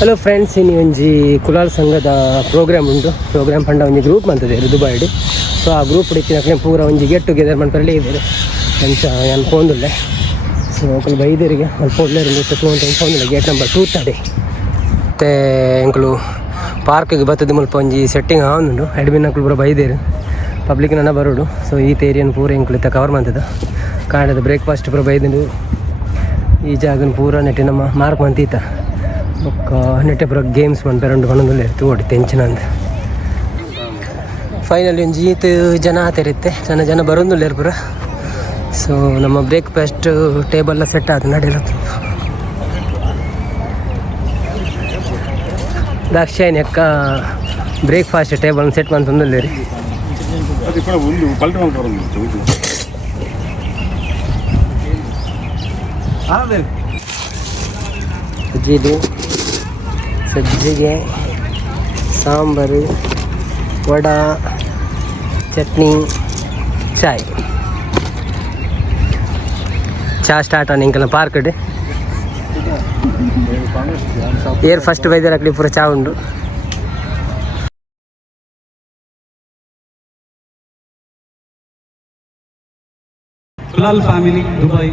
Hello friends, ಇನ್ನು ಒಂಜಿ ಕುಲಾಲ್ ಸಂಘದ ಪ್ರೋಗ್ರಾಮ್ ಉಂಟು. ಪ್ರೋಗ್ರಾಮ್ ಪಂಡ ಒಂಜಿ ಗ್ರೂಪ್ ಬಂತದೆ ದುಬೈಡ್. ಸೊ ಆ ಗ್ರೂಪ್ ಇಟ್ಟಿನ ಪೂರ ಒಂಜಿ ಗೆಟ್ ಟುಗೆದರ್ ಮಾಡ್ಕೊಳ್ಳಿ ಇದ್ದಾರೆ ಅಂಚ ನಾನು ಪೋಂದುಲ್ಲೆ. ಸೊ ಒಕ್ಕಲು ಬೈದರಿಗೆ ಅಲ್ಪ ಒಳ್ಳೆಯ ಪೋಂದಿಲ್ಲ. ಗೇಟ್ ನಂಬರ್ 230 ಮತ್ತು ಎಂಕಲು ಪಾರ್ಕ್ಗೆ ಬರ್ತದೆ ಮುಲ್ಪ ಒಂಜಿ ಸೆಟ್ಟಿಂಗ್ ಆವನುಂಡು. ಅಡ್ಮಿನ್ ಅಂಕಲು ಪೂರ ಬೈದೇರು ಪಬ್ಲಿಕ್ ನನ್ನ ಬರೋಡು. ಸೊ ಈ ಏರಿಯನ್ ಪೂರ ಎಂಕಲು ಇತ್ತ ಕವರ್ ಮಾಡ್ತದ ಕಾಣದ ಬ್ರೇಕ್ಫಾಸ್ಟ್ ಪೂರ ಬೈದು ಈ ಜಾಗನ ಪೂರ ನೆಟ್ಟಿ ನಮ್ಮ ಮಾರ್ಕ್ ಮಂತೀತ ಒಕ್ಕ ನೆಟ್ಟೆ ಪೂರ ಗೇಮ್ಸ್ ಬಂದು ಎರಡು ಮನದಲ್ಲಿ ಇರ್ತು ಓಡಿ ತೆಂಚಿನ ಅಂತ. ಫೈನಲಿ ಒಂದು ಜೀತ್ ಜನ ಆತಿರುತ್ತೆ, ಜನ ಬರೋದಿಲ್ಲ ಪೂರ. ಸೊ ನಮ್ಮ ಬ್ರೇಕ್ಫಾಸ್ಟ್ ಟೇಬಲ್ ಸೆಟ್ ಆದ ನಡಿರುತ್ತೆ. ದಾಕ್ಷಾಯಿನಿ ಅಕ್ಕ ಬ್ರೇಕ್ಫಾಸ್ಟ್ ಟೇಬಲ್ ಸೆಟ್ ಮಾಡ್ತಂದಲ್ಲಿ ರೀ. ಸಜ್ಜಿಗೆ ಸಜ್ಜಿಗೆ ಸಾಂಬಾರು, ವಡ, ಚಟ್ನಿ, ಚಾಯ್. ಚಾ ಸ್ಟಾರ್ಟ್ ಆನ ಇಂಕಲ್ಲ ಪಾರ್ಕ್ಡ್ ಏರ್ ಫಸ್ಟ್ ಬೈದರ್ ಹಾಕ್ಲಿ ಪೂರ ಚಾ ಉಂಡು. ಕುಲಾಲ್ ಫ್ಯಾಮಿಲಿ ದುಬೈ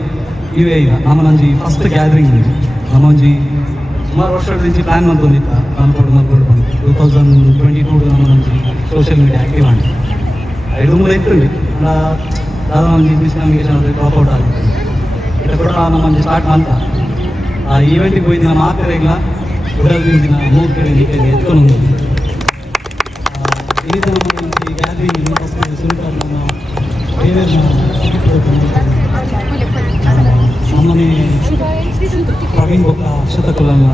ಇವೇ ಈಗ ನಮ್ಮನೊಂಜಿ ಫಸ್ಟ್ ಗ್ಯಾದರಿಂಗ್. ನಮ್ಮೊಂಜಿ ಸುಮಾರು ವರ್ಷದ ಪ್ಲಾನ್ ಬಂದಿತ್ತ ಮಲ್ಪಡು 2022 ನಮ್ಮನೊಂಜಿ ಸೋಷಿಯಲ್ ಮೀಡಿಯಾ ಆ್ಯಕ್ಟಿವ್ ಆಗಿ 5-3 ಇತ್ತು. ದಾದ ಒಂಜಿ ಮಿಸ್ಕಮ್ಯುನಿಕೇಷನ್ ಅಂದರೆ ಡ್ರಾಪ್ ಔಟ್ ಆಗುತ್ತೆ. ಇಟ್ಟು ಕೂಡ ನಮ್ಮೊಂಜಿ ಸ್ಟಾರ್ಟ್ ಅಂತ ಆ ಈವೆಂಟಿಗೆ ಹೋಯ್ತು. ನಮ್ಮ ಮಾತಿರಲ್ಲ ಉಡಲ್ದಿನ 3 ಕಡೆ ಎತ್ಕೊಂಡು ಈ ನಮ್ಮೊಂಜಿ ಗ್ಯಾದರಿಂಗ್ ಫಸ್ಟ್ ಸಿಂಪಲ್ ನಮ್ಮ ನಮ್ಮನೆ ಪ್ರವೀಣ್ ಬೊಕ್ಕ ಶತಕುಲನ್ನ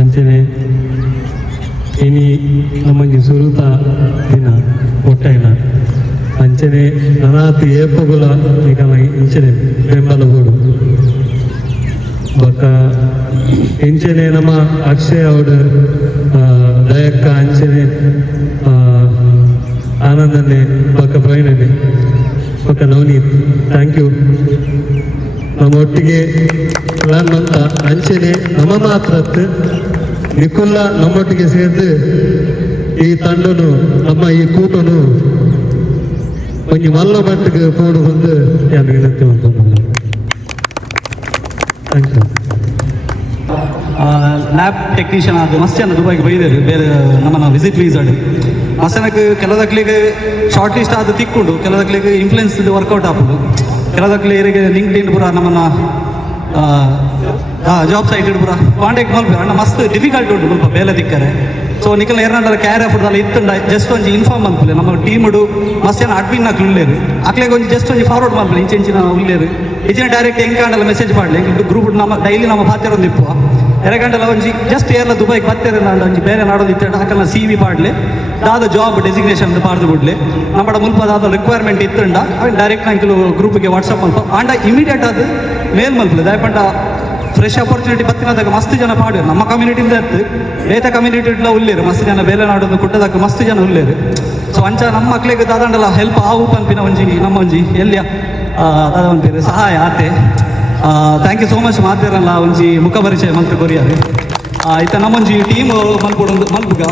ಅಂಚನೆ ಇನಿ ನಮ್ಮಂಜಿ ಸುರುತ ದಿನ ಒಟ್ಟೈನ ಅಂಚನೆ ನನಾತಿ ಏಪಗುಲ ಈಗ ಇಂಚನೆ ಬೆಂಬಲ ಕೊಡು ಬೊಕ್ಕ ಇಂಚನೆ ನಮ್ಮ ಅಕ್ಷಯ ಅವಡು ದಯಕ್ಕ ಅಂಚನೆ ಆನಂದನೆ ಬೊಕ್ಕ ಪ್ರವೀಣನೆ ಬೊಕ್ಕ ನವನೀತ್ ಥ್ಯಾಂಕ್ ಯು. ನಮ್ಮ ಒಟ್ಟಿಗೆ ಪ್ಲಾನ್ ಅಂತ ಅಂಚನೆ ನಮ್ಮ ಮಾತ್ರ ನಿಖುಲ್ಲ ನಮ್ಮೊಟ್ಟಿಗೆ ಸೇರ್ದು ಈ ತಂಡನು ನಮ್ಮ ಈ ಕೂಟನು ಒಂಜಿ ಮಲ್ಲ ಮಟ್ಟಿಗೆ ಪೋಡು ಬಂದು ನಾನು ವಿನಂತಿ ಮಾಡ್ಕೊಂಡು ಥ್ಯಾಂಕ್ ಯು. ಲ್ಯಾಬ್ ಟೆಕ್ನಿಷಿಯನ್ ಅದು ಮಸ್ತ್ ದುಬೈಗೆ ಬೈದರು ಬೇರೆ ನಮ್ಮನ್ನ ವಿಸಿಟ್ ವೀಸಾಡು ಮಸನಕ್ಕೆ ಕೆಲದಕ್ಲಿಗೆ ಶಾರ್ಟ್ ಲಿಸ್ಟ್ ಅದು ತಿಕ್ಕೊಂಡು ಕೆಲದಕ್ಲಿಗೆ ಇನ್ಫ್ಲುಯೆನ್ಸ್ ವರ್ಕೌಟ್ ಆಗ್ಬೋದು. ಕೆಲದಕ್ಲಿ ಏರಿಗೆ ಲಿಂಕ್ಡ್ ಇನ್ ಪೂರ ನಮ್ಮನ್ನ ಜಾಬ್ ಸೈಟ್ ಪೂರ ಕಾಂಟ್ಯಾಕ್ಟ್ ಮಾಡ್ಬೇಕು. ಅಣ್ಣ ಮಸ್ತ್ ಡಿಫಿಕಲ್ಟ್ ಉಂಟು ಸ್ವಲ್ಪ ಬೇಲೆ ದಿಕ್ಕರೆ. ಸೊ ನಿಖಲ್ ಏನಾರ ಕ್ಯಾರ್ ಆಫ್ದಲ್ಲ ಇತ್ತುಂಡ ಜಸ್ಟ್ ಒಂಜಿ ಇನ್ಫಾರ್ಮ್ ಮಾಡ್ಕೊಳ್ಳಿ ನಮ್ಮ ಟೀಮ್ಡು ಮಸ್ತ್ ಜನ ಅಡ್ಮಿನ್ ಹಾಕಿ ಉಳ್ಳೇರು ಅಕ್ಲೆಗೆ ಒಂಜಿ ಜಸ್ಟ್ ಒಂಜಿ ಫಾರ್ವರ್ಡ್ ಮಾಡ್ಕೊಳ್ಳಿ ಇಂಚಿನ ಉಳ್ಳೇರು ಹೆಚ್ಚಿನ ಡೈರೆಕ್ಟ್ ಹೆಂಗೆ ಮೆಸೇಜ್ ಮಾಡಲಿ ಗ್ರೂಪ್ ನಮ್ಮ ಡೈಲಿ ನಮ್ಮ ಪಾತ್ರ ಒಂದು ಇಪ್ಪು 2 ಗಂಟೆಲ್ಲ ಒಂಜಿ ಜಸ್ಟ್ ಏರ್ಲ ದುಬೈಗೆ ಬರ್ತೇನೆ ನಾನು ಒಂಜಿ ಬೇರೆ ನಾಡೋದು ಇತ್ತು ಹಾಕಲ್ಲ CV ಪಾಡ್ಲಿ ದಾದ ಜಾಬ್ ಡೆಸಿಗ್ನೇಷನ್ ಪಾಡ್ದು ಬಿಡ್ಲಿ ನಮ್ಮ ಮುಲ್ಪ ದಾದ ರಿಕ್ವೈರ್ಮೆಂಟ್ ಇತ್ತುಂಡ ಅವು ಡೈರೆಕ್ಟ್ ನಂಗೆ ಗ್ರೂಪ್ಗೆ ವಾಟ್ಸಪ್ ಮಲ್ಪ ಆಂಡ ಇಮಿಡಿಯೇಟ್ ಅದು ಮೇಲ್ ಮಲ್ಪಲಿ ದಯಪಂಡ ಫ್ರೆಶ್ ಅಪರ್ಚುನಿಟಿ ಬತ್ತಿನದಾಗ ಮಸ್ತ್ ಜನ ಪಾಡು ನಮ್ಮ ಕಮ್ಯುನಿಟಿಯಿಂದ ಇತ್ತು ಬೇತ ಕಮ್ಯುನಿಟಿ ಉಳ್ಳೇರು ಮಸ್ತ್ ಜನ ಬೇಲೆ ನಾಡೋದು ಕುಟ್ಟದಾಗ ಮಸ್ತ್ ಜನ ಉಳ್ಳೇರು. ಸೊ ಅಂಚ ನಮ್ಮ ಮಕ್ಳಿಗೆ ದಾದಂಡಲ್ಲ ಹೆಲ್ಪ್ ಆವು ಪಂಪಿನ ಒಂಜಿ ನಮ್ಮ ಒಂಜಿ ಎಲ್ಲಿಯ ದಾದ ಒಂದು ಸಹಾಯ ಆತೆ. ಥ್ಯಾಂಕ್ ಯು ಸೋ ಮಚ್ ಮಾತಾಡಲ್ಲ ಒಂಜಿ ಮುಖ ಪರಿಚಯ ಮಂತ್ರ ಕೊರಿಯಾರೆ ಇತ್ತ ನಮ್ಮೊಂಜಿ ಟೀಮ್ ಮಲ್ಪೊಡು ಮಲ್ಪುಗ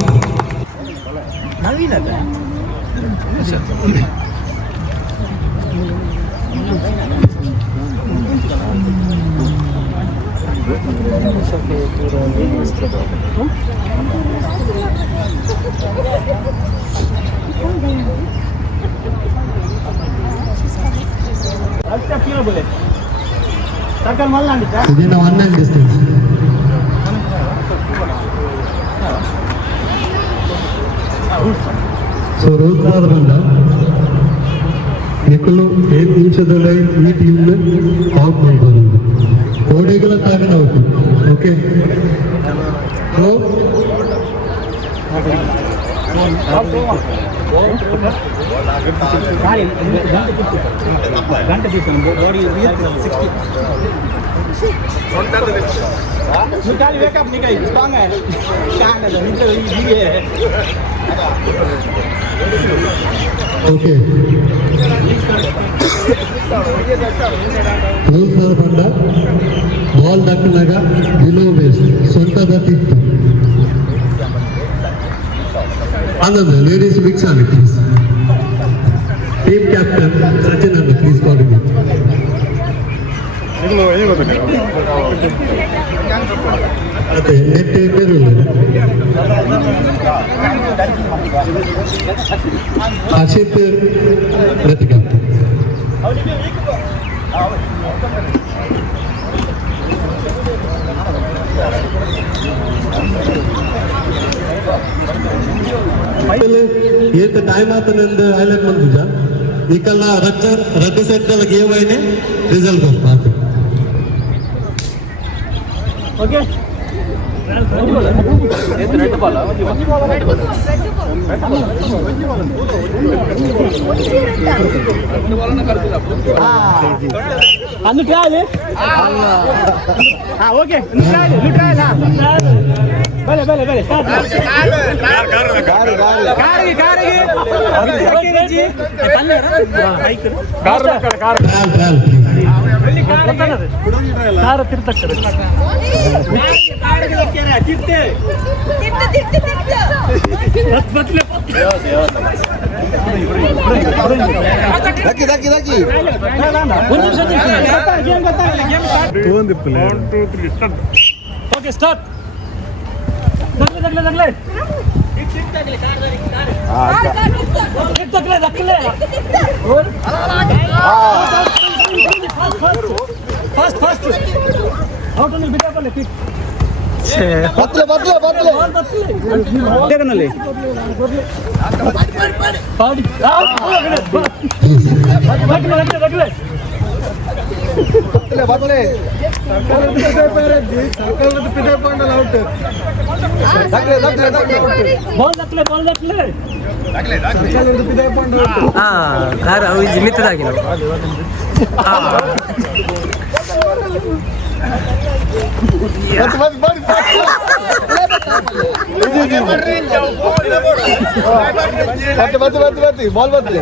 ఇది నా వన్ అండ్ డిస్టెన్స్ ಸೊ ರೋಜ್ಗಾರ್ ಬಂದ ನಿಕ್ಕಲು 5 ನಿಮಿಷದಲ್ಲಿ ಈ ಟೀಮ್ನ ಔಟ್ ಮಾಡ್ಬೋದು ಕೋಡಿಗಳ ತಾಗಣ ಔಟ್ ಓಕೆ ಹಲೋ ಓಕೆ ರೋಜ್ಗಾರ್ ಬಂದ ಬಾಲ್ ದಕ್ಕಿನಾಗ ಬಿಲೋ ಬೇಸ್ ಸೊಂಟದ ತಿತ್ತು Another, ladies mix on it, please. Team captain, Sachin Anand, please coordinate. ಅದೇ ನೆಟ್ ಇರಲಿಲ್ಲ ಹರ್ಷಿತ್ ರತಿಕಾಂತ್ ಏತ ಟೈಮ್ ಆತನೆಂದು ಹೈಲೈಟ್ ಮಾಡ್ತಿದ್ದ ನಿಕಲ್ಲ ರದ್ದು ಸೆಟ್ಟಲ್ಲ ಗೇಮ್ ಐನೆ ರಿಸಲ್ಟ್ ಮಾತು ಓಕೆ అన్ను ట్రాయల్ ఓకే ట్రాయల్ భలే భలే భలే కారు తిరుతక్షర okay start fast fast out అని బిటా పల్లె పిక్ బత్లే బత్లే బత్లే దేగనలే పాడి బత్లే బత్లే బత్లే బత్లే సర్కల్ పిటే పండల్ అవుట్ దక్లే దక్లే దక్లే బాల్ దక్లే బాల్ దక్లే సర్కల్ పిటే పండల్ కార్ ಅವು ಜಿಮಿತ್ತದಾಗಿನ ಬಾಲ್ ಬರ್ತದೆ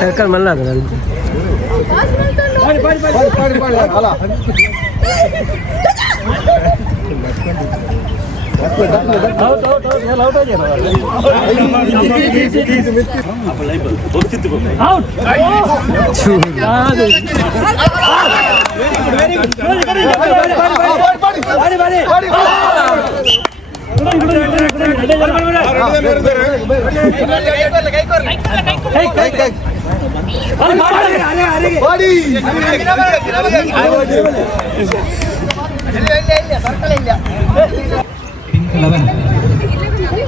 ಸರ್ಕಲ್ ಮಲ್ಲ ಅದು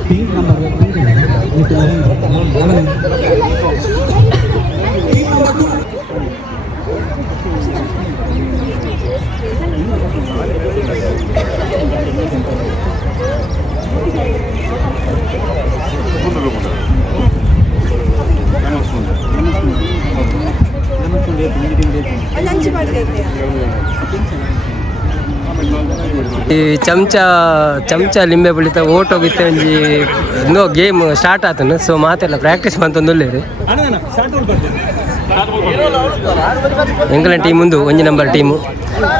Pink number ಈ ಚಮಚ ಲಿಂಬೆ ಬಳಿತ ಓಟ್ ಹೋಗಿತ್ತೆ ಒಂಜಿ ಇನ್ನೋ ಗೇಮ್ ಸ್ಟಾರ್ಟ್ ಆತನು. ಸೊ ಮಾತೆಲ್ಲ ಪ್ರಾಕ್ಟೀಸ್ ಮಂತೊಂದುಲ್ಲೆ ರೀ ಎಂಕಲ ಟೀಮ್ ಮುಂದು ಒಂಜಿ ನಂಬರ್ ಟೀಮು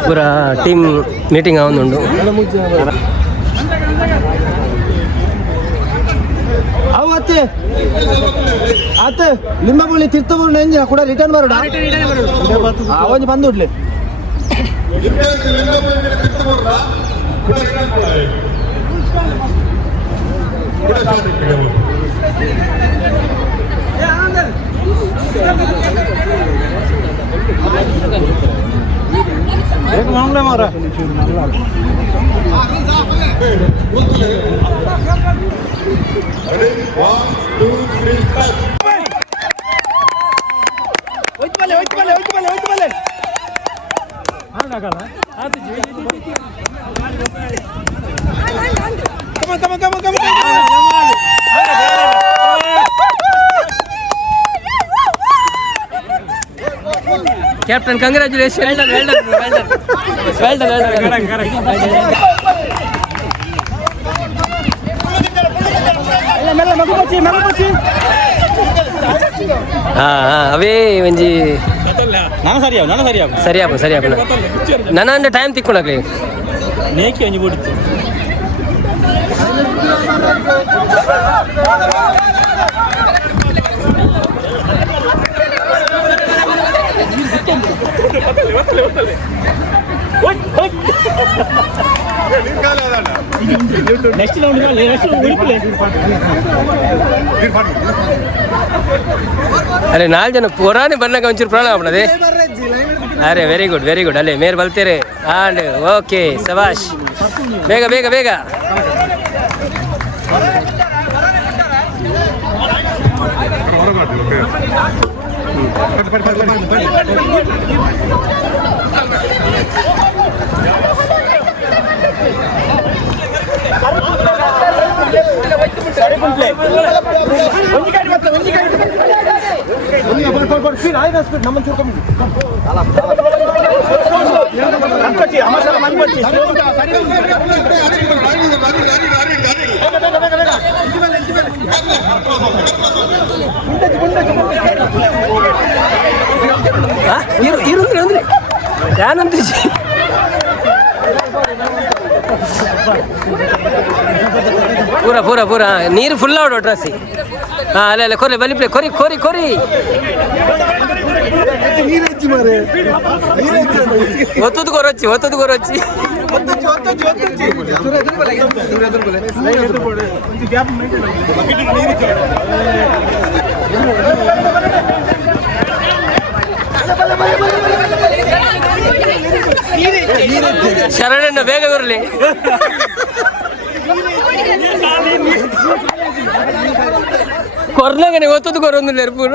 ಪೂರ ಟೀಮ್ ಮೀಟಿಂಗ್ ಆವೊಂದುಂಡು. ಅವು ಅತ್ತೆ ಲಿಂಬಬುಳಿ ತಿರ್ತಬುಳಿ ಎಂಜಿನ ಕೂಡ ರಿಟರ್ನ್ ಬರೋಡ ಒಂಜಿ ಬಂದುಡ್ಲಿ ಮಾಮೂಲೆ ಮಾರ ಕ್ಯಾಪ್ಟನ್ ಕಂಗ್ರ್ಯಾಚುಲೇಷನ್. ಅವೇ ಒಂಜಿ ಸರಿಯಾಪ ನನ್ನ ಅಂದ್ರೆ ಟೈಮ್ ತಿಕ್ಕೊಳಕ್ಲಿ ನೇಕಿ ಒಂಜಿ ಬಿಡುತ್ತೆ. ಅರೆ 4 ಜನ ಪುರಾಣಿ ಬರ್ನಾಗ ಒಂಚೂರು ಪ್ರಾಬ್ಲಮ್ ಆಗ್ಬಿಡದೆ. ಅರೆ ವೆರಿ ಗುಡ್ ಅಲ್ಲೇ ಮೇರ್ ಬಲ್ತೀರಿ ಆಂಡ್ ಓಕೆ ಸವಾಶ್. ಬೇಗ ಇರುಂದ್ರೆ ಯಾನಂದ್ರೆ ಪೂರ ನೀರು ಫುಲ್ ಆವಡು ಡ್ರೆಸ್ಸಿ. ಹಾಂ ಅಲ್ಲ ಕೊರಿ ಬಲಿ ಪ್ಲೇ ಕೊರಿ ಒತ್ತದು ಕೊರೊಚ್ಚಿ ಶರಣಣ್ಣ ಬೇಗ ಬರಲಿ. ಕೊರ್ನಾಗನೆ ಒತ್ತದು ಕೊರೊಂದಿಲ್ಲ ಪೂರ.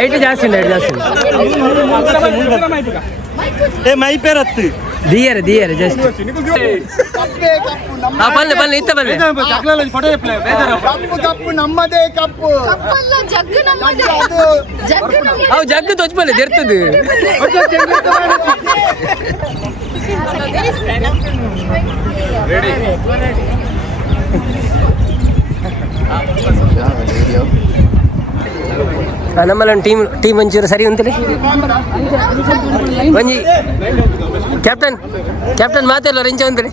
ಐಟ್ ಜಾಸ್ತಿ ಮೈ ಪೇರತ್ತು ದಿಯರ್ ಜಸ್ಟ್ ಬಲ್ಲೆ ಇತ್ತ ಬಲ್ಲೆ ನಮ್ಮದೇ ಕಪ್ಪು ಅವು ಜಗ್ಗು ತೊಚ್ಬಲ್ಲೆ ತೆರ್ತದು. ನಮ್ಮಲ್ಲಿ ಟೀಮ್ ಒಂಚೂರು ಸರಿ ಉಂಟಲ್ಲಿ ಒಂಜಿ ಕ್ಯಾಪ್ಟನ್ ಮಾತೆಲ್ಲ ರೆಂಚ ಉಂಟಲ್ಲಿ.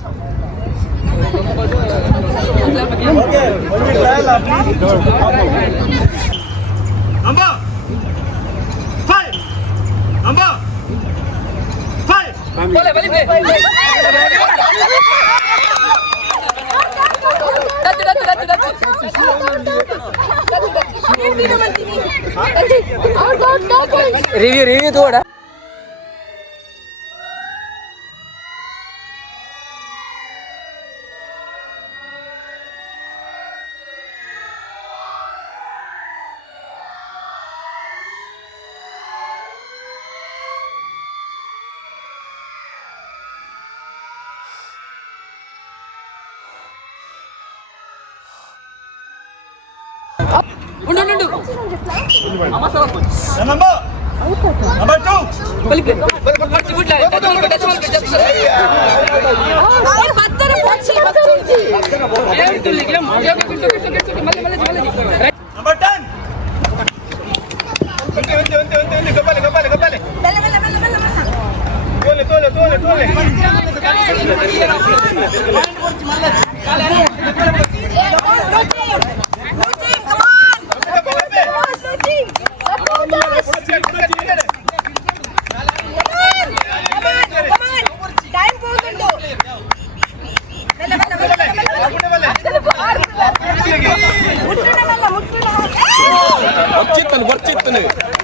Number 5 रिव्यू थोड़ा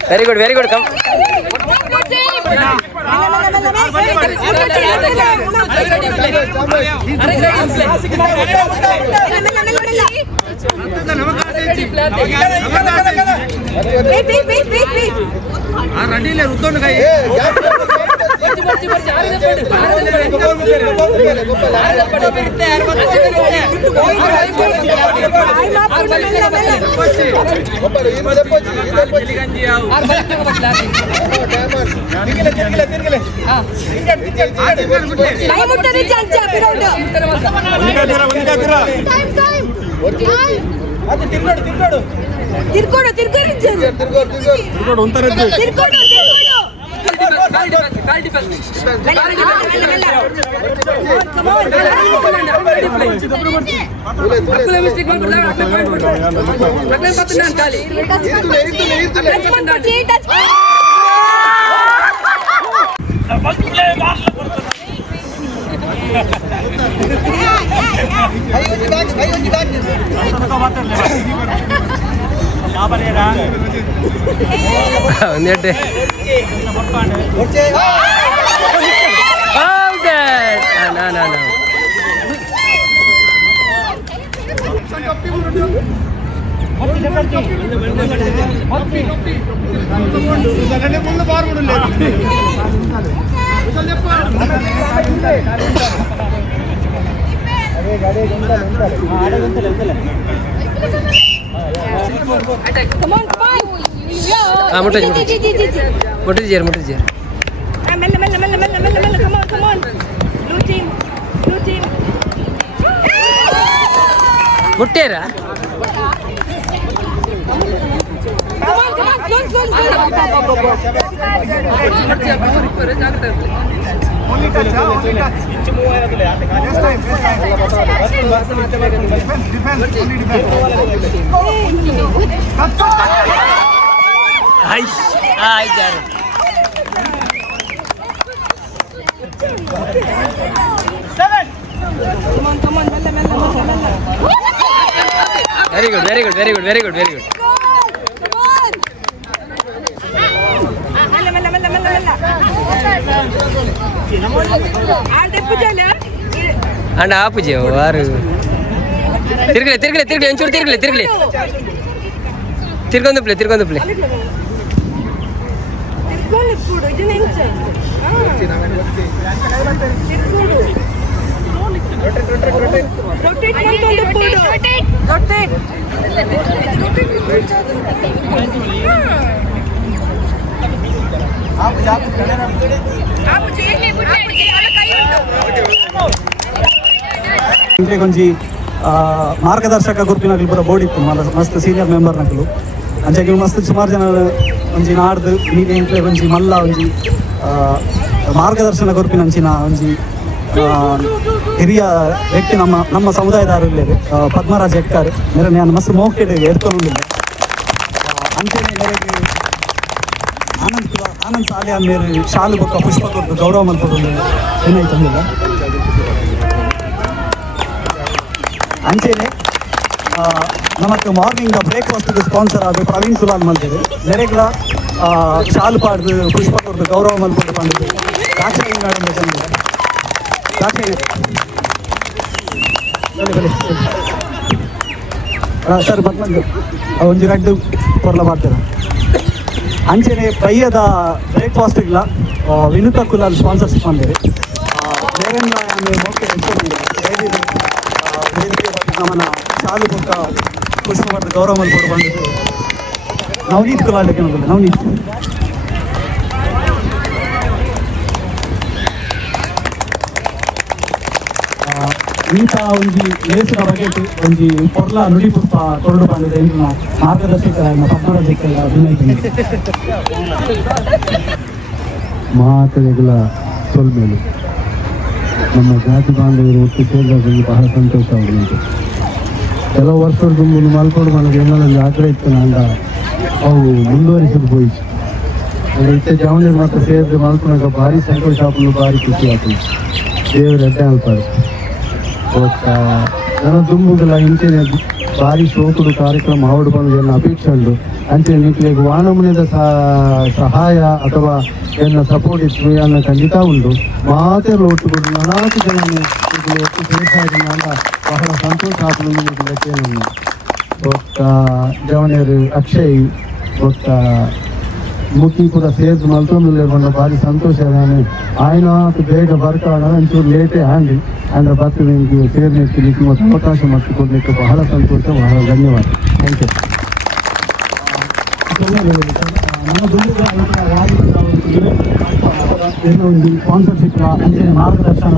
वेरी गुड वेरी गुड कम मुट्टेरा very good very good very good very good very good अंड आप वार तिरगले तिरगले तिरगले अंचूर तिरगले तिरगले तिरगोंदुप्ले तिरगोंदुप्ले इंटे कोंजी मार्गदर्शक गुरुपिनकल पूरा बोर्ड इत्तु मस्त सीनियर मेंबर नकलु अंचे मस्त सुमार जन ಒಂಜಿ ನಾಡ್ದು ಮೀಗೆ ಇಂಟ್ಲೆ ಒಂಜಿ ಮಲ್ಲ ಒಂಜಿ ಮಾರ್ಗದರ್ಶನ ಕೊರ್ಪಿನಂಚಿನ ಒಂಜಿ ಹಿರಿಯ ವ್ಯಕ್ತಿ ನಮ್ಮ ಸಮುದಾಯದವರು ಇಲ್ಲೇರು ಪದ್ಮರಾಜ್ ಎಟ್ಕಾರ್ ಮೇರೆ ನಾನು ಮಸ್ತ್ ಮೋಕೆಡ್ ಎಡ್ಕೊಂಡು ಅಂಚೆನೆ ಮೇರೆಗೆ ಆನಂದ್ ಸಾಲಿಯಾನ್ ಮೇರೆ ಶಾಲು ಬೊಕ್ಕ ಪುಷ್ಪ ಕೊಟ್ಟು ಗೌರವ ಮಲ್ಪೊಂದು ಏನಾಯ್ತು ಅಂದಿಲ್ಲ ಅಂಚೆನೆ ನಮಕ್ ಮಾರ್ನಿಂಗ್ ಬ್ರೇಕ್ಫಾಸ್ಟ್ ಸ್ಪಾನ್ಸರ್ ಆದ ಪ್ರವೀಣ್ ಕುಲಾಲ್ ಮಲ್ತೇವೆ ನೆರೆಗ್ಲ ಶಾಲು ಪಾಡ್ದು ಪುಷ್ಪ ಕೊಟ್ಟು ಗೌರವ ಮಲ್ಪೊಂದು ಬಂದಿದೆ ದಾಕ್ಷಾಯಿಣಿ ಮೇಡಮ್ ಬೇಕಂದ್ರೆ ದಾಕ್ಷಾಯಿಣಿ ಸರ್ ಮತ್ತೊಂದು ಒಂಜಿ ರಡ್ಡು ಕೊರ್ಲ ಮಾಡ್ತಾರೆ ಅಂಚೆನೆ ಪಯ್ಯದ ಬ್ರೇಕ್ಫಾಸ್ಟ್ಗಳ ವಿನುತ ಕುಲಾಲ್ ಸ್ಪಾನ್ಸರ್ಶಿಪ್ ಮಾಡಿದೆ ಬೇರೆಲ್ಲ ಆಮೇಲೆ ಮೋಕೆ ವೇದಿಕೆ ಬಗ್ಗೆ ನಮ್ಮನ್ನ ಶಾಲು ಬೊಕ್ಕ ಪುಷ್ಪ ಮಾಡಿದ ಗೌರವ ಮಲ್ಪೊಂಡು ಬಂದಿದ್ದು ನವನೀತ್ ಕುಲಾಲ್ ನವನೀತ್ ಇಂಥ ಒಂಜಿ ಲೇಸಿನ ಬಗೆಟ್ ಒಂಜಿ ಪೊರ್ಲ ನುಡಿ ಪುಷ್ಪ ತೊರಡು ಬಂದಿದೆ ಎಂದು ಮಾರ್ಗದರ್ಶಕರಾಗಿ ಪದ್ಮರಾಜಕ್ಕೆಲ್ಲ ವಿನಂತಿ ಮಾತೆಗಳ ಸೊಲ್ಮೇಲೆ ನಮ್ಮ ಜಾತಿ ಬಾಂಧವರು ಒಟ್ಟು ಸೇರಿದಾಗ ಬಹಳ ಸಂತೋಷವಾಗುವುದು. ಕೆಲವು ವರ್ಷದ ಮುಂದೆ ಮಲ್ಕೊಂಡು మనకు ಏನಾದ್ರು ಆಕಡೆ ಇತ್ತು ಅಂದ ಅವು ಮುಂದುವರಿಸಲು ಹೋಯಿತು. ಅಂದರೆ ಇತ್ತೆ ಜಾವಣಿ ಮಾತ್ರ ಸೇರಿದ್ರೆ ಮಲ್ಕೊಂಡಾಗ ಭಾರಿ ಸಂತೋಷ ಆಪಲು ಭಾರಿ ಖುಷಿ ಆಗ್ತದೆ. ದೇವರ ಅಡ್ಡೆ ಅಲ್ಪಾಡು ಜನ ದುಂಬುಗಳ ಇಂಚಿನ ಭಾರಿ ಶೋಕುಡು ಕಾರ್ಯಕ್ರಮ ಆವಡು ಬಂದು ಏನು ಅಪೇಕ್ಷೆ ಉಂಟು ಅಂಚೆ ನಿಕ್ಲಿಗೆ ವಾನಮುನಿದ ಸಹಾಯ ಅಥವಾ ಏನ ಸಪೋರ್ಟ್ ಇತ್ತು ಅನ್ನ ಖಂಡಿತ ಉಂಟು ಮಾತೆಲ್ಲ ಒಟ್ಟುಕೊಂಡು 4 ಜನ ಒಟ್ಟು ಸೇರ್ಸಾಗಿನ ಅಂತ ಬಹಳ ಸಂತೋಷ ಆಪಲು ಒಕ್ಕ ಜವಣಿಯರು ಅಕ್ಷಯ್ ಒಕ್ಕ ಮುಖಿ ಕೂಡ ಸೇರ್ದು ಮಲ್ತೊಂದು ಬಂದ ಭಾರಿ ಸಂತೋಷ ఆయన ಬೇಗ ಬರ್ತಾಡ ಒಂಚೂರು ಲೇಟೇ ಹ್ಯಾಂಡಿ ಅಂದರೆ ಬತ್ತು ನಿಮಗೆ ಸೇರ್ಲಿಕ್ಕೆ ಮತ್ತು ಅವಕಾಶ ಮಾಡಿಕೊಡ್ಲಿಕ್ಕೆ ಬಹಳ ಸಂತೋಷ ಬಹಳ ಧನ್ಯವಾದ ಥ್ಯಾಂಕ್ ಯು. ಏನೋ ಒಂದು ಸ್ಪಾನ್ಸರ್ಶಿಪ್ ಅಂಚೆ ಮಾರ್ಗದರ್ಶನ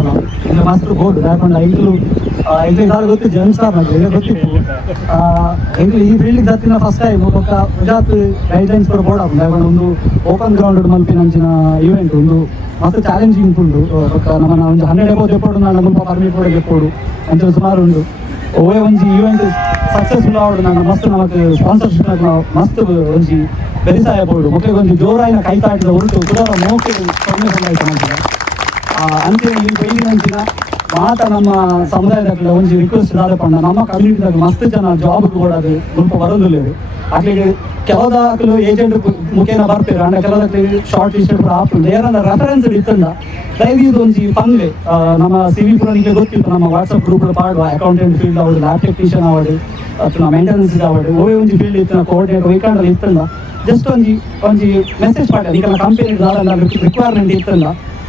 ಇಲ್ಲ ಮಸ್ತ್ ಬೋರ್ಡ್ ಯಾಕಂದ್ರೆ ಎಂಕ್ಲು ಎಂಕ್ಲಿಗೆ ಗೊತ್ತು ಜನ್ಸ್ಟಾರ್ ನನಗೆ ಗೊತ್ತಿತ್ತು ಎಂಕ್ಲು ಈ ಫೀಲ್ಡಿಗೆ ಹತ್ತಿನ ಫಸ್ಟ್ ಟೈಮ್ ఒక ಪ್ರಜಾತ್ ಗೈಡ್ಲೈನ್ಸ್ ಕೂಡ ಬೋರ್ಡ್ ಆಗ್ತದೆ ಯಾಕಂದ್ರೆ ಒಂದು ಓಪನ್ ಗ್ರೌಂಡ್ ಮಲ್ಪಿನ ಅಂಚಿನ ಈವೆಂಟ್ ಒಂದು ಮಸ್ತ್ ಚಾಲೆಂಜಿಂಗ್ ಉಂಟು ನಮ್ಮನ್ನ ಒಂದು 100 ಎಬೋದು ಎಪ್ಪೋಡು ನಾನು ಮುಲ್ಪ ಪರ್ಮಿಟ್ ಕೂಡ ಎಪ್ಪೋಡು ಅಂಚೆ ಸುಮಾರು ಉಂಟು ಓವೇ ಒಂಜಿ ಈವೆಂಟ್ ಸಕ್ಸಸ್ಫುಲ್ ಆವಡು ನಾನು ಮಸ್ತ್ ನಮಗೆ ಸ್ಪಾನ್ಸರ್ಶಿಪ್ ಮಸ್ತ್ ಒಂಜಿ ಬೆರಿಸಾಯ ಬೋರ್ಡು ಮುಖ್ಯ ಒಂದು ಜೋರಾಯಿನ ಕೈತಾಟಿದ ಹೊರಟು ಕುಡಾರ ಮೋಕೆ ಕಡಿಮೆ ಸಂಬಂಧಿತ ಮಾಡ್ತಾರೆ ಅಂಚೆ ಈ ಬೈಲಿನಂಚಿನ ಮಾತ ನಮ್ಮ ಸಮುದಾಯದಾಗ ಒಂಜಿ ರಿಕ್ವೆಸ್ಟ್ ದಾದಪಂಡ ನಮ್ಮ ಕಮ್ಯುನಿಟಿದಾಗ ಮಸ್ತ್ ಜನ ಜಾಬ್ ಕೊಡೋದು ಮುಲ್ಪ ಬರೋದಿಲ್ಲ ಅಕ್ಲಿಗೆ ಕೆಲವುದಾಗಲು ಏಜೆಂಟ್ ಮುಖೇನ ಬರ್ತಾರೆ ಅಂಡ ಕೆಲವುದಾಗಲಿ ಶಾರ್ಟ್ ಲಿಸ್ಟ್ ಕೂಡ ಹಾಕೊಂಡು ಏನಾರ ರೆಫರೆನ್ಸ್ ಇತ್ತಂದ ದಯವಿದು ಒಂಜಿ ಪಂಗ್ಲೆ ನಮ್ಮ ಸಿವಿಲ್ ಪುರನಿಗೆ ಗೊತ್ತಿತ್ತು ನಮ್ಮ ವಾಟ್ಸಪ್ ಗ್ರೂಪ್ ಪಾಡುವ ಅಕೌಂಟೆಂಟ್ ಫೀಲ್ಡ್ ಆವಡು ಲ್ಯಾಬ್ ಟೆಕ್ನಿಷಿಯನ್ ಆವಡು ಅಥವಾ ಮೇಂಟೆನೆನ್ಸ್ ಆವಡು ಓವೇ ಒಂಜಿ ಫೀಲ್ಡ್ ಇತ್ತು ಕೋಆರ್ಡಿನೇಟರ್ ವೈಕಾಂಡಲ್ಲಿ ಇತ್ತಂದ ಜಸ್ಟ್ ಒಂಜಿ ಮೆಸೇಜ್ ಪಾಡ ಈಗ ಕಂಪನಿ ರಿಕ್ವೈರ್ಮೆಂಟ್ ಇತ್ತಂದ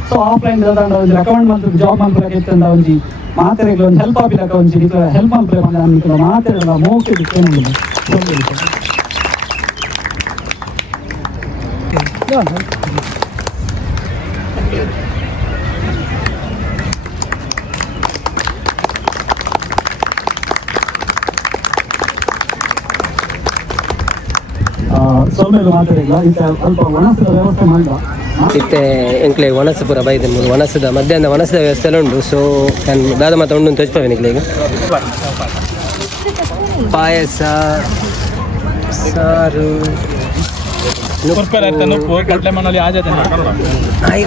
ಸೊ ಆಫ್ಲೈನ್ ಒಂದು ರೆಕಮೆಂಡ್ ಮಾಡ್ತಾರೆ ಜಾಬ್ ಮಾಡ್ಲಿಕ್ಕೆ ಇತ್ತಂದ ಒಂಜಿ ಮಾತೆರೆಗೆ ಒಂದು ಹೆಲ್ಪ್ ಆಗಿಲ್ಲಕ ಒಂಜಿ ಹೆಲ್ಪ್ ಮಾಡ್ತಾರೆ ಬಂದ ಮಾತೆರೆಲ್ಲ ಮೋಕೆ ಏನು ಸೌಮ್ಯರು ಮಾತಾಡಿಲ್ಲ ಈಗ ಸ್ವಲ್ಪ ವನಸದ ವ್ಯವಸ್ಥೆ ಮಾಡಿಲ್ಲ ಇತ್ತೆ ಎಂಕ್ಲೆ ವನಸ ಪೂರ ಬೈದೆ ಮೂರು ವನಸದ ಮಧ್ಯಾಹ್ನ ವನಸದ ವ್ಯವಸ್ಥೆ ಎಲ್ಲ ಉಂಟು ಸೊ ನಾನು ದಾದ ಮಾತ ಉಂಡು ತೋರಿಸ್ಪೇವೆ ನಿಕ್ಲಿಗೆ ಪಾಯಸ ಸಾರು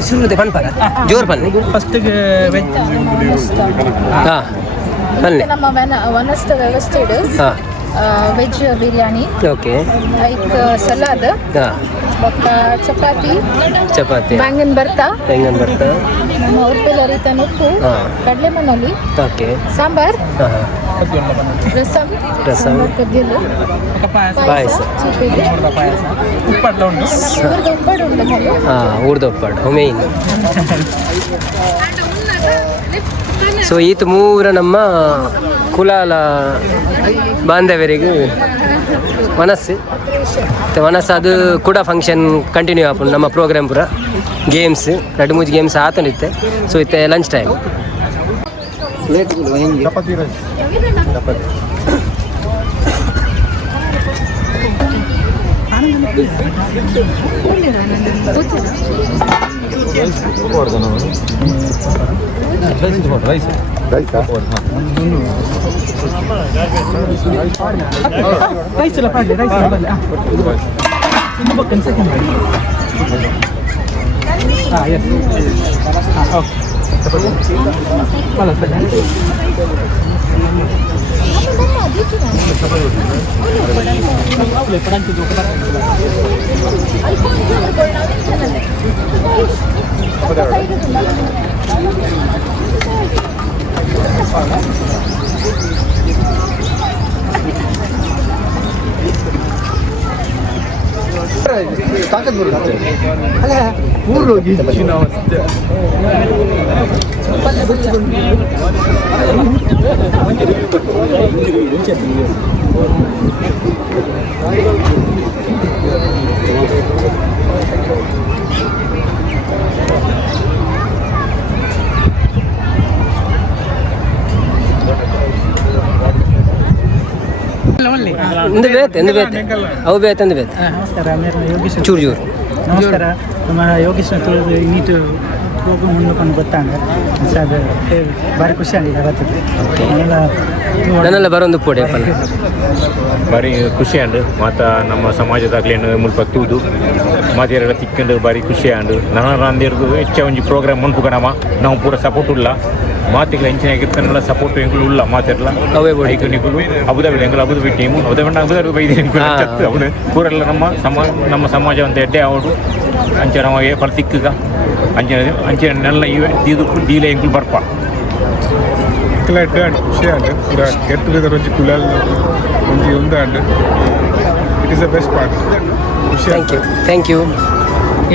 ಶುರುದೆ ಪನ್ಪರ ಜೋರ್ ಪನ್ನಿ ಫಸ್ಟಿಗೆ ವೆಜ್ ಹಾಂ ಪನ್ನೆ ನಮ್ಮ ವನಸ್ಥ ವ್ಯವಸ್ಥೆ ಇಡು ಹಾಂ ವೆಜ್ ಬಿರಿಯಾನಿ ಓಕೆ ಲೈಕ್ ಸಲಾದ್ ಹಾಂ ಚಪಾತಿ ಚಪಾತಿ ಬ್ಯಾಂಗನ್ ಬರ್ತಾ ನಮ್ಮ ಉರ್ಪೆಲ್ಲ ರೀತಿಯ ಉಪ್ಪು ಕಡಲೆ ಮಣ್ಣಲ್ಲಿ ಓಕೆ ಸಾಂಬಾರ್ ಹಾಂ ರಸಂ ಕದ್ದಿಲು ಪಾಯಸ ಚೀಪಿಗೆ ಉಪ್ಪಟ್ಲ ಉಂಟು ಇವ್ರದ್ದು ಉಪ್ಪಾಡು ಉಂಟು ಮೊದಲು ಹಾಂ ಊರ್ದು ಒಪ್ಪಾಡು ಮೇಯ್ನ್ ಸೊ ಈತ ಮೂರ ನಮ್ಮ ಕುಲಾಲ ಬಾಂಧವ್ಯರಿಗೆ ಮನಸ್ಸು ಅದು ಕೂಡ ಫಂಕ್ಷನ್ ಕಂಟಿನ್ಯೂ ಆಪುಂಡು ನಮ್ಮ ಪ್ರೋಗ್ರಾಮ್ ಪೂರ ಗೇಮ್ಸ್ 2-3 ಗೇಮ್ಸ್ ಆತನಿತ್ತೆ ಸೊ ಇತ್ತೆ ಲಂಚ್ ಟೈಮ್ ರೈಸ್ ಎಲ್ಲ ಪಾಡ್ಲಿ ರೈಸ್ ಎಸ್ ಓಕೆ ತಾಕತ್ ಬರುತ್ತೆ ಎಂದು ಬೇತೆ ಅವು ಬೇತೆ ಎಂದು ಬೇತೆ ನಮಸ್ಕಾರ ಯೋಗೇಶ್ ಚೂರು ಚೂರು ನಮಸ್ಕಾರ ನಮ್ಮ ಯೋಗೇಶ್ನ ತುಳಿದು ನೀಟು ಪ್ರೋಗ್ರಾಮ್ ಮುಂದಕ್ಕೆ ಗೊತ್ತಾಂಗ ಅದು ಭಾರಿ ಖುಷಿ ಆಗಿದೆ ಅವತ್ತು ನನ್ನೆಲ್ಲ ಬರೋದು ಪೋಡಿ ಭಾರಿ ಖುಷಿ ಅಂಡು ಮತ್ತು ನಮ್ಮ ಸಮಾಜದಾಗಲೇನು ಮುಲ್ಪ ತೂದು ಮಾತೆರೆಲ್ಲ ತಿಕ್ಕೊಂಡು ಭಾರಿ ಖುಷಿ ಅಂಡು ನನ್ನ ಅಂದಿರ್ದು ಹೆಚ್ಚ ಒಂಜಿ ಪ್ರೋಗ್ರಾಮ್ ಮುನ್ಪುಗಣಮ ನಾವು ಪೂರ ಸಪೋರ್ಟ್ ಉಲ್ಲ ಮಾತಿಗೆ ಹೆಂಚಿನ ಆಗಿರ್ತಾನೆಲ್ಲ ಸಪೋರ್ಟ್ ಎಂಗಳು ಉಲ್ಲ ಮಾತೆರಲ್ಲ ಅವೇ ಬೋಡಿ ನಿಗುಲು ಅಬುದಾಬಿ ಎಂಗಳು ಅಬುದಾಬಿ ಟೀಮು ಅಬುದಾಬಿ ಬೈದಿ ಅವನು ಪೂರೆಲ್ಲ ನಮ್ಮ ಸಮಾಜ ಅಂತ ಎಡ್ಡೆ ಅವಡು ಅಂಚೆ ನಾವು ಫಲ ತಿಕ್ಕಗ ಅಂಚೆ ನೆಲ್ಲ ಇವೆ ತೀದು ಡೀಲೆ ಎಂಗಳು ಬರ್ಪ ಎಡ್ಡೆ ಅಂಡ್ ಖುಷಿ ಅಂಡ್ ಪೂರ ಗೆಟ್ ಟುಗೆದರ್ ಒಂಜಿ ಕುಲಾಲ್ ಒಂಜಿ ಉಂದ and it is the best part ಖುಷಿ ಥ್ಯಾಂಕ್ ಯು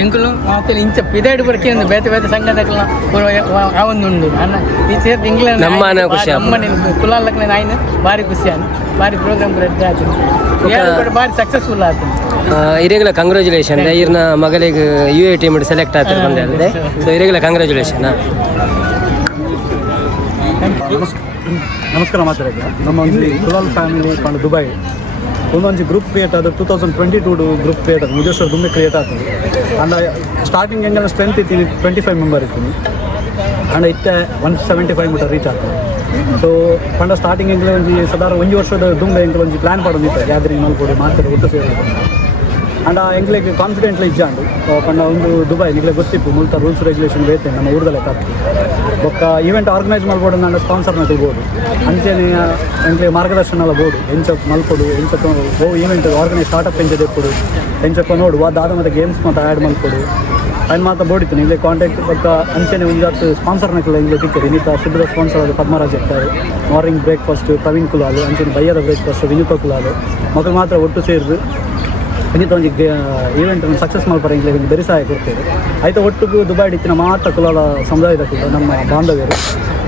ಎಂಕುಲು ಮಾತಲ್ಲಿ ಇಂಚ ಪಿದಾಡಿ ಬರ್ಕೆ ಒಂದು ಬೇತೆ ಬೇತೆ ಸಂಘದಕ್ಕೆಲ್ಲ ಆ ಒಂದು ಉಂಡು ಅನ್ನ ಈ ಸೇರ್ತು ಇಂಗ್ಲೆಂಡ್ ನಮ್ಮನೆ ಖುಷಿ ನಮ್ಮ ಕುಲಾಲಕ್ಕೆ ಆಯ್ನ ಭಾರಿ ಖುಷಿ ಆಯ್ತು ಭಾರಿ ಪ್ರೋಗ್ರಾಮ್ ರೆಡಿ ಆಯ್ತು ಭಾರಿ ಸಕ್ಸಸ್ಫುಲ್ ಆಯ್ತು ಇರೆಗ್ಯುಲರ್ ಕಂಗ್ರ್ಯಾಚುಲೇಷನ್ ಇರ್ನ ಮಗಳಿಗೆ ಯು ಎ ಟೀಮ್ ಸೆಲೆಕ್ಟ್ ಆಗ್ತಾರೆ ಬಂದೆ ಸೊ ಇರೆಗ್ಯುಲರ್ ಕಂಗ್ರ್ಯಾಚುಲೇಷನ್ ನಮಸ್ಕಾರ ಮಾತಾಡಕ್ಕೆ ನಮ್ಮ ಒಂದು ಕುಲಾಲ್ ಫ್ಯಾಮಿಲಿ ಪಂಡ ದುಬೈ ಒಂದೊಂದು ಗ್ರೂಪ್ ಕ್ರಿಯೇಟ್ ಆದ 2022 ಗ್ರೂಪ್ ಕ್ರಿಯೇಟ್ ಆದ ಮುಜೇಶ್ವರ ದುಮ್ಮೆ ಕ್ರಿಯೇಟ್ ಆಗ್ತದೆ ಅಂಡ ಸ್ಟಾರ್ಟಿಂಗ್ ಹೆಂಗೆಲ್ಲ ಸ್ಟ್ರೆಂತ್ ಇತ್ತೀನಿ 25 ಮೆಂಬರ್ ಇರ್ತೀನಿ ಅಂಡ ಇತ್ತೆ 175 ಮೀಟರ್ ರೀಚ್ ಆಗ್ತದೆ ಸೊ ಪಂಡ ಸ್ಟಾರ್ಟಿಂಗ್ ಹೆಂಗೆ ಒಂದು ಸಾಧಾರಣ ಒಂದು ವರ್ಷದ ದುಂಬೆ ಹೆಂಗೆ ಒಂದು ಪ್ಲ್ಯಾನ್ ಮಾಡೋದಿತ್ತು ಗ್ಯಾದರಿಂಗ್ ಮಲ್ಕೊಡಿ ಮಾಡ್ತಾರೆ ಒಟ್ಟು ಸೇರಿ ಅಂಡ ಎಂಗ್ಲಿಗೆ ಕಾನ್ಫಿಡೆಂಟ್ಲಿ ಇಜ್ಜಾಂಡು ಪಂಡ ಒಂದು ದುಬೈ ನಿಗ್ಲೆ ಗೊತ್ತಿತ್ತು ಮುಲ್ತ ರೂಲ್ಸ್ ರೆಗ್ಯುಲೇಷನ್ ಬೇತೆ ನಮ್ಮ ಊರದಲ್ಲೇ ತಪ್ಪು ಬೊಕ್ಕ ಈವೆಂಟ್ ಆರ್ಗನೈಸ್ ಮಾಡ್ಬೋದು ನನ್ನ ಸ್ಪಾನ್ಸರ್ನ ತಿಳ್ಬೋದು ಅಂಚೆನೆ ಎಂಕ್ಲೆ ಮಾರ್ಗದರ್ಶನ ಎಲ್ಲ ಬೋದು ಎಂಚಕ್ಕೆ ಮಲ್ಕೊಡು ಎಂಚಕ್ಕೆ ಈವೆಂಟ್ ಆರ್ಗನೈಸ್ ಸ್ಟಾರ್ಟಪ್ ಎಂಚ ತೆಪ್ಪಡು ಎಂಚಕ್ಕೆ ನೋಡು ಅದಾದ ಮತ್ತು ಗೇಮ್ಸ್ ಮತ್ತು ಆ್ಯಡ್ ಮಲ್ಕೊಡು ಅಲ್ಲಿ ಮಾತ್ರ ಬೋಡಿತ್ತು ನಿಮಗೆ ಕಾಂಟ್ಯಾಕ್ಟ್ ಬೊಕ್ಕ ಅಂಚೆನೆ ಒಂದು ಸ್ಪಾನ್ಸರ್ನಕ್ಕೆಲ್ಲ ಹಿಂಗೆ ತಿಕ್ಕರು ಇನ್ನಿತ ಫುಡ್ದ ಸ್ಪಾನ್ಸರ್ ಅದು ಪದ್ಮರಾಜ್ ಇರ್ತಾರೆ ಮಾರ್ನಿಂಗ್ ಬ್ರೇಕ್ಫಾಸ್ಟ್ ಪ್ರವೀಣ್ ಕುಲಾಲು ಅಂಚೆನೆ ಬಯ್ಯದ ಬ್ರೇಕ್ಫಾಸ್ಟ್ ವಿನುತ ಕುಲಾಲು ಮಕ್ಕಳು ಮಾತ್ರ ಒಟ್ಟು ಸೇರಿದು ಇನ್ನಿತ ಒಂದು ಈವೆಂಟ್ ಸಕ್ಸಸ್ ಮಾಡ್ತಾರೆ ಇಂಗ್ಲೇ ಒಂದು ಬೆರಿ ಸಹಾಯ ಕೊಡ್ತೇವೆ ಆಯ್ತು ಒಟ್ಟಿಗೂ ದುಬೈ ಇತ್ತಿನ ಮಾತ್ರ ಕುಲಾಲ ಸಮುದಾಯದ ಕೂಡ ನಮ್ಮ ಬಾಂಧವ್ಯರು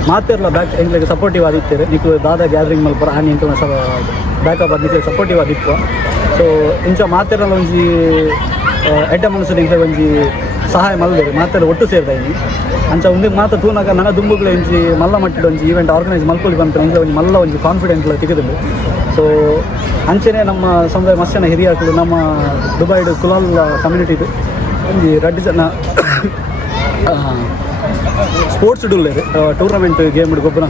ಮಾತೆಲ್ಲ ಬ್ಯಾಕ್ ಎಂಗ್ಲಿಗೆ ಸಪೋರ್ಟಿವ್ ಆಗಿತ್ತೇವೆ ನಿಕ್ಕು ದಾದ ಗ್ಯಾದರಿಂಗ್ ಮಲ್ಪರ ಆ್ಯಂಡ್ ಇಂಕ ಬ್ಯಾಕಪ್ ನಿಕ್ಲೆ ಸಪೋರ್ಟಿವ್ ಆಗಿತ್ತು ಸೊ ಇಂಚ ಮಾತೆಲ್ಲ ಒಂಜಿ ಎಡ್ಡ ಮನಸ್ಸು ಇಂಕ್ಲೆ ಒಂಜಿ ಸಹಾಯ ಮಲ್ದೇವೆ ಮಾತೆಲ್ಲ ಒಟ್ಟು ಸೇರ್ದಾಯಿನಿ ಅಂಚ ಒಂದಿಗೆ ಮಾತ್ರ ತೂನಾಗ ನನ್ನ ದುಂಬುಗಳ ಒಂಜಿ ಮಲ್ಲ ಮಟ್ಟಿದ ಒಂಜಿ ಈವೆಂಟ್ ಆರ್ಗನೈಸ್ ಮಲ್ಕೊಳ್ಳಿ ಬಂತು ಇಂಕ್ಲೆ ಒಂದು ಮಲ್ಲ ಒಂಜಿ ಕಾನ್ಫಿಡೆಂಟ್ ತೆಗೆದು ಸೊ ಅಂಚೆನೆ ನಮ್ಮ ಸಮುದಾಯ ಮಸ್ಯನ ಹಿರಿಯರು ನಮ್ಮ ದುಬೈಡು ಕುಲಾಲ್ ಕಮ್ಯುನಿಟಿದು ಒಂದು 2 ಜನ ಸ್ಪೋರ್ಟ್ಸ್ ಡುಲ್ಲೇರು ಟೂರ್ನಮೆಂಟ್ ಗೇಮ್ ಗೊಬ್ಬರ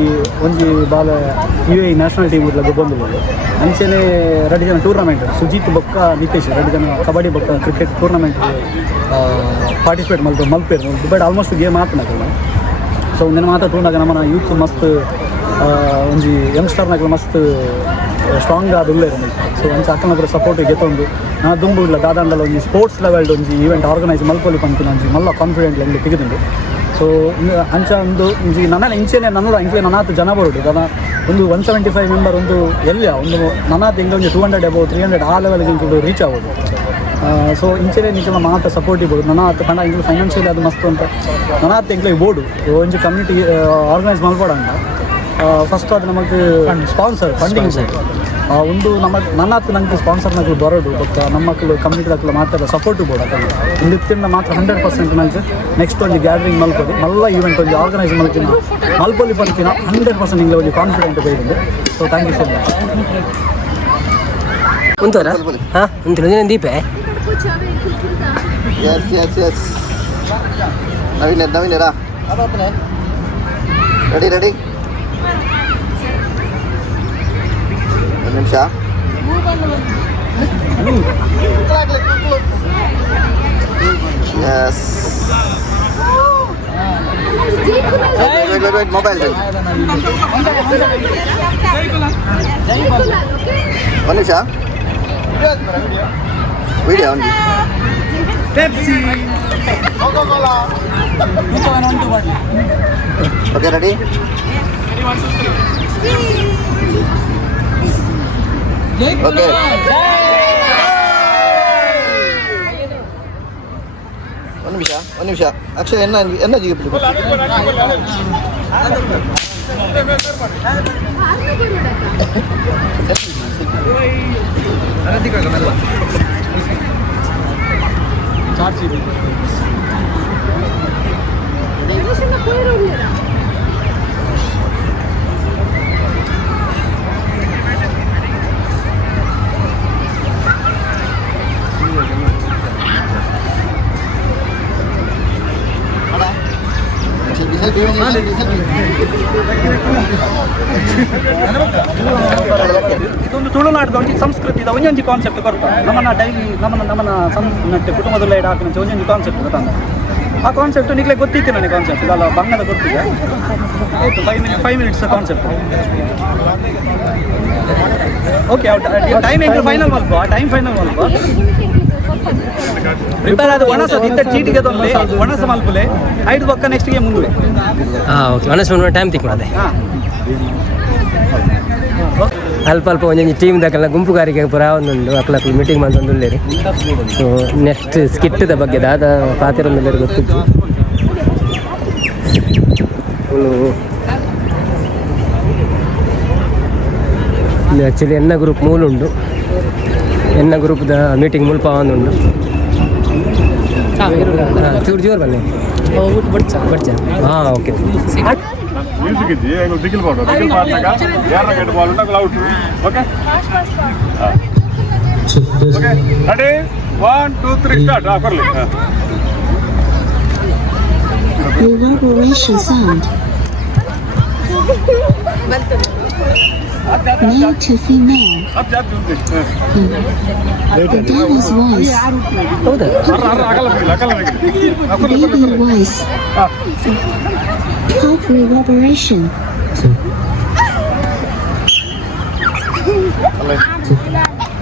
ಈ ಒಂಜಿ ಬಾಲ UAE ನ್ಯಾಷನಲ್ ಟೀಮ್ ಇಲ್ಲ ಗೊಬ್ಬೊಂದುಲ್ಲೇರು ಅಂಚೆನೆ 2 ಜನ ಟೂರ್ನಮೆಂಟ್ ಸುಜಿತ್ ಬೊಕ್ಕ ನಿತೇಶ್ 2 ಜನ ಕಬಡ್ಡಿ ಬೊಕ್ಕ ಕ್ರಿಕೆಟ್ ಟೂರ್ನಮೆಂಟ್ ಪಾರ್ಟಿಸಿಪೇಟ್ ಮಲ್ಪೇರು ದುಬೈಡ್ ಆಲ್ಮೋಸ್ಟ್ ಗೇಮ್ ಆತನಾಗಲ್ಲ ಸೊ ಒಂದಿನ ಮಾತ್ರ ತಗೊಂಡಾಗ ನಮ್ಮನ್ನ ಯೂತ್ ಮಸ್ತ್ ಒಂಜಿ ಯಂಗ್ಸ್ಟರ್ನಾಗ ಮಸ್ತ್ ಸ್ಟ್ರಾಂಗ್ ಆದ ಉಳ್ಳೇರು ಸೊ ಅಂಚ ಅಕ್ಕನ ಪೂರ ಸಪೋರ್ಟ್ ಗೆತ್ತೊಂದು ನಾ ದುಂಬು ಇಲ್ಲ ದಾದಾಂಡಲ ಒಂಜಿ ಸ್ಪೋರ್ಟ್ಸ್ ಲೆವೆಲ್ಡ್ ಒಂಜಿ ಈವೆಂಟ್ ಆರ್ಗನೈಸ್ ಮಲ್ಪೊಲಿ ಪಂಪಿನ ಒಂಜಿ ಮಲ್ಲ ಕಾನ್ಫಿಡೆಂಟ್ ಹೆಂಗೆ ತೆಗೆದುಂಡು ಸೊ ಅಂಚ ಒಂದು ಒಂಜಿ ನನ್ನ ಇಂಚೆನೆ ನನ್ನಲ್ಲ ಇಂಚೆ ನನ್ನಾತು ಜನ ಬರೋದು ನನ್ನ ಒಂದು 175 ಮೆಂಬರ್ ಒಂದು ಎಲ್ಲಿ ಒಂದು ನನ್ನಾತು ಹಿಂಗೆ ಒಂದು 200 ಅಬೌವ್ 300 ಆ ಲೆವೆಲ್ಗೆ ಇಂಕ್ಲೂಡ್ ರೀಚ್ ಆಗೋದು ಸೊ ಇಂಚೆನೆ ನಿಂಚೆಲ್ಲ ಮಾತ್ರ ಸಪೋರ್ಟ್ ಇರ್ಬೋದು ನನ್ನಾತು ಪಂಡ ಇಂಕ್ಲೂಡ್ ಫೈನಾನ್ಷಿಯಲಿ ಅದು ಮಸ್ತ್ ಅಂತ ನನ್ನಾತು ಇಂಕ್ಲೂಡ್ ಬೋರ್ಡು ಒಂಜಿ ಕಮ್ಯುನಿಟಿ ಆರ್ಗನೈಸ್ ಮಲ್ಪಡಂಡ ಫಸ್ಟ್ ಅದು ನಮಗೆ ಸ್ಪಾನ್ಸರ್ ಫಂಡಿಂಗ್ ಒಂದು ನನ್ನ ಹತ್ತು ನನಗೆ ಸ್ಪಾನ್ಸರ್ನಾಗಲು ಬರೋದು ಬಟ್ ನಮ್ಮ ಮಕ್ಕಳು ಕಮ್ಯುನಿಟಿದಾಗಲು ಮಾತ್ರ ಸಪೋರ್ಟು ಬೋರ್ಡ್ ಯಾಕಂದ್ರೆ ಇಂದಿತ್ತಿಂದ ಮಾತ್ರ 100% ನನಗೆ ನೆಕ್ಸ್ಟ್ ಒಂದು ಗ್ಯಾದರಿಂಗ್ ಮಲ್ಪೋದು ಮಲ್ಲ ಈವೆಂಟ್ ಒಂದು ಆರ್ಗನೈಸ್ ಮಲ್ಪಿನ ಮಲ್ಪೊಲಿ ಬರ್ತೀನ 100% ನಿಮಗೆ ಒಂದು ಕಾನ್ಫಿಡೆಂಟ್ ಬೇಕಿದೆ so thank you so much ಉಂಟರ ಹಾಂ ಉಂಟು ದೀಪೆ ಎಸ್ ನವೀನ್ ರೆಡಿ ಒಂದು ನಿಮಿಷ ಎಸ್ ಮೊಬೈಲ್ ಒಂದು ನಿಮಿಷ ವಿಡಿಯೋ ಓಕೆ ರೆಡಿ ಓಕೆ ಒಂದು ನಿಮಿಷ ಅಕ್ಷಯ್ ಎನ್ನ ಜಿಗಿಬಿಟ್ಟು ಇದೊಂದು ತುಳುನಾಡದ ಒಂಜಿ ಸಂಸ್ಕೃತಿದ ಒಂಜೊಂಜಿ ಕಾನ್ಸೆಪ್ಟ್ ಬರ್ತಾರೆ ನಮ್ಮನ್ನ ಡೈಲಿ ನಮ್ಮನ್ನ ಕುಟುಂಬದಲ್ಲೇ ಹಾಕಿನ ಒಂಜೊಂಜಿ ಕಾನ್ಸೆಪ್ಟ್ ಗೊತ್ತಾಗ ಆ ಕಾನ್ಸೆಪ್ಟ್ ನಿಗ್ಲೆ ಗೊತ್ತಿತ್ತು ನನಗೆ ಕಾನ್ಸೆಪ್ಟ್ ಅಲ್ಲ ಬಂಗದ ಗೊತ್ತಿದೆ ಆಯಿತು 5 minutes concept okay time entry final ಮಲ್ಪ ಟೈಮ್ ಫೈನಲ್ ಮಲ್ಪ ಪ್ರಿಪೇರ್ ಆದ ಒಣಸ ಇಂಥ ಚೀಟಿಗೆ ತೊಂದರೆ ಒಣಸ ಮಲ್ಪಲೆ 5 ಪಕ್ಕ ನೆಕ್ಸ್ಟ್ಗೆ ಮುಂದೆ ಓಕೆ ಒಣಸ ಟೈಮ್ ತಿಕ್ ಮಾಡಿದೆ ಅಲ್ಪ ಅಲ್ಪ ಒಂದೊಂದು ಟೀಮ್ದಾಗೆಲ್ಲ ಗುಂಪುಗಾರಿಕೆ ಪುರ ಒಂದೊಂದು ಅಕ್ಲಕ್ಕಲು ಮೀಟಿಂಗ್ ಮಾಡ್ತಂದುಳ್ಳೇರಿ ಸೊ ನೆಕ್ಸ್ಟ್ ಸ್ಕಿಟ್ಟದ ಬಗ್ಗೆ ದಾದ ಪಾತಿರೊಂದುಳ್ಳೇರಿ ಗೊತ್ತಿತ್ತು ಆ್ಯಕ್ಚುಲಿ ಎನ್ನ ಗ್ರೂಪ್ ಮೂಲುಂಡು ಎನ್ನ ಗ್ರೂಪ್ದ ಮೀಟಿಂಗ್ ಮುಲ್ಪ ಒಂದುಂಡು ಚೂರು ಜೋರು ಬನ್ನಿ ಬಡ್ಚ ಹಾಂ ಓಕೆ ಮ್ಯೂಸಿಕ್ ಇದ್ದಿ ದಿಗಿಲ್ ಬಾಡು ದಿಗಿಲ್ ಮಾಡ್ತಾಗ ಯಾರ ಗೇಟ್ ಬಾಲ್ ಉಂಟಾಗ out okay okay ready 1 2 3 start ಬರ್ಲಿ reverberation sound male to female the baby's voice baby voice half reverberation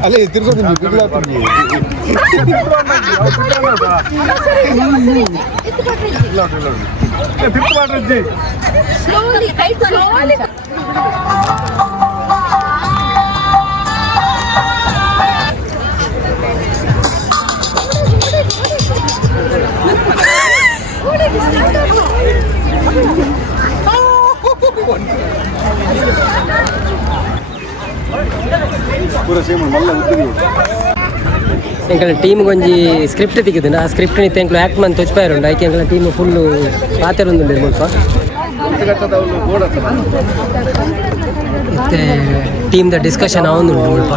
ಅಲ್ಲೇ ತಿರ್ಗೋದು ಎಂಕಲ ಟೀಮ್ ಒಂಜಿ ಸ್ಕ್ರಿಪ್ಟ್ ತೆಗೆದು ಆ ಸ್ಕ್ರಿಪ್ಟ್ ನಿಂತ ಎಂಕಲು ಆ್ಯಕ್ಟ್ ಮಾಡಿ ತೊಚ್ಪಾಯಿರುಂಡು ಆಯ್ಕೆ ಎಂಕಲ ಟೀಮ್ ಫುಲ್ಲು ಪಾತೆರೊಂದು ಸ್ವಲ್ಪ ಮತ್ತೆ ಟೀಮ್ದ ಡಿಸ್ಕಷನ್ ಅವನು ಸ್ವಲ್ಪ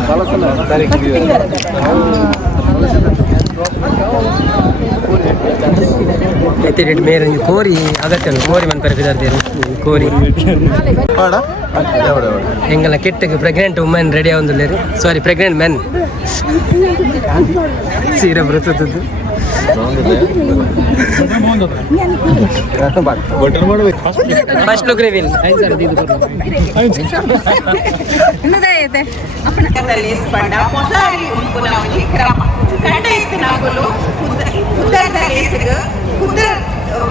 ಮೇರೆ ಕೋರಿ ಅಗತ್ಯ ಕೋರಿ ಮನ್ಪರೆ ಬಿದ್ದಾರ್ದೇರು ಕೋರಿ ಎಂಗಲ ಕೆಟ್ಟಗೆ ಪ್ರೆಗ್ನೆಂಟ್ ವುಮೆನ್ ರೆಡಿ ಆಗೊಂದುಲ್ಲೇರಿ ಸಾರಿ ಪ್ರೆಗ್ನೆಂಟ್ ಮೆನ್ ಸೀರೆ ಬರುತ್ತದ್ದು ಫಸ್ಟ್ ಲುಕ್ ರಿವೀಲ್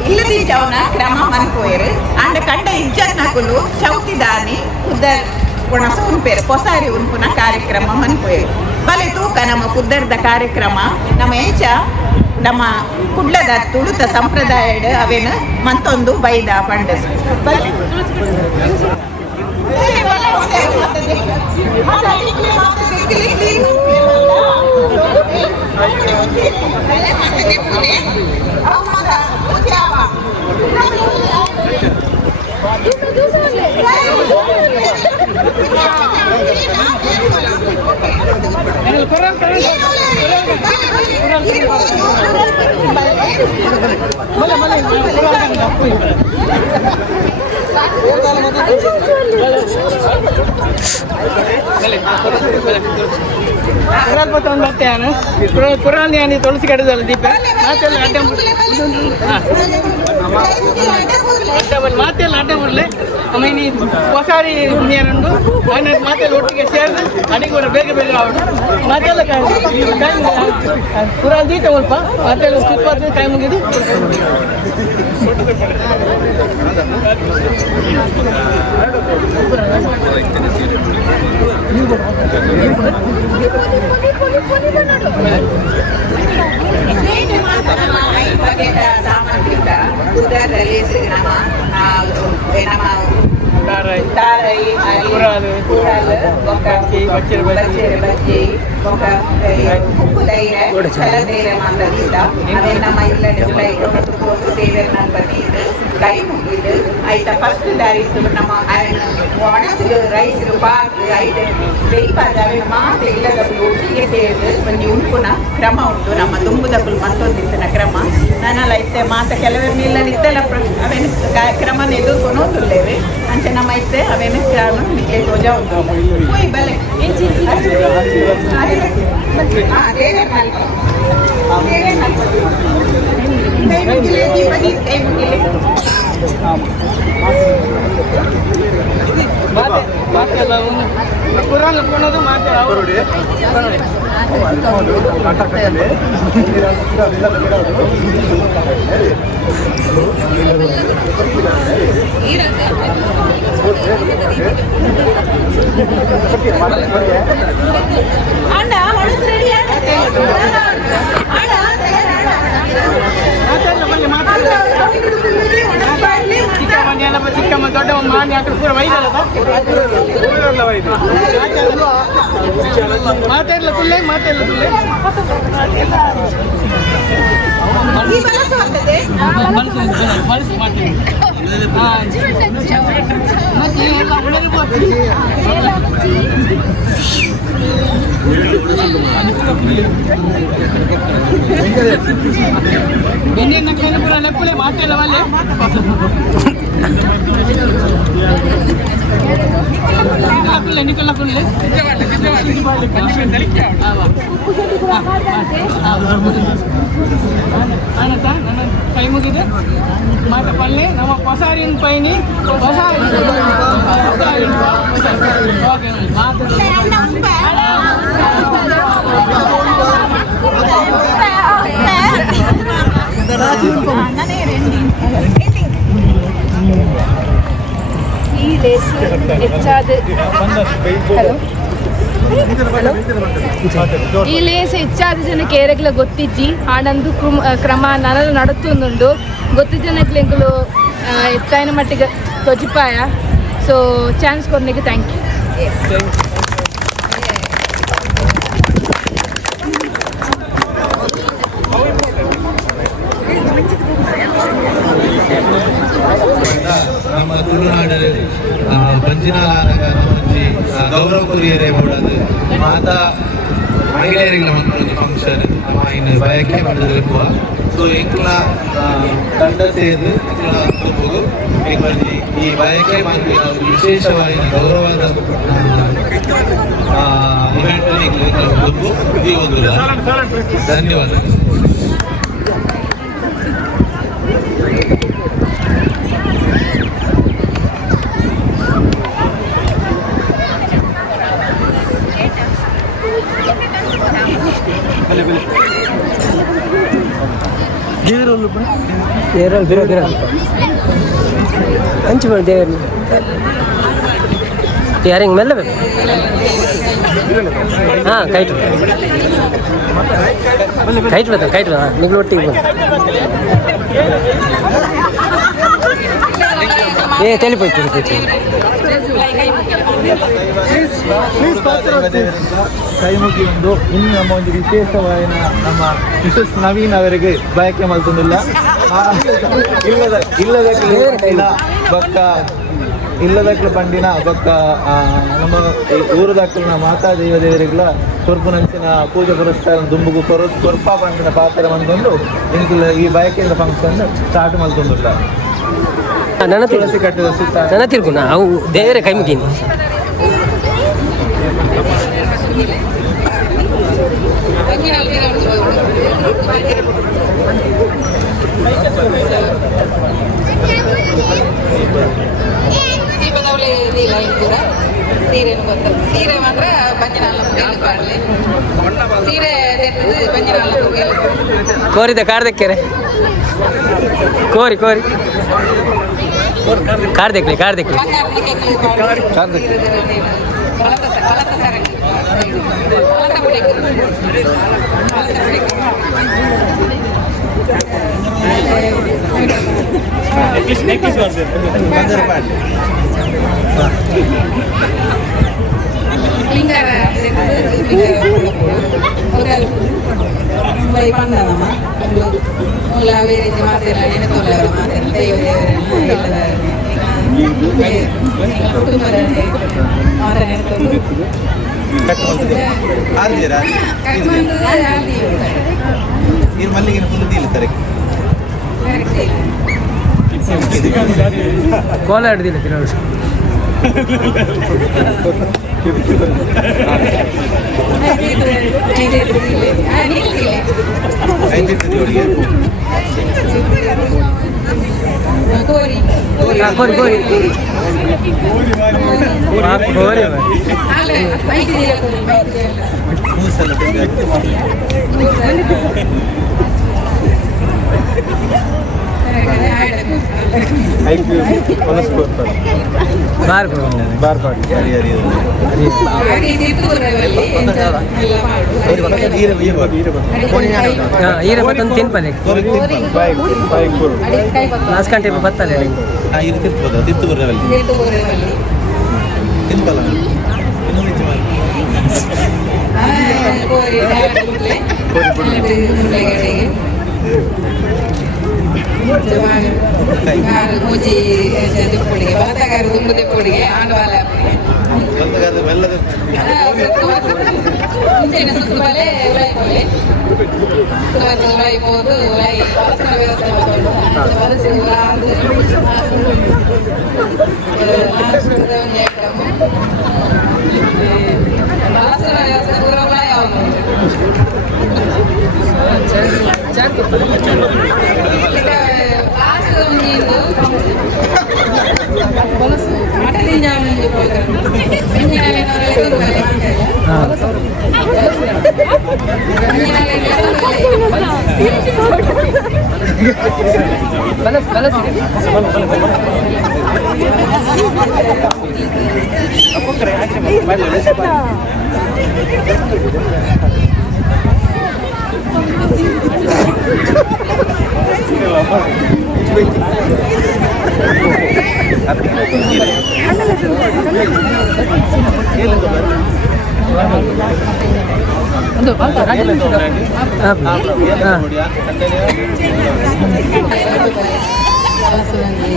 ಇಲ್ಲದಿ ಜವನ ಕ್ರಮ ಮನ್ಪೋಯರು ಅಂಡ ಕಂಡ ಇಜ್ಜತ್ ನಕುಲು ಚೌಕಿದಾನಿ ಕುದ್ದರ್ ಒಣಸ ಉನ್ಪೇರು ಪೊಸಾರಿ ಉನ್ಪುನ ಕಾರ್ಯಕ್ರಮ ಮನ್ಪೋಯರು ಬಲೆ ತೂಕ ನಮ್ಮ ಕುದ್ದರ್ದ ಕಾರ್ಯಕ್ರಮ ನಮ್ಮ ಏಚ ನಮ್ಮ ಕುಡ್ಲದ ತುಳುತ ಸಂಪ್ರದಾಯಡ್ ಅವೇನು ಮಂತೊಂದು ಬೈದ ಪಂಡ ಕುರಾನ್ ಯಾನಿ ತುಳಸಿ ಕಡದಲ್ಲ ದೀಪ ಮಾತೆಲ್ಲ ಅಡ್ಡ ಬಿಡಲೆ ಆಮೇಲೆ ಹೊಸಾರಿ ನೀರಂಡು ಮಾತೆಲ್ಲ ಒಟ್ಟಿಗೆ ಸೇರಿದು ಅಡಿಗೆ ಬರೋ ಬೇಗ ಬೇಗ ಆವಡು ಮಾತೆಲ್ಲ ಕುರಾನ್ ದೀತ ಸ್ವಲ್ಪ ಮಾತೆಲ್ಲ ಸುತ್ತ ಟೈಮ್ ಮುಗಿದು ಕೈ ಮುಗಿದು ಆಯ್ತಾ ಫಸ್ಟ್ ಡೈರೆಕ್ಟ್ ನಮ್ಮ ಒಣಸಿಗೆ ರೈಸಿಗೆ ಪಾಕು ಆಯ್ತು ಬೇಯ್ಪಾದಾವೆ ಮಾತು ಇಲ್ಲದ ಒಟ್ಟಿಗೆ ಸೇರಿದು ಒಂದು ಉಂಪುನ ಕ್ರಮ ಉಂಟು ನಮ್ಮ ದುಂಬುದಕ್ಕೂ ಮತ್ತೊಂದಿತ್ತಿನ ಕ್ರಮ ನಾನೆಲ್ಲ ಇತ್ತೆ ಮಾತ ಕೆಲವರು ನಿಲ್ಲಲ್ಲಿ ಇತ್ತೆಲ್ಲ ಅವೇನು ಕ್ರಮನ ಎದುರ್ಕೊಳೋದಿಲ್ಲೇವೆ ಅಂಚೆ ನಮ್ಮ ಇತ್ತೆ ಅವೇನು ಕ್ರಮ ನಿಕ್ಕೆ ಧ್ವಜ ಉಂಟು ಹೋಯ್ ಬಲೆ ಕೈ ಮುಗಿಲೆ ದೀಪನಿ ಕೈ ಮುಗಿಲೆ ಮಾತೆಲ್ಲ ಕುರಾನ್ ಕೊಡೋದು ಮಾತೆ ಅಣ್ಣ ಹೊಣಸ್ ರೆಡಿ ಚಿಕ್ಕಮ್ಮ ದೊಡ್ಡಮ್ಮ ಮಾಡಿ ಹಾಕಿ ಪೂರ ವೈದ್ಯಲ್ಲ ಮಾತೆಲ್ಲ ತುಳ್ಳೆ ಮಾತೆಲ್ಲ ತುಳ್ಳೆ ಬಳಸಿ ಮಾಡ್ತೀವಿ ಮತ್ತೆ ಎಲ್ಲ ಇನ್ನೇನು ಪೂರ ಲೆಪ್ಪಲೆ ಮಾತೆಲ್ಲ ಒಳ್ಳೆ ನಿಕಲ್ಲ ಕುಳ್ಳೆ ಕೈ ಮುಗಿದೆ ಮತ್ತೆ ಪಳ್ಳೆ ನಮ್ಮ ಹೊಸಾರಿನ ಪೈನಿ ಈ ಲೇಸ್ ಹೆಚ್ಚಾದ ಈ ಲೇಸ್ ಹೆಚ್ಚಾದ ಜನಕ್ಕೆ ಏರೆಗ್ಲ ಗೊತ್ತಿಜ್ಜಿ ಆನಂದು ಕ್ರಮ ನನಲು ನಡುತ್ತುಂದುಂಡು ಗೊತ್ತಿದ್ದ ಜನಕ್ಲೆಂಕಲು ಎತ್ತಾಯಿನ ಮಟ್ಟಿಗೆ ತೊಜಿಪಾಯ ಸೊ ಚಾನ್ಸ್ ಕೊಡ್ಲಿಕ್ಕೆ ಥ್ಯಾಂಕ್ ಯು. ನಮ್ಮ ತುಳುನಾಡು ಪಂಚಿನಾಲಾರಗ ನಮ್ಮೊಂಜಿ ಗೌರವ ಕೊರಿಯರೆ ಬೋಡದು ಮಾತಾ ಮಹಿಳೆಯರಿಗಳ ಮಕ್ಕಳೊಂದು ಫಂಕ್ಷನ್ ನಮ್ಮ ಇನ್ನು ಬಯಕೆ ಮಾಡಿದ್ರು ಸೊ ಇಂಕ್ಲ ತಂಡ ಸೇರಿ ಇಂಕ್ಲ ತುಂಬು ಈ ಬಯಕೆ ಮಾಡಿ ವಿಶೇಷವಾಗಿ ಗೌರವದ ಇವೆಂಟ್ ತುಂಬು ಈ ಒಂದು ಧನ್ಯವಾದಗಳು. ದೇವರಲ್ಲಿ ಬಿರೋ ಹಂಚಿಬೇಡ ದೇವರಲ್ಲಿ ಯಾರಿಂಗೆ ಮೆಲ್ಲಬೇಕು ಹಾಂ ಕೈಟ್ ಬತ್ತ ನಿಗ್ಲು ಒಟ್ಟಿಗೆ ಬಂದು ತೆಲಿಪೋಯ್ತು ಕೈ ಮುಗಿಯೊಂದು ಇನ್ನು ನಮ್ಮ ಒಂದು ವಿಶೇಷವಾದ ನಮ್ಮ ಮಿಸಸ್ ನವೀನ್ ಅವರಿಗೆ ಬಯಕೆ ಮಲ್ತೊಂದಿಲ್ಲ ಇಲ್ಲದಕ್ಕಲು ಪಂಡಿನ ಬೊಕ್ಕ ನಮ್ಮ ಊರದಕ್ಕಲಿನ ಮಾತಾ ದೇವದೇವರಿಗಳ ಸ್ವರ್ಪನಂಚಿನ ಪೂಜೆ ಪುರಸ್ಕಾರ ದುಂಬುಗು ಸ್ವರ್ಪ ಪಂಡಿನ ಪಾತ್ರ ಮಂದ್ಕೊಂಡು ಇಂಕುಲ ಈ ಬಯಕೆಯಿಂದ ಫಂಕ್ಷನ್ ಸ್ಟಾರ್ಟ್ ಮಲ್ತೊಂದಿಲ್ಲ ತುಳಸಿ ಕಟ್ಟದ ಸುತ್ತ ನನ್ನ ತಿರ್ಗು ನಾವು ದೇವರೇ ಕೈ ಮುಗೀನಿ ದೀಪದವಳಿ ಇದಿಲ್ಲ ಇಲ್ಲಿ ಕೂಡ ಸೀರೆನು ಗೊತ್ತು ಸೀರೆ ಮಾತ್ರ ಬಂಜನಾಲ ಪಾಡಲಿ ಸೀರೆ ಬಂಜನಾಲ ಕೋರಿದ ಕಾರ್ದಕ್ಕೆರೆ ಕೋರಿ ಕೋರಿ ಕಾರ್ದಕ್ಲಿ ಕಾರ್ದಕ್ಲಿ ಬಂದನಮ್ಮ ಬೇರೆ ರೀತಿ ಮಾತೆಲ್ಲ ನೆನೆಕೊಳ್ಳಲ್ಲ ಮಾತೆಲ್ಲ ದೈವ ಕುಟುಂಬದ ಮಾತೆ ನೆನೆಕೊಂಡು ಮಲ್ಲಿಗೆ ಫುಲ್ ತೀಲ್ತಾರೆ ಕೋಲ ಹಿಡ್ದಿಲ್ಲ ಕೆಲವರು ಕೋರಿ ಕೋರಿ ಕೋರಿ ಕೋರಿ ಈರಪ್ಪತ್ತೊಂದು ತಿನ್ಪಲೆ ಲಾಸ್ಟ್ ಗಂಟೆ ಬತ್ತಲ್ಲ ತಿನ್ಪಲ್ಲ ಮೂಜಿ ದೆಪ್ಪುಡಿಗೆ ಬಲತಗಾರ ದುಂಬು ದೆಪ್ಪುಡಿಗೆ ಆಂಡವಾಲ ಮುಂಚಿನ ಸುತ್ತು ಬಲೆ ಉಳೈ ಪೊಲೆ ಉಳೈ ಹೋದು ಉಳೈ ವಾಸನ ವ್ಯವಸ್ಥೆ ಬಲಸಿ ವಾಸನ ವ್ಯವಸ್ಥೆ ಪೂರ ಉಳೈ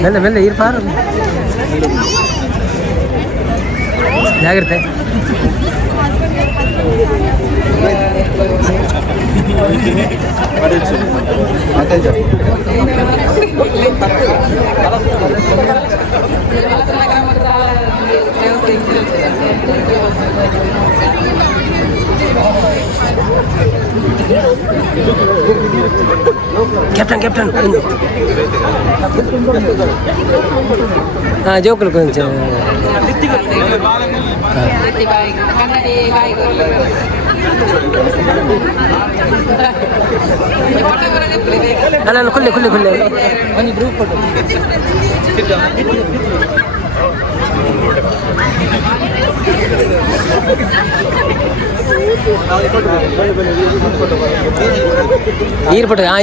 ಮೆಲ್ಲ ಮೆಲ್ಲ ಇರ್ಪಾರು ಜಾಗ್ರತೆ कैप्टन कैप्टन हाँ जोकल కొంచెం ಅಲ್ಲ ಕುಲ್ಲೆ ಕುಲ್ಲೆ ಕುಲ್ಲೆ ಒಂದು ಗ್ರೂಪ್ ಫೋಟೋ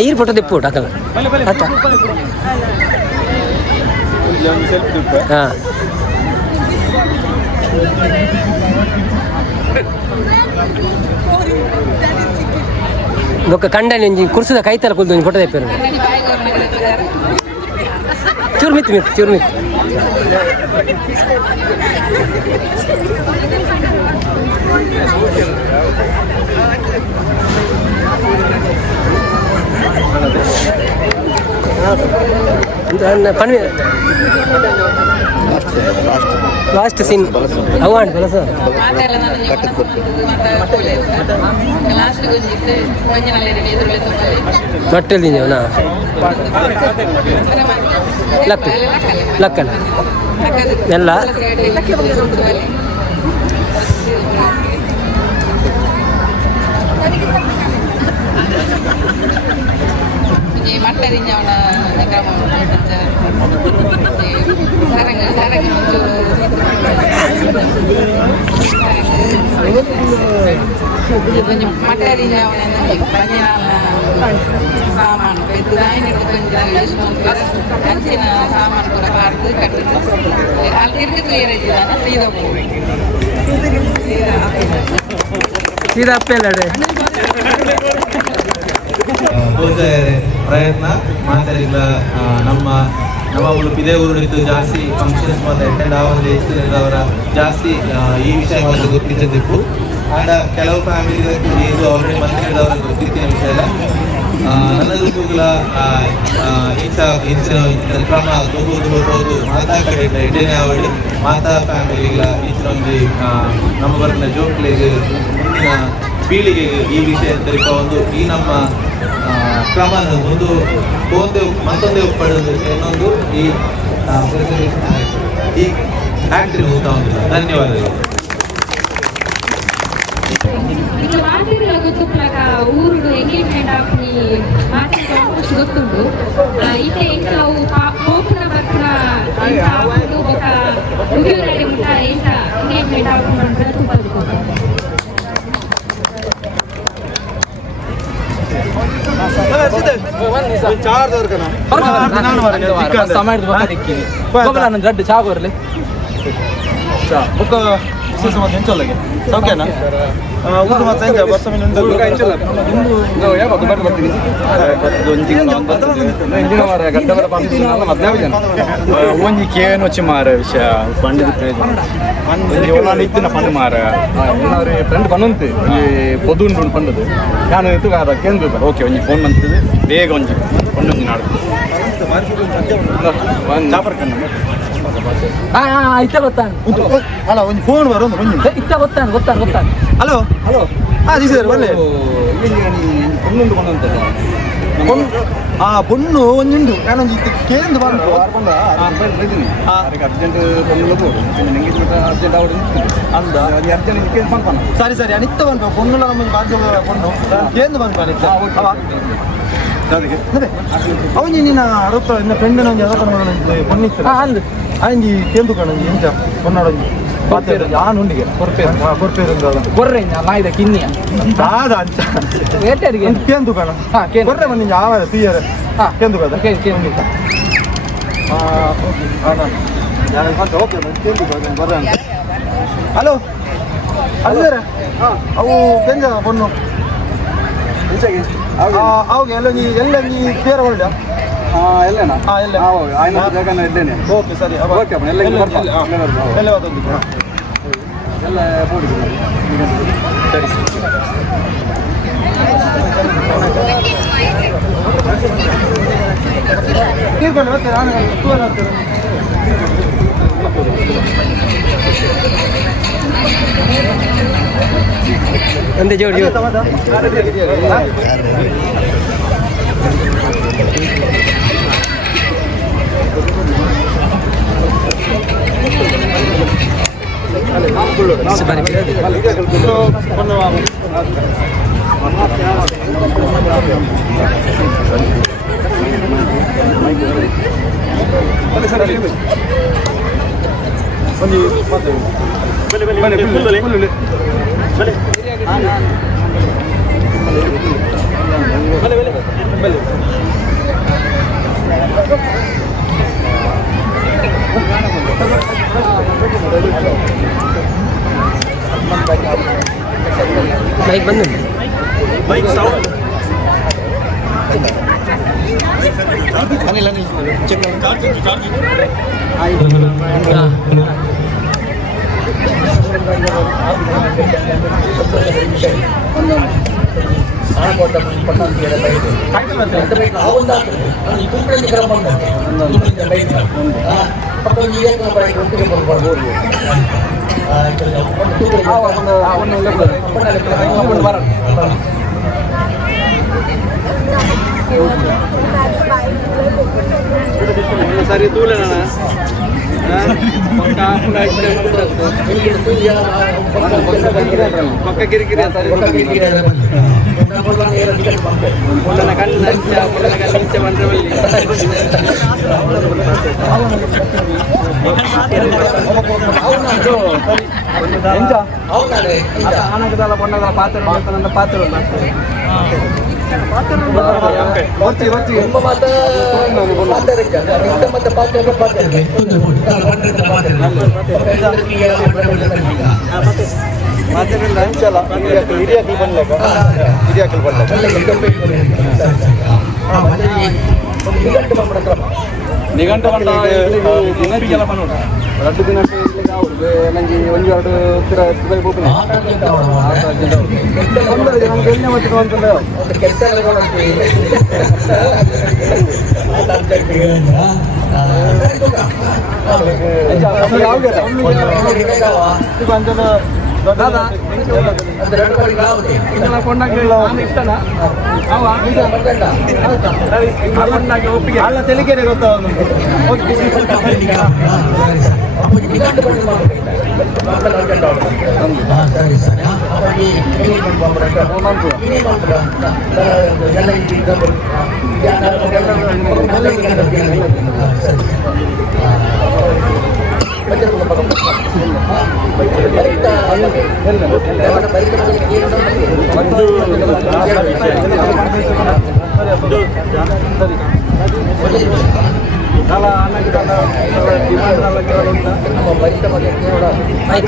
ಈರ್ ಫೋಟೋ ದಿಪ್ಪು ಹಾಕಲ್ಲ ಹಾಂ ఒక కండని కుర్సుద కైతల కుల్దు ఫోటో తెప్పారు చూర్మిత్ మిత్ చూర్మిత్ పని ಲಾಸ್ಟ್ ಸೀನ್ ಅವ ಆಡ್ತಲ್ಲ ಸರ್ ಮಾತೆಲ್ಲ ನನಗೆ ಮತ್ತೆ ಲಾಸ್ಟ್ ಗೊಂಜಿತ್ತು ಗೊಂಜಿನಲ್ಲಿ ಎದುರುಳೆ ತುಂಬ ಮಟ್ಟಲ್ಲಿ ಅವನಾ ಲಕ್ಕಲ್ಲ ಎಲ್ಲ ಮಟ್ಟರಿಂಜವನ ಸರಂಗ ಸರಂಗ கொஞ்சம் மட்டரிஞ்ச சாமான் கஞ்சின சாமான் கூட பார்த்து கட்டுது அது இருக்குது ஏறிச்சுதானே ಸೀದಾ ಅಪ್ಪೆಲ್ಲಡೆ ಪ್ರಯತ್ನ ಮಾತಾಡಿಲ್ಲ ನಮ್ಮ ಉಡುಪಿ ಇದೇ ಊರಿನಿಂದ ಜಾಸ್ತಿ ಫಂಕ್ಷನ್ಸ್ ಮತ್ತು ಅಟೆಂಡ್ ಆಗೋದೇ ಅವರ ಜಾಸ್ತಿ ಈ ವಿಷಯ ಒಂದು ಗೊತ್ತಿದ್ದಿತ್ತು ಆ್ಯಂಡ್ ಕೆಲವು ಫ್ಯಾಮಿಲಿಗೆ ಇದು ಆಲ್ರೆಡಿ ಮಂತ್ರಿದವರ ಗೊತ್ತಿತ್ತಿನ ವಿಷಯ ಇಲ್ಲ ನನ್ನ ದುಡ್ಡುಗಳ ಇಂಚಿನ ಕ್ರಮ ಹೋಗೋದು ಮಾತಾ ಕಡೆ ಎಡೆನೇ ಆವಡಿ ಮಾತಾ ಫ್ಯಾಮಿಲಿಗಳ ಇಂಚಿನ ಒಂದು ನಮ್ಮ ಬರ್ನ ಜೋಕ್ಲಿಗೆ ಮುಂದಿನ ಪೀಳಿಗೆಗೆ ಈ ವಿಷಯ ತರಿಪ ಒಂದು ಈ ನಮ್ಮ ಕ್ರಮನ ಒಂದು ಮತ್ತೊಂದೇ ಪಡೆದು ಇನ್ನೊಂದು ಈ ಫ್ಯಾಕ್ಟ್ರಿ ಹೋಗ್ತಾ ಉಂಟು. ಧನ್ಯವಾದಗಳು. ಗೊತ್ತುಪ್ಪಾಗ ಊರುಡು ಎಂಗೇಜ್ಮೆಂಟ್ ಆಗಿ ಮಾತಾಡಿ ಗೊತ್ತುಂಟು ಇತ್ತೆ ಎಂಕ ಅವು ಪೋಪುನ ಬರ್ಪುನ ಆಗುಂಡು ಬೊಕ ಉಗಿಯೋರಡೆ ಮುಟ್ಟ ಎಂತ ಎಂಗೇಜ್ಮೆಂಟ್ ಆಗುಂಡು ಅಂತ ತುಪ್ಪದು ಗಡ್ಡು ಚಾಗೋರ್ಲಿ ಬುಕ್ಕ ಹೆಂಚೊಲ್ಲಗೆ ಸೌಖ್ಯನಾ ಊರು ಮತ್ತೆ ಹೆಂಗೆ ಬಸ್ ಒಂಜಿ ಕೇನು వచ్చి ಮಾರ ವಿಷಯ పండుగ ప్రయోజనం ఇత్తిన పండు మార ఫ్రెండ్ పనుంది ఈ పొద్దుండు పండుది ನಾನು ಇದು ಕೇಂದ್ರ ಓಕೆ ಒಂಜಿ ಫೋನ್ ಬಂತಿದ್ದು ಬೇಗ ಒಂಜಿ ಒಂದೊಂದು ನಾಡು ಇತ್ತ ಗೊತ್ತಾನು ಅಲ್ಲ ಒಂದು ಫೋನ್ ಬರೋದು ಇತ್ತ ಗೊತ್ತಾನು ಹಲೋ ದಿಸ್ ಇಸ್ ಒಳ್ಳೆ ಪೊಣ್ಣುಂಡು ಬಂದಂತಲ್ಲ ಪೊಣ್ಣು ಒಂದುಂಡು ನಾನೊಂದು ಕೇಂದ್ರ ಬಂದು ಅರ್ಜೆಂಟ್ ಅರ್ಜೆಂಟ್ ಅವಡು ಅಂದ ಅರ್ಜೆಂಟ್ ಸರಿ ಅನಿತ್ತ ಬಂದು ಪೊಣ್ಣು ನಮ್ಮ ಬಾಧ್ಯ ಪೊಣ್ಣು ಕೇಂದ್ರ ಬಂದು ಅವನು ನಿನ್ನ ಅರವತ್ತ ಇನ್ನ ಫ್ರೆಂಡ್ ಒಂದು ಪೊನ್ನಿತ್ತು ಆಯ್ತು ಕೇಂದ್ರ ಕಣ ಎಂತ ಪೊನ್ನಾಡೊಂದು ನಾನು ಉಂಡಿಗೆ ಕೊರ್ರೆ ನಾಯ್ದ ಕಿನ್ನಿಯ ಆದ ಅಂತ ಕೇಂದ್ರ ಕಣ ಕೊರ್ರೆ ಬಂದು ಯಾವ ತೀಯರ ಕೇಂದ್ರ ಕದ ಓಕೆ ಕೇಂದ್ರ ಬರ್ರೆ ಅಂತ ಹಲೋ ಅಲ್ಲರ ಅವು ಕೆಂಜ ಪೊಣ್ಣು ಅವಾಗ ಎಲ್ಲ ನೀ ಬೇರೆ ಹೊರಡ ಎಲ್ಲೇನಾ ಎಲ್ಲ ಇದ್ದೇನೆ ಓಕೆ ಸರಿ ಓಕೆ ಎಲ್ಲ ಸರಿ ತೀರ್ಕೊಂಡು ಮತ್ತೆ ನಾನು ಟೂರ್ ಆಗ್ತೇನೆ ಒಂದೇ ಜೋಡಿ ಬೈಕ್ ಬಂದು ಬೈಕ್ ಸೌಂಡ್ ಅನಿಲ್ ಚೆಕ್ ಮಾಡಿ ಸರಿ ತೂಲೆ ಪಕ್ಕ ಕಿರಿಕಿರಿ ಆನಗದಲ್ಲ ಬಣ್ಣದ ಪಾತ್ರ ನನ್ನ ಪಾತ್ರ ನಿಘಂಟು ಬಂಡ ದಿನಕ್ಕೆಲ್ಲ ಬಂದ 2 ದಿನ ನನಗೆ ಒಂದು 2 ನಮ್ಗೆ ಎಣ್ಣೆ ಮತ್ತೆ ಅಂತಂದ್ರೆ ಒಪ್ಪಿಗೆ ಅಲ್ಲ ತೆಲಿಕೆರೆ ಗೊತ್ತಾಗ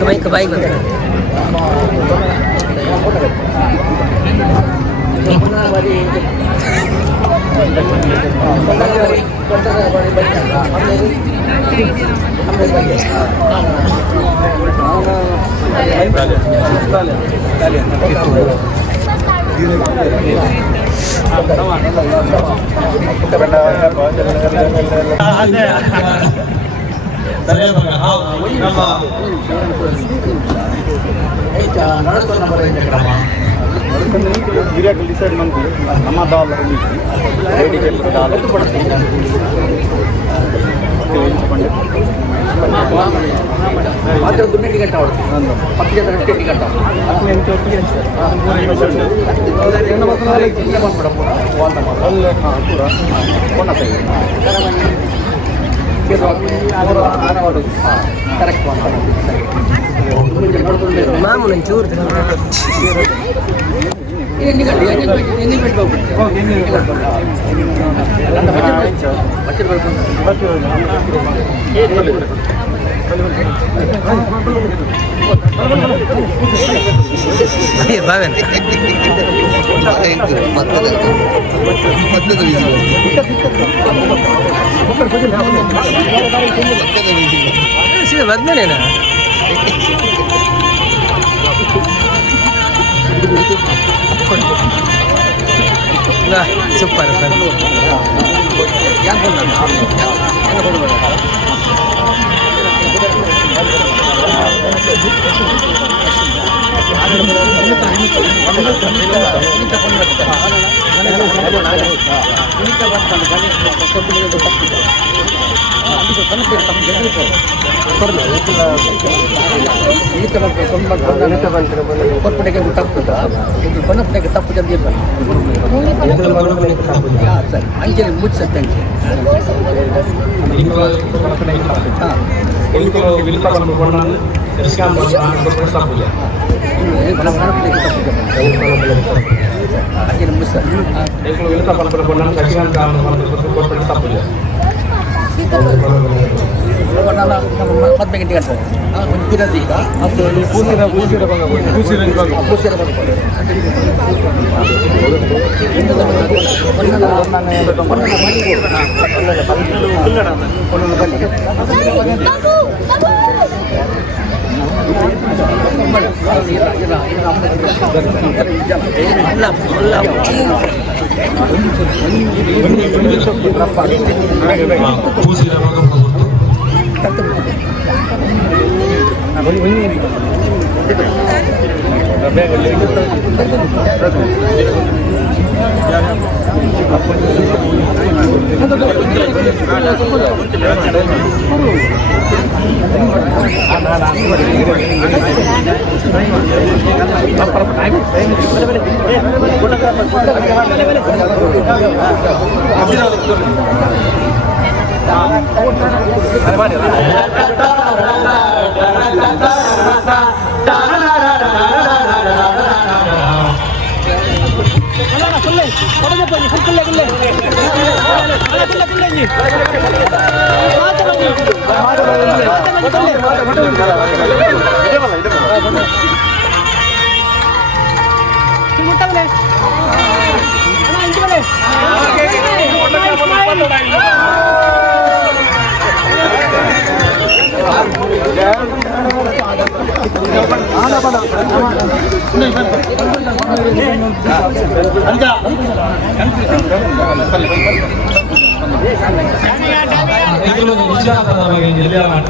ಬೈಕ್ ಹಿರಿಯಾಕಲ್ ಡಿಸೈಡ್ ಮಾಡ್ತೀವಿ ನಮ್ಮ ಡಾಲರ್ ಮಾತ್ರ ದುಡ್ಡು ಟಿಕೆಟ್ ಆವಡ್ತು 10 ಜನ ಟಿಕೆಟ್ ಕರೆಕ್ಟ್ ಮಾಮೂಲು ಚೂರು ಬದ್ಮೇಲೇನಾ ಸೂಪರ್ ಕೊರ್ಪಡೆಗೆ ತಪ್ಪು ತಪ್ಪು ಜಲ್ದಿ ಸರಿ ಅಂಚೆ ಮುಚ್ಚತ್ತೆ ಮತ್ತೆ ಗಂಟೆ ಗಂಟೆ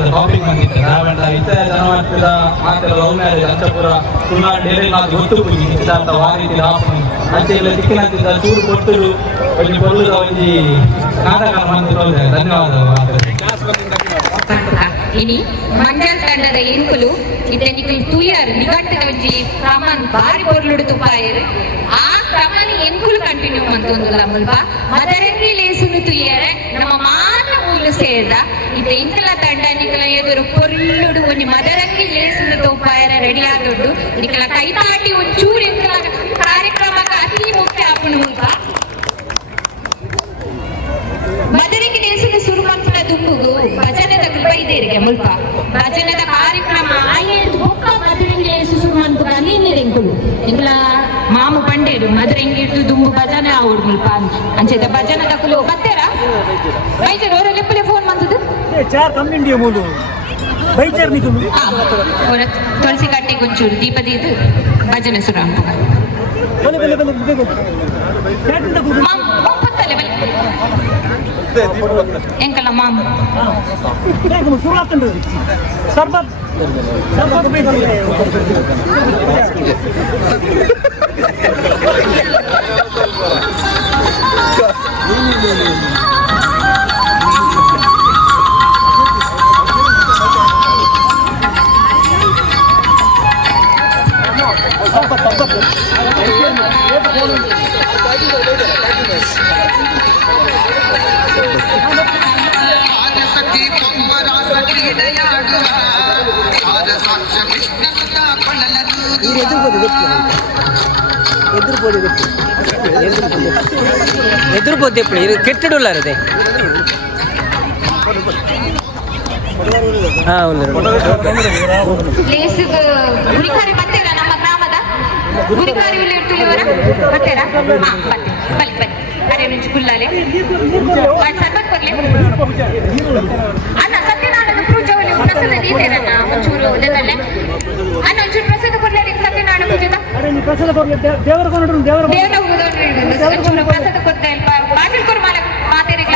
ಟಾಪಿಕ್ ಬಂದಿತ್ತು ನಾವೆಂಡ ಇತ್ತ ಜನ ಮಾಡ್ತಿಲ್ಲ ಮಾತೆಲ್ಲ ಲವ್ ಮ್ಯಾರೇಜ್ ಅಂತ ಪೂರ ಪುನಃ ಡೈಲಿ ಮಾತು ಗೊತ್ತು ಪುಗಿ ಅಂತ ವಾರೀತಿ ಹಾಪು ಅಂಚೆ ಇಲ್ಲ ಸಿಕ್ಕಿನಂತಿದ್ದ ಚೂರು ಕೊಟ್ಟರು ಒಂದು ಕೊಲ್ಲುದ ಒಂದು ನಾಟಕ ಮಂದಿರೋದೆ ಧನ್ಯವಾದಗಳು. ಇನಿ ಮಂಡ್ಯ ತಂಡದ ಎಂಕುಲು ಇದೆನಿಕಲ್ ತುಯರ್ ನಿಗಟ್ಟದ ಒಂಜಿ ಕ್ರಮನ್ ಬಾರಿ ಪೊರ್ಲುಡು ತುಪಾಯರು ಆ ಕ್ರಮನ ಎಂಕುಲು ಕಂಟಿನ್ಯೂ ಮಂತೊಂದುಲ್ಲ ಮುಲ್ಪ ಮದರಂಗಿ ಲೇಸುನು ತುಯ್ಯರೆ ನಮ್ಮ ಮಾತ ಮೂಲು ಸೇರ್ದ ಇದು ಇಂಕಲ ತಂಡ ನಿಕಲ ಎದುರು ಪೊರ್ಲುಡು ಒಂಜಿ ಮದರಂಗಿ ಲೇಸುನು ತುಪಾಯರ ರೆಡಿ ಆದೊಡ್ಡು ನಿಕಲ ಕೈತಾಟಿ ಒಂಚೂರು ಎಂಕಲ ಕಾರ್ಯಕ್ರಮಕ್ಕೆ ಅತಿ ಮುಖ್ಯ ಆಪುನು ಮುಲ್ಪ ಮದರಂಗಿ ಲೇಸುನು ಶುರು ಮಾಡ್ಕೊಂಡ ದುಂಬುಗು ಭಜನದ ಕೃಪೈದೇರಿಗೆ ಮುಲ್ಪ ಭಜನದ ಕಾರ್ಯಕ್ರಮ ಆಯ್ತು ಬೊಕ್ಕ ಮದರಂಗಿ ಲೇಸು ಶುರು ಮಾಡ್ಕೊಂಡ ನೀನಿರೆಂಕುಲು ಇಂಕಲ ಮಾಮು ಪಂಡೇರು ಮದರಂಗಿ ಇಟ್ಟು ದುಂಬು ಭಜನೆ ಆವಡು ಮುಲ್ಪ ಅಂಚೆದ ಭಜನದ ಕುಲು ಬತ್ತೇರ ಬೈಜರ್ ಅವರ ಲೆಪ್ಪಲೆ ಫೋನ್ ಬಂದದು ಚಾರ್ ಕಮ್ಮಿಂಡಿಯ ಮೂಲು ಬೈಜರ್ ನಿಕುಲು ಅವರ ತುಳಸಿ ಕಟ್ಟೆ ಗೊಂಚೂರು ದೀಪದ ಇದು ಭಜನೆ ಶುರು ಆಗ್ತದೆ ಎಂಕಲ್ಲ ಮಾಮ ಶುರು ಆಗ್ತಂಡು ಸರ್ಬತ್ ಸರ್ಬತ್ ಎದುರ್ಬೋದು ಎప్పుడు ಕೆಟ್ಟಡುಲ್ಲಾರದೆ ಪ್ಲೇಸಿಗೆ ಗುರಿಕಾರಿ ಬತ್ತೇರ ನಮ್ಮ ಗ್ರಾಮದ ಗುರಿಕಾರಿ ಇರ್ತುಲಿವರ ಬತ್ತೇರ ಬಲ್ಲಿ ಬಲ್ಲಿ ಅರೆ ನುಂಚು ಕುಲ್ಲಾಲೆ ಸರ್ಬತ್ ಕೊಡ್ಲಿ ಅಣ್ಣ ಸತ್ಯನಾರಾಯಣ ಪೂಜೆಯಲ್ಲಿ ಪ್ರಸಾದ ದೀತೇರಣ್ಣ ಒಂಚೂರು ಒಳ್ಳೆದಲ್ಲೇ ಅಣ್ಣ ಒಂಚೂರು ಪ್ರಸಾದ ಕೊಡ್ಲಿ ಸತ್ಯನಾರಾಯಣ ಪೂಜೆದ ದೇವರ ಕೊಂಡ್ರು ದೇವರ ಒಂಚೂರು ಪ್ರಸಾದ ಕೊಡ್ತಾ ಇಲ್ಪ ಬಾಜಿಲ್ ಕೊರು ಮಾಲ ಮಾತೇರಿಗ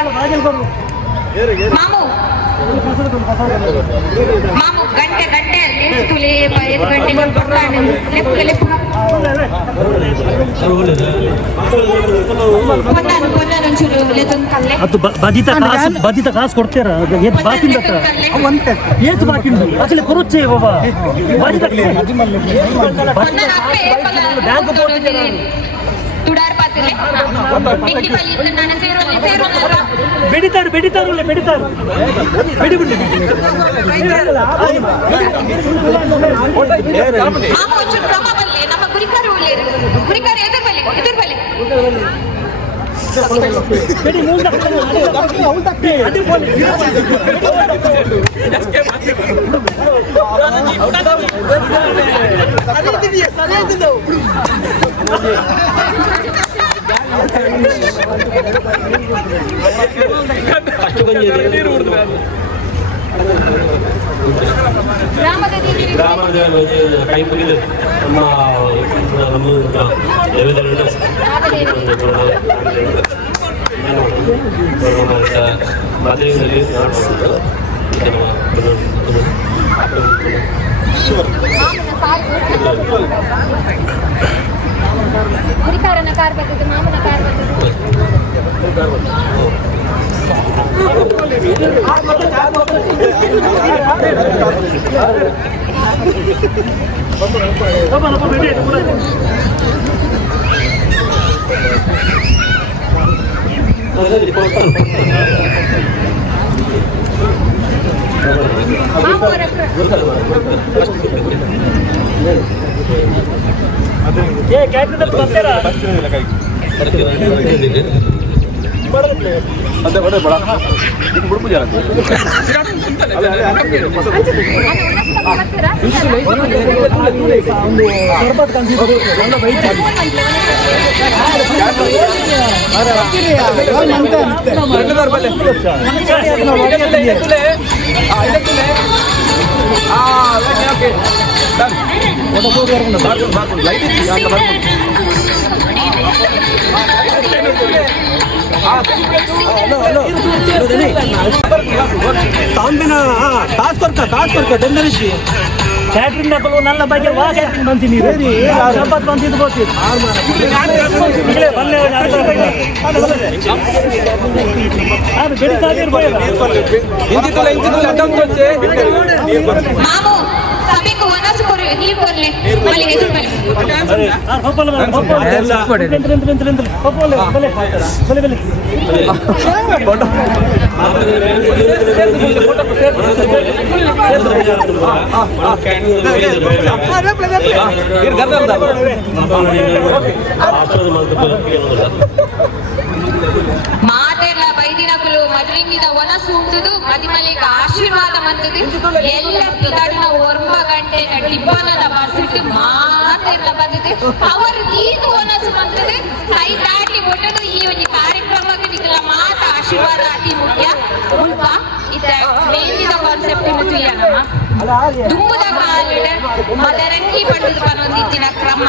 ಮಾಮು ಮಾಮು ಗಂಟೆ ಗಂಟೆ ತುಲೆ 5 ಗಂಟೆಗೆ ಕೊಡ್ತಾನೆ ಲೆಕ್ಕ ಲೆಕ್ಕ ಪೊನ್ನಾನು ಒಂಚೂರು ಲೆದನ್ ಕಲ್ಲೆ ಅದು ಬದಿತ ಕಾಸು ಕೊಡ್ತೀರಾ ಏತ್ ಬಾಕಿಂದ ಹತ್ರ ಅವಂತೆ ಏತ್ ಬಾಕಿಂದ ಅಸಲಿ ಕೊರುಚ್ಚೆ ಬಾಬಾ ಬದಿತ ಬ್ಯಾಂಕ್ ಕೊಡ್ತಿದ್ದೀರಾ ತುಡಾರ್ ಪಾತಿಲೆ ಡಿಗ್ರಿ ಬಲ್ಲಿ ಇತ್ತು ನಾನು ಸೇರೋಲ್ಲ ಬೆಡಿತಾರು ಬೆಡಿ ನಮ್ಮ ಗುರಿಕಾರು ಗುರಿಕಾರು ಎದುರು ಬಲ್ಲಿ ಬೆಡಿ ಗ್ರಾಮದ ಗ್ರಾಮದ ಕೈ ಮುಗಿದು ನಮ್ಮ ಮದುವೆಯಲ್ಲಿ ಗುರಿಕಾರನ ಕಾರ್ ಬರ್ತದೆ, ಮಾಮನ ಕಾರ್ ಬರ್ತದೆ. ಕ್ಯಾಟ್ರಿಂಗ್ ಹಾಕಲು ನನ್ನ ಬಗ್ಗೆ ವಾ ಕ್ಯಾಟ್ರಿಂಗ್ ಬಂತೀನಿ ಸಂಪತ್ ಬಂದಿದ್ದು ಗೊತ್ತಿತ್ತು మాము సభకు వనసు కొరు నీ కొర్లే మళ్ళీ ఎదురు ಮಾತೆಲ್ಲ ಬೈದಿನಕಲು ಮದ್ರಿಂಗಿದ ಒನಸು ಉಂಟುದು ಮದಿಮಲಿಗೆ ಆಶೀರ್ವಾದ ಮಂತದು ಎಲ್ಲ ಪಿದಾಡಿನ 9 ಗಂಟೆ ಟಿಪ್ಪನದ ಬಸಿಟ್ಟು ಮಾತೆಲ್ಲ ಬಂದದು ಅವರು ತೀರ್ದು ಒನಸು ಮಂತದು ಕೈ ದಾಟಿ ಕೊಟ್ಟದು ಈ ಒಂದು ಕಾರ್ಯಕ್ರಮಕ್ಕೆ ನಿಖಲ ಮಾತ ಆಶೀರ್ವಾದ ಅತಿ ಮುಖ್ಯ ಉಲ್ಪ ಇದ ಮೇಲಿನ ಕಾನ್ಸೆಪ್ಟ್ ತುಯ್ಯನಮ್ಮ ದುಂಬುದ ಕಾಲಿಡ ಮದರಂಗಿ ಪಂಡದ ಪನೊಂದಿತ್ತಿನ ಕ್ರಮ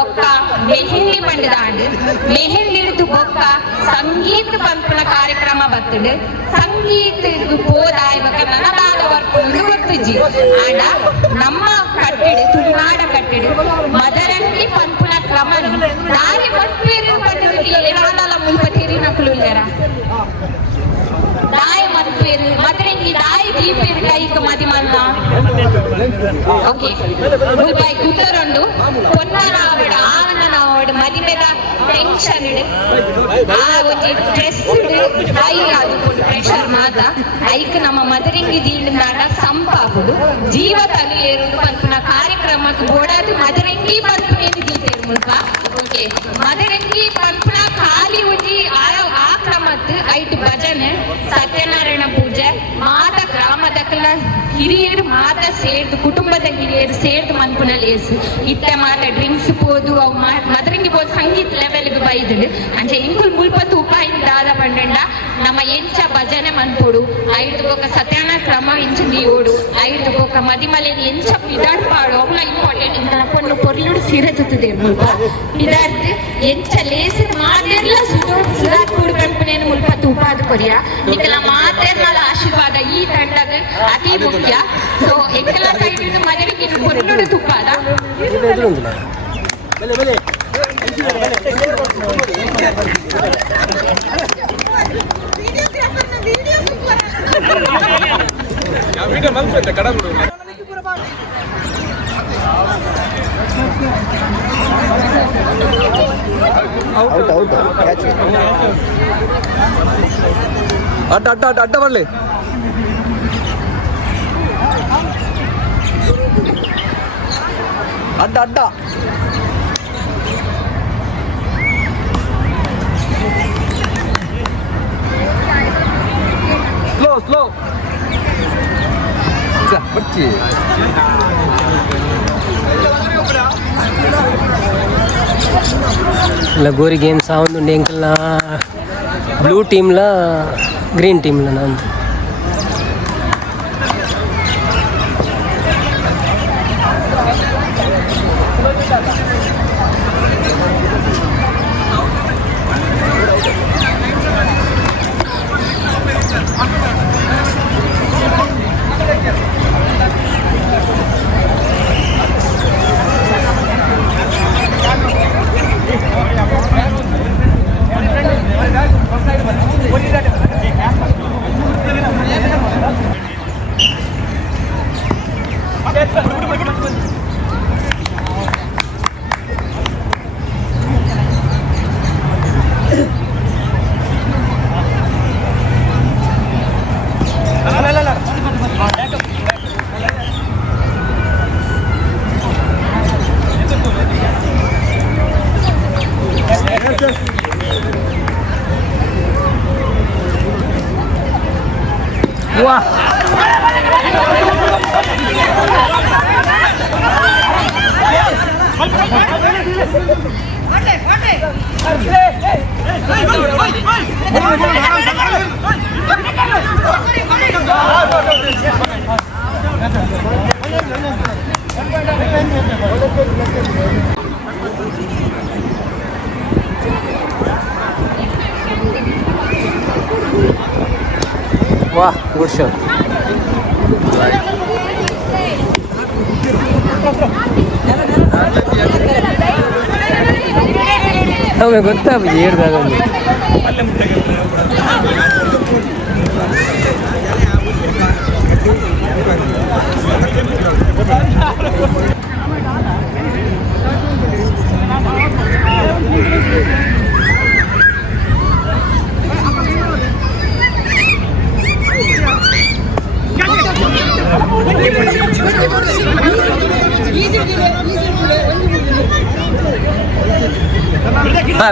ಒಕ್ಕ ಮೆಹಂದಿ ಪಂಡದ ಆಂಡು ಮೆಹಂದಿ ಹಿಡಿದು ಬೊಕ್ಕ ಸಂಗೀತ ಪಂಪನ ಕಾರ್ಯಕ್ರಮ ಬರ್ತದೆ ಸಂಗೀತ ಹೋದಾಯ ನನದಾದ ವರ್ಪುದು ಗೊತ್ತಿಜ್ಜಿ ಆಂಡ ನಮ್ಮ ಕಟ್ಟಿಡು ತುಳುನಾಡ ಕಟ್ಟಿಡು ಮದರಂಗಿ ಪಂಪನ ಕ್ರಮ ದಾರಿ ಮಟ್ಪೇರು ಪಂಡದ ಏನಾದಲ ಮುಲ್ಪ ತಿರಿ ನಕಲು ಇಲ್ಲರ ದಾಯ ಮಟ್ಪೇರು ಮದರಂಗಿ ದಾಯ ದೀಪೇರು ಕೈಕ ಮದಿಮಲ್ಲ ಓಕೆ ಮುಲ್ಪೈ ಕುತ್ತರಂಡು ಪೊನ್ನರಾವಡ ಆವನನವಡ ಮದಿಮೆದ ಟೆನ್ಷನ್ ಆ ಒಂದು ಸ್ಟ್ರೆಸ್ ಹೈ ಆಗುವುದು ಪ್ರೆಷರ್ ಮಾತ ಐಕ್ ನಮ್ಮ ಮದರಿಂಗಿ ದೀಂಡಾಡ ಸಂಪಾಗುದು ಜೀವ ತಗಲೇರುದು ಪಂಪನ ಕಾರ್ಯಕ್ರಮಕ್ಕೆ ಗೋಡಾದು ಮದರಿಂಗಿ ಪಂಪನೇನು ದೀತೇರು ಮುಲ್ಪ ಓಕೆ ಮದರಿಂಗಿ ಪಂಪನ ಖಾಲಿ ಉಂಡಿ ಆ ಕ್ರಮತ್ತು ಐಟ್ ಭಜನೆ ಸತ್ಯನಾರಾಯಣ ಪೂಜೆ ಮಾತ ಗ್ರಾಮದಕ್ಕಲ ಹಿರಿಯರು ಮಾತ ಸೇರ್ದು ಕುಟುಂಬದ ಹಿರಿಯರು ಸೇರ್ದು ಮನ್ಪುನ ಲೇಸು ಇತ್ತ ಮಾತ ಡ್ರಿಂಕ್ಸ್ ಪೋದು ಅವು ಮದರಿಂಗಿ ಪೋದು ಸಂಗೀತ ಲೆವೆಲ್ಗೆ ಬೈದು ಅಂಚೆ ಇಂಕುಲ್ ಮುಲ್ಪ ತೂಪ ಇಂದಾದ ಪಂಡ ನಮ್ಮ ಎಂಚ ಭಜನೆ ಮನ್ಪೊಡು ಐದು ಬೊಕ್ಕ ಸತ್ಯಾನ ಕ್ರಮ ಇಂಚ ನೀವೋಡು ಐದು ಬೊಕ್ಕ ಮದಿಮಲೆని ಎಂಚ ಪಿದಾಡ್ ಪಾಡು ಅವಳ ಇಂಪಾರ್ಟೆಂಟ್ ಇಂದ ಪೊನ್ನು ಪೊರ್ಲುಡು ಸೀರೆ ತುತ್ತದೆ ಮುಲ್ಪ ಪಿದಾರ್ದು ಎಂಚ ಲೇಸಿನ ಮಾತೆಲ್ಲ ಸುಧಾರ್ ಕೂಡು ಕಲ್ಪನೆಯನ್ನು ಮುಲ್ಪ ತೂಪಾದ ಕೊರಿಯ ನಿಖಲ ಮಾತೆರ್ನಲ ಆಶೀರ್ವಾದ ಈ ತಂಡದ ಅತಿ ಮುಖ್ಯ ಸೊ ಎಂಕಲ ಸೈಡ್ ಮದರಿಗೆ ಪೊರ್ಲುಡು ತುಪ್ಪಾದ ಅಡ್ಡ ಅಡ್ಡ ಅಡ್ಡ ಅಡ್ಡ ಬರಲಿ ಅಡ್ಡ ಅಡ್ಡ ಸ್ಲೋ ಸ್ಲೋ ಬರ್ಚಿ ಲಗೋರಿ ಗೇಮ್ಸ್ ಆ ಒಂದು ಎಂಕಲ್ನ ಬ್ಲೂ ಟೀಮ್ಲ ಗ್ರೀನ್ ಟೀಮ್ಲ ನಂದು ವಾ ವಾಹ್ ಗುಡ್ ಶೋ. ನಮಗೆ ಗೊತ್ತಾಗ್ಬೋದು ಹೇಳ್ದಾಗ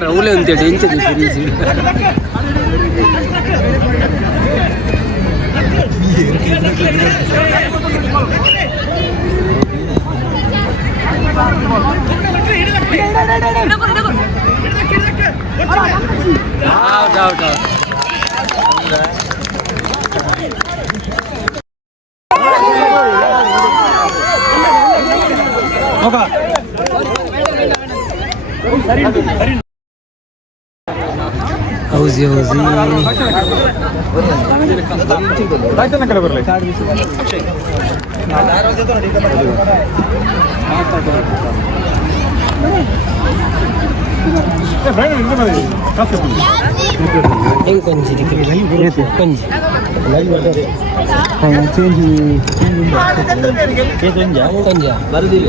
ರೌಲೆ ಅಂತೇಳಿ ಎಂಚದಿ ಹೌಸಿ ಹೌಸಿ ಹೆಂಗೆ ಕೊಂಜಿ ಕೊಂಜಿ ಕೊಂಜ ಬರದಿಲ್ಲ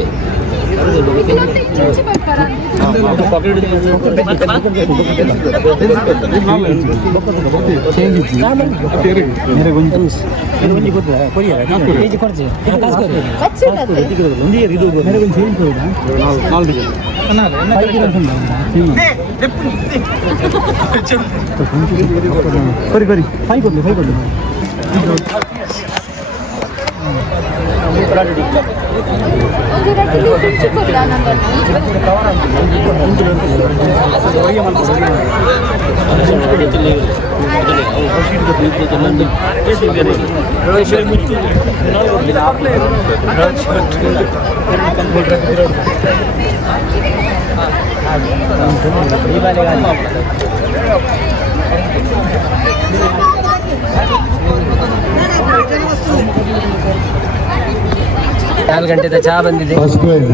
ನಾಲ್ಕು ಗಂಟೆದ ಚಹಾ ಬಂದಿದೆ. First prize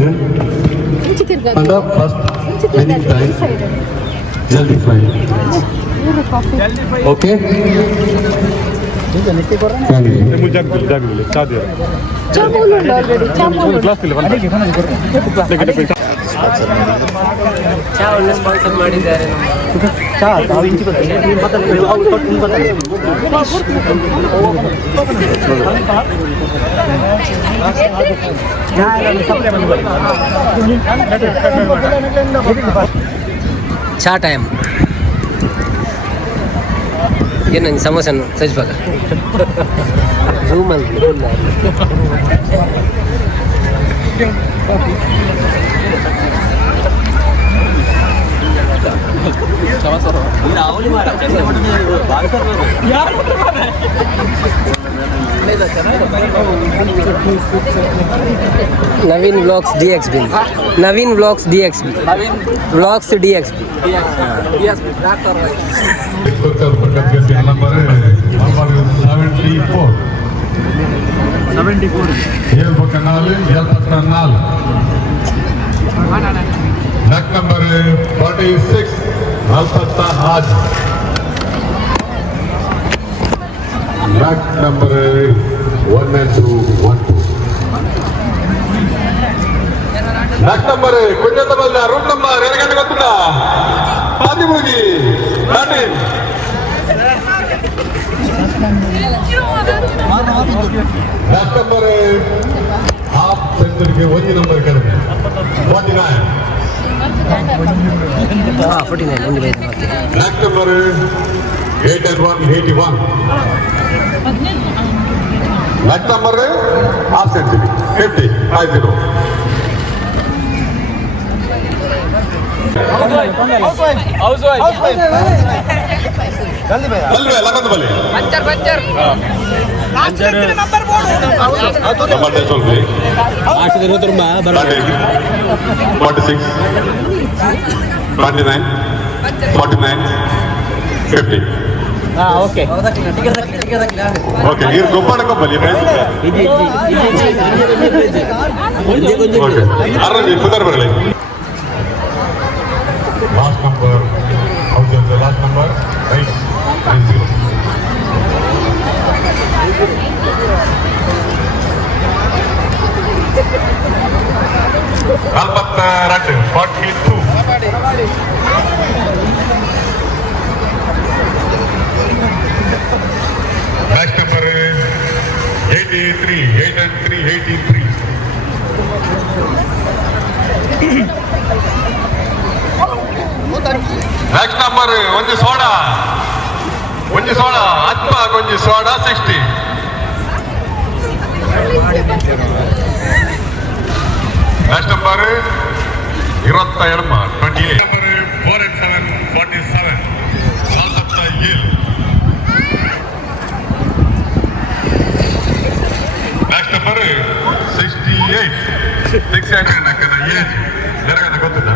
and first winning prize ಜಲ್ದಿ ಫೈನ್. ಓಕೆ ಚಹಾ ಒಳ್ಳೆ ಸ್ಪಾನ್ಸರ್ ಮಾಡಿದ್ದಾರೆ. ಚಹಾ ಟೈಮ್ ಏನು ನಂಗೆ ಸಮೋಸನ್ನು ಸಜ್ಪಾಗ ರೂಮಲ್ಲಿ Naveen vlogs DXB. Naveen vlogs DXB. Vlogs DXB. Next number 46 Alpata Haj. Next number 19212. Next number Kunjataballa room number Eragante Gottunda Padimudi 13. Next number half century के वही number कर 49. 49 Next number 8181. Next number half century 50 50. Okay okay ಇದು ಗೊಬ್ಬರ ಕೊಬ್ಬಲಿ okay ಅರ್ರಲ್ಲಿ ಕುದರ್ ಬರಲಿ last number ಹೌದು last number 890 42 42 Next number 83 83 Next number ಒಂಜಿ soda ಅಪ್ಪ ಒಂಜಿ soda 60 Next number 22 28 number 4 and 7 47 Salt of the Hill. Next number 68 600 nakana age jaragana gottilla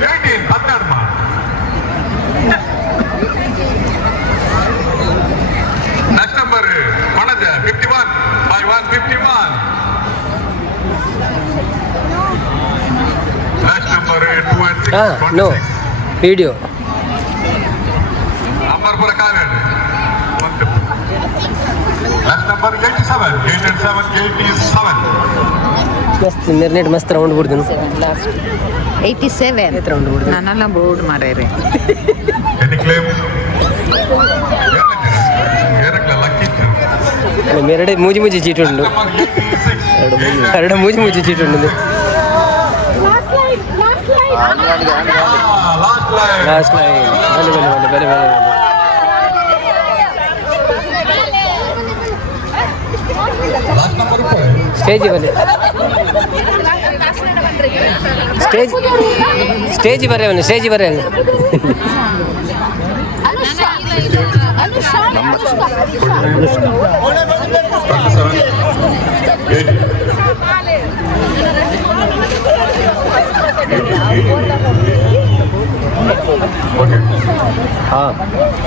18 12 ma Next number Manaja 51 51 Next number 2 and 6 no video number pura kaanadu Next number 87 ಮಸ್ತ್ ನಿರ್ನೇಟ್ ಮಸ್ತ್ round ಬಿಡ್ತೀನಿ 87 round ಬಿಡ್ತೀನಿ ನಾನೆಲ್ಲ board ಮಾಡ್ಯಾರೆ Any claim? ಎರಡೇ ಮೂಜಿ cheat ಉಂಡು ಎರಡು ಮೂಜಿ ಚೀಟ್ ಉಂಡು ಲಾಸ್ಟ್ ಲೈನ್ ಬಲೆ ಸ್ಟೇಜ್ ಬಲೆ ಸ್ಟೇಜ್ ಬರೆ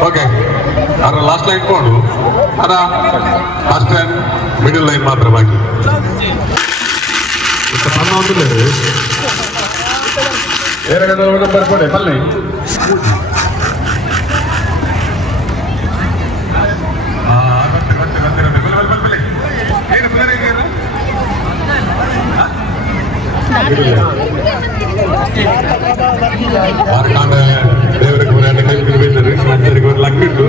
ಓಕೆ ಅದರ ಲಾಸ್ಟ್ ಲೈನ್ ಕೊಡು ಅದ ಫಸ್ಟ್ ಲೈನ್ ಮಿಡಲ್ ಲೈನ್ ಮಾತ್ರ ಬಾಕಿ ಸಣ್ಣ ಒಂದು ಎರಡು ನಂಬರ್ ಕೊಡಿ ಬಲ್ಲಿ ಮಾರ್ಕಾಂಡ ದೇವರಿಗೆ ಒಂದು ಎರಡು ಕೈ ಬಿಡಬೇಕು ಮನುಷ್ಯರಿಗೆ ಒಂದು ಲಕ್ ಇಟ್ಟು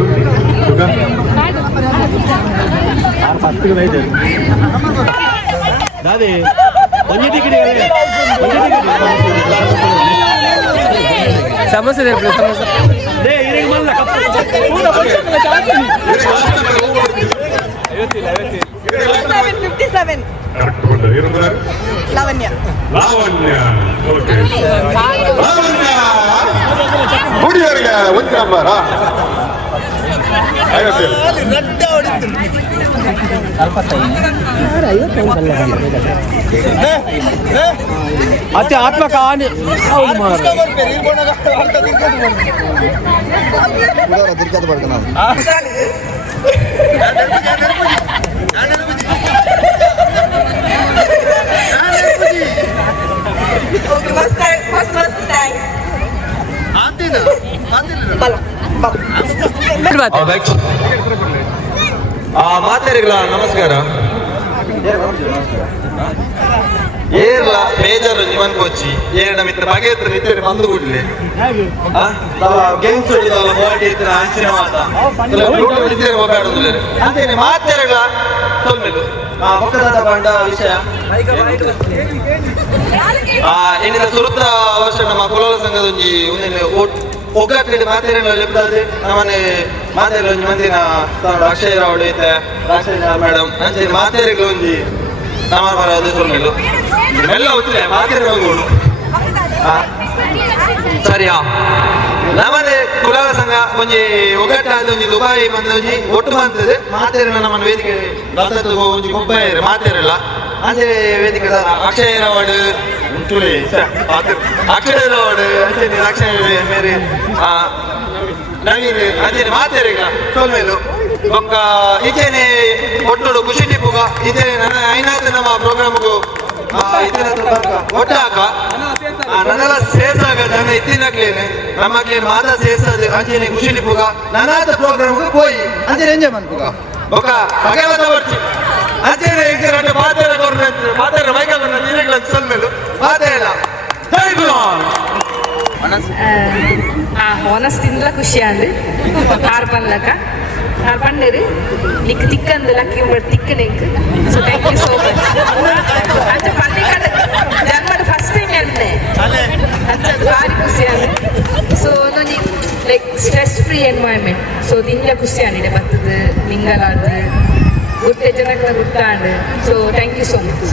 ಸಮಸ್ಯೆ ಕರೆಕ್ಟ್ ಕೊಂಡು ಇರುತ್ತಾರೆ ಲಾವಣ್ಯ ಓಕೆ ಲಾವಣ್ಯ ಹುಡುಗಿಯರಿಗೆ ಒಂದು ನಂಬರ 50 ಅತ್ತೆ ಆತ್ಮಕ ಆನೆ ಹೌದು ಮಾರ ತಿರ್ಕಾದ ಬರ್ತಾನ ಮಾತಾರಿಗಳ ನಮಸ್ಕಾರ ಏರ್ಲ ಬೇಜಾರು ನಿಮನ್ ಕೊಚ್ಚಿ ಏನ ಮಿತ್ರ ಬಗೆ ಹತ್ರ ನಿತ್ಯ ಬಂದು ಕೂಡಲೇ ಗೇಮ್ಸ್ ಮೋಟಿ ಇತ್ರ ಆಂಚನೆ ಮಾತ ನಿತ್ಯ ಹೋಗಾಡುದಿಲ್ಲ ಅಂತೇನೆ ಮಾತಾರಿಗಳ ಸೊಲ್ಮೆಲು ಪಕ್ಕದ ಬಂಡ ವಿಷಯ ಏನಿನ ಸುರುತ್ರ ವರ್ಷ ನಮ್ಮ ಕುಲಾಲ ಸಂಘದ ಒಂಜಿ ಒಗ್ಗಟ್ಟು ಮಾತೇರಿನ ಲೆಪ್ಪದಾದ್ರೆ ನಮ್ಮನೆ ಮಾತೇರಿ ಒಂಜಿ ಮಂದಿನ ಅಕ್ಷಯ್ ರಾವ್ ಐತೆ ರಾಕ್ಷಸ ಮೇಡಮ್ ಅಂಚೆ ಮಾತೇರಿಗೆ ಒಂಜಿ ನಮ್ಮ ಬರೋದು ಸೊಲ್ಮೆಲು ಎಲ್ಲ ಗೊತ್ತಿಲ್ಲ ಮಾತೇರಿ ಹೋಗೋಡು ಸರಿಯಾ ನಮ್ಮನೆ ಕುಲಾಲ ಸಂಘ ಒಂಜಿ ಒಗ್ಗಟ್ಟಾದ ಒಂಜಿ ದುಬಾಯಿ ಮಂದಿ ಒಂಜಿ ಒಟ್ಟು ಮಾಡ್ತದೆ ಮಾತೇರಿನ ನಮ್ಮನ್ನ ವೇದಿಕೆ ದತ್ತಕ್ಕೆ ಒಂಜಿ ಗೊಬ್ಬರ ಮಾತೇರಿಲ್ಲ ಅಂಚೆ ವೇದಿಕೆ ಅಕ್ಷಯ್ ರಾವಡ್ ಅಕ್ಷಯ್ ರಾವಡ್ ಅಂಚೆ ಅಕ್ಷಯ್ ಮೇರೆ ನವೀನ್ ಅಂಚೆ ಮಾತೇರಿಗ ಸೋಲ್ಮೇಲು ಒಕ್ಕ ಈಚೆನೆ ಒಟ್ಟೋಡು ಖುಷಿ ಟಿಪ್ಪುಗ ಇದೇ ನನ್ನ ಐನಾಥ ನಮ್ಮ ಪ್ರೋಗ್ರಾಮ್ಗೂ ಒಟ್ಟಾಕ ನನ್ನೆಲ್ಲ ಸೇರ್ಸಾಗ ನನ್ನ ಇತ್ತಿನಕ್ಲೇನೆ ನಮ್ಮಕ್ಲೆ ಮಾತ ಸೇರ್ಸದು ಅಂಚೆನೆ ಖುಷಿ ಟಿಪ್ಪುಗ ನನ್ನಾದ ಪ್ರೋಗ್ರಾಮ್ಗೂ ಹೋಯಿ ಅಂಚೆನೆ ಎಂಜಾಯ್ ಮಾಡ್ಪುಗ ಒಕ್ಕ ಬಗೆಲ್ಲ ಬರ್ತಿ ಅಂಚೆನೆ ಈಗ ನನ್ನ ಮಾತಾಡ ಮಾತಾಡ ಮೈಕಲ್ ದಿನಗಳ ಸಲ್ಮೇಲು ಮಾತಾಡಲ್ಲ ಜೈ ಗುಲಾಲ್ ಹೊನಸ್ತಿಂದ ಖುಷಿ ಅಂದು ಆರು ಪನ್ಲಕ ಆರು ಪಂಡರು ನಿಕ್ ತಿಕ್ಕಂದು ಲಕ್ಕಿ ತಿಕ್ಕ ನಿಕ್ so thank you so much ಅಂಚ ಪಂಡಿಕದ ಜನ್ಮದ ಫಸ್ಟ್ ಟೈಮ್ ಅಂತೆ ಅಂಚದು ಭಾರಿ ಖುಷಿ ಅಂದು ಸೊ ಒಂದೊಂದು like stress free environment so ನಿಂಗೆ ಖುಷಿ ಅಂದಿದೆ ಬರ್ತದೆ ನಿಂಗಲಾದ ಗುರ್ತೆ ಜನಕ್ಕೆ ಗುರ್ತಾಂಡು so thank you so much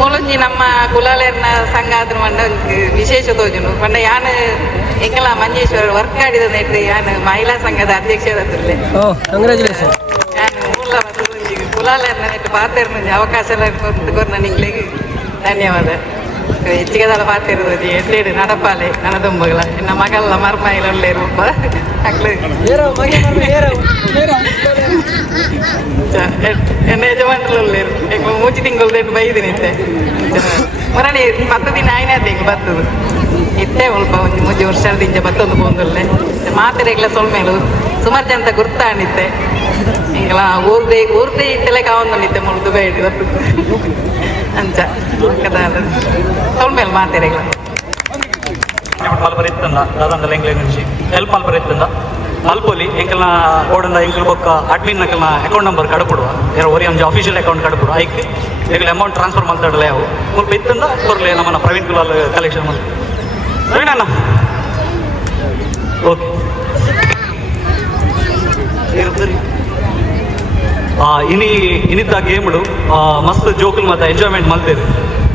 ಮೂಲಂಜಿ ನಮ್ಮ ಕುಲಾಲೇರ್ನ ಸಂಘ ಆದ್ರ ಮಂಡ ವಿಶೇಷ ತೋಜುನು ಪಂಡ ಯಾನ್ ಎಂಕಲ ಮಂಜೇಶ್ವರ ವರ್ಕ್ ಆಡಿದ ನೆಟ್ಟು ಯಾನ್ ಮಹಿಳಾ ಸಂಘದ ಅಧ್ಯಕ್ಷರೇ ಕಂಗ್ರಾಚುಲೇಷನ್ ಯಾನ್ ಮೂಲ ಕುಲಾಲೇರ್ನ ನೆಟ್ಟು ಪಾತೇರ್ನ ಅವಕಾಶ ಕೊಟ್ಟು ನಿಂಗ್ಲಿಗೆ ಧನ್ಯವಾದ ಹೆಚ್ಚಿಗೆದಲ್ಲ ಪಾತಿರೋದು ಎಡ್ಲೇಡು ನಡಪಾಲೆ ನನ್ನ ತುಂಬಗಳ ನನ್ನ ಮಗಲ್ಲ ಮರ್ಮ ಇರಲ್ಲೇ ರೂಪ ಅಕ್ಲು ಎನ್ನ ಯಜಮಾನ್ರಲ್ಲೇರು ಮೂಚಿ ತಿಂಗಳು ದೆಟ್ಟು ಬೈದಿನಿದ್ದೆ ಮರಣಿ 10 ದಿನ ಆಯ್ನತ್ತೆ ಹಿಂಗೆ ಬರ್ತದು ಇತ್ತೆ ಸ್ವಲ್ಪ ಒಂದು 3 ವರ್ಷದ ಇಂಚೆ ಬತ್ತೊಂದು ಬಂದಲ್ಲೇ ಮಾತೆರೆಗ್ಲ ಸೊಲ್ಮೇಲು ಸುಮಾರು ಜನ ಗುರ್ತಾಣಿತ್ತೆ ಹಿಂಗೆಲ್ಲ ಊರ್ದೇ ಇತ್ತೆಲ್ಲ ಕಾವೊಂದಿತ್ತೆ ಮುಳ್ದು ಬೇಡಿ ಬತ್ತು ಅಂಚ ಸೊಲ್ಮೇಲು ಮಾತೆರೆಗ್ಲ ಮಲ್ಪರಿತ್ತಂದ ದಾದಂಡ ಎಂಗ್ಲೇಜ್ ಹೆಲ್ಪ್ ಮಲ್ಪರಿತ್ತಂದ ಮಲ್ಪೊಲಿ ಎಂಕಲ್ನ ಓಡಂದ ಎಂಕಲ್ ಬೊಕ್ಕ ಅಡ್ಮಿನ್ ನಕಲ್ನ ಅಕೌಂಟ್ ನಂಬರ್ ಕಡಪುಡುವ ಯಾರೋ ಒರಿ ಒಂದು ಅಫಿಷಿಯಲ್ ಅಕೌಂಟ್ ಕಡಪುಡು ಐಕ್ ಎಂಕಲ್ ಅಮೌಂಟ್ ಟ್ರಾನ್ಸ್ಫರ್ ಮಾಡ್ತಾಡಲ್ಲ ಯಾವ ಮುಲ್ಪ ಇತ್ತಂದ ಕೊರ್ಲೆ ನಮ್ಮನ್ನ ಪ್ರವೀಣ್ ಕುಲಾಲ್ ಕಲೆಕ್ಷನ್ ಮಾಡಿ ಪ್ರವೀಣ್ ಓಕೆ ಇನ್ನಿತ್ತ ಗೇಮ್ಡು ಮಸ್ತ್ ಜೋಕುಲ್ ಮತ್ತು ಎಂಜಾಯ್ಮೆಂಟ್ ಮಲ್ತೇವೆ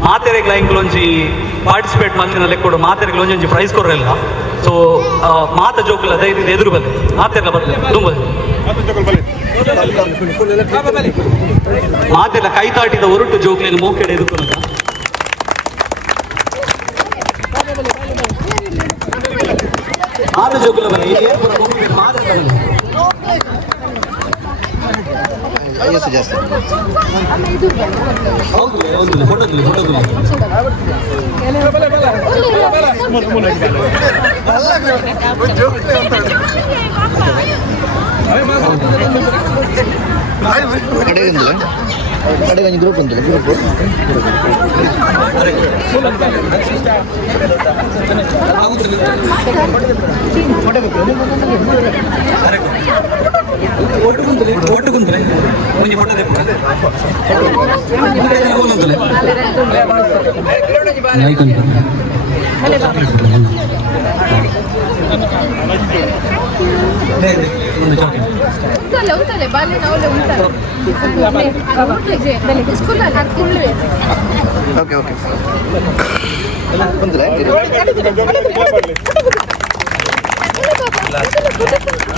ಮಾತೆರೆಗ್ಲ ಇಂಕ್ಲೊಂಜಿ ಪಾರ್ಟಿಸಿಪೇಟ್ ಮಲ್ತಿನ ಲೆಕ್ಕೊಡು ಮಾತೆರೆಗ್ಲ ಒಂಜೊಂಜಿ ಪ್ರೈಸ್ ಕೊರ್ರೆಲ್ಲ ಸೊ ಮಾತ ಜೋಕುಲ ದಯವಿಟ್ಟು ಎದುರು ಬಲ್ಲಿ ಮಾತೆರ್ಲ ಬರ್ತದೆ ತುಂಬ ಮಾತೆರ್ಲ ಕೈ ತಾಟಿದ ಹೊರಟು ಜೋಕ್ಲೇನು ಮೋಕೆಡೆ ಎದುರ್ಕೊನಕ ಮಾತ ಜೋಕುಲ ಬಲ್ಲಿ ಹೌದು ಫೋಟೋ ಕಡೆಗೆ ಒಂದು ಗ್ರೂಪ್ ಉಂಟು ಗ್ರೂಪ್ ಫೋಟೋ ಕುಂತ್ರೆ ಒಂಜಿ ಫೋಟೋ ఉంటలే బాలే నౌలే ఉంటారు స్కూల్లో అక్కుళ్ళే ఓకే ఓకే ఉందిలే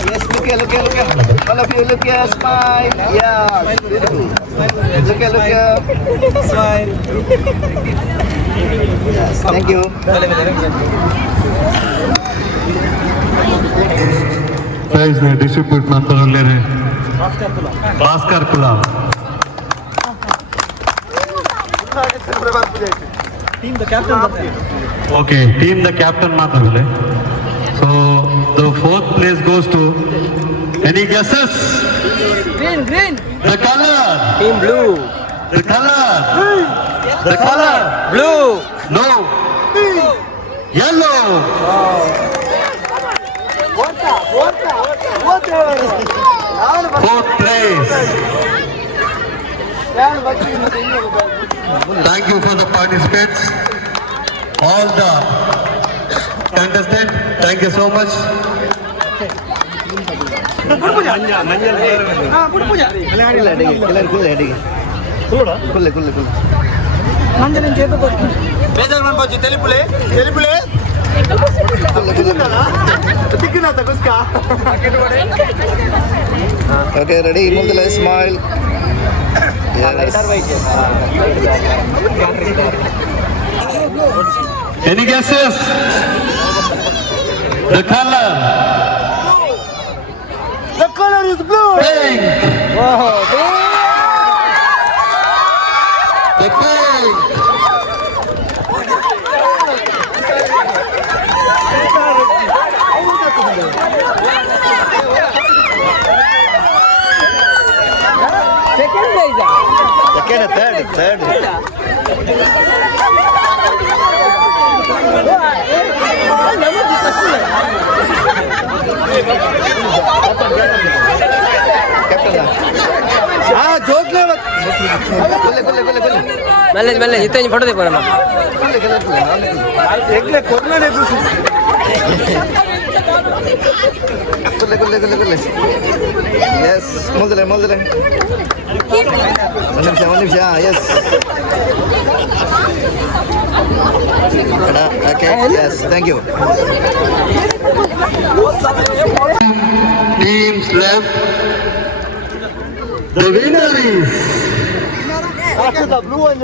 Yes, look. All of you, look here, smile. Yeah, beautiful. Look. Smile. Yes, thank you. Prize distribute ಮಾಡ್ತಾರೆ Bhaskar Kulal. Team the captain. Okay, team the captain ಮಾತಾಡಲೆ. So the fourth place goes to any guesses? Green. The color. Team blue. The color. The color. Blue. No. Yellow. Fourth place. Thank you for the participants. All the contestants, thank you so much. Okay, ready? Mudale, smile. Any guesses? The color? The color is blue. Pink. The pink. Third. ಮಲ್ಲೆ ಇತ್ತ photo ತೆಪ್ಪ ನಮ್ಮ Yes, ಮೊದಲೇ ಒಂದು ನಿಮಿಷ yes. Okay, yes, thank you. Teams left. The winner is blue and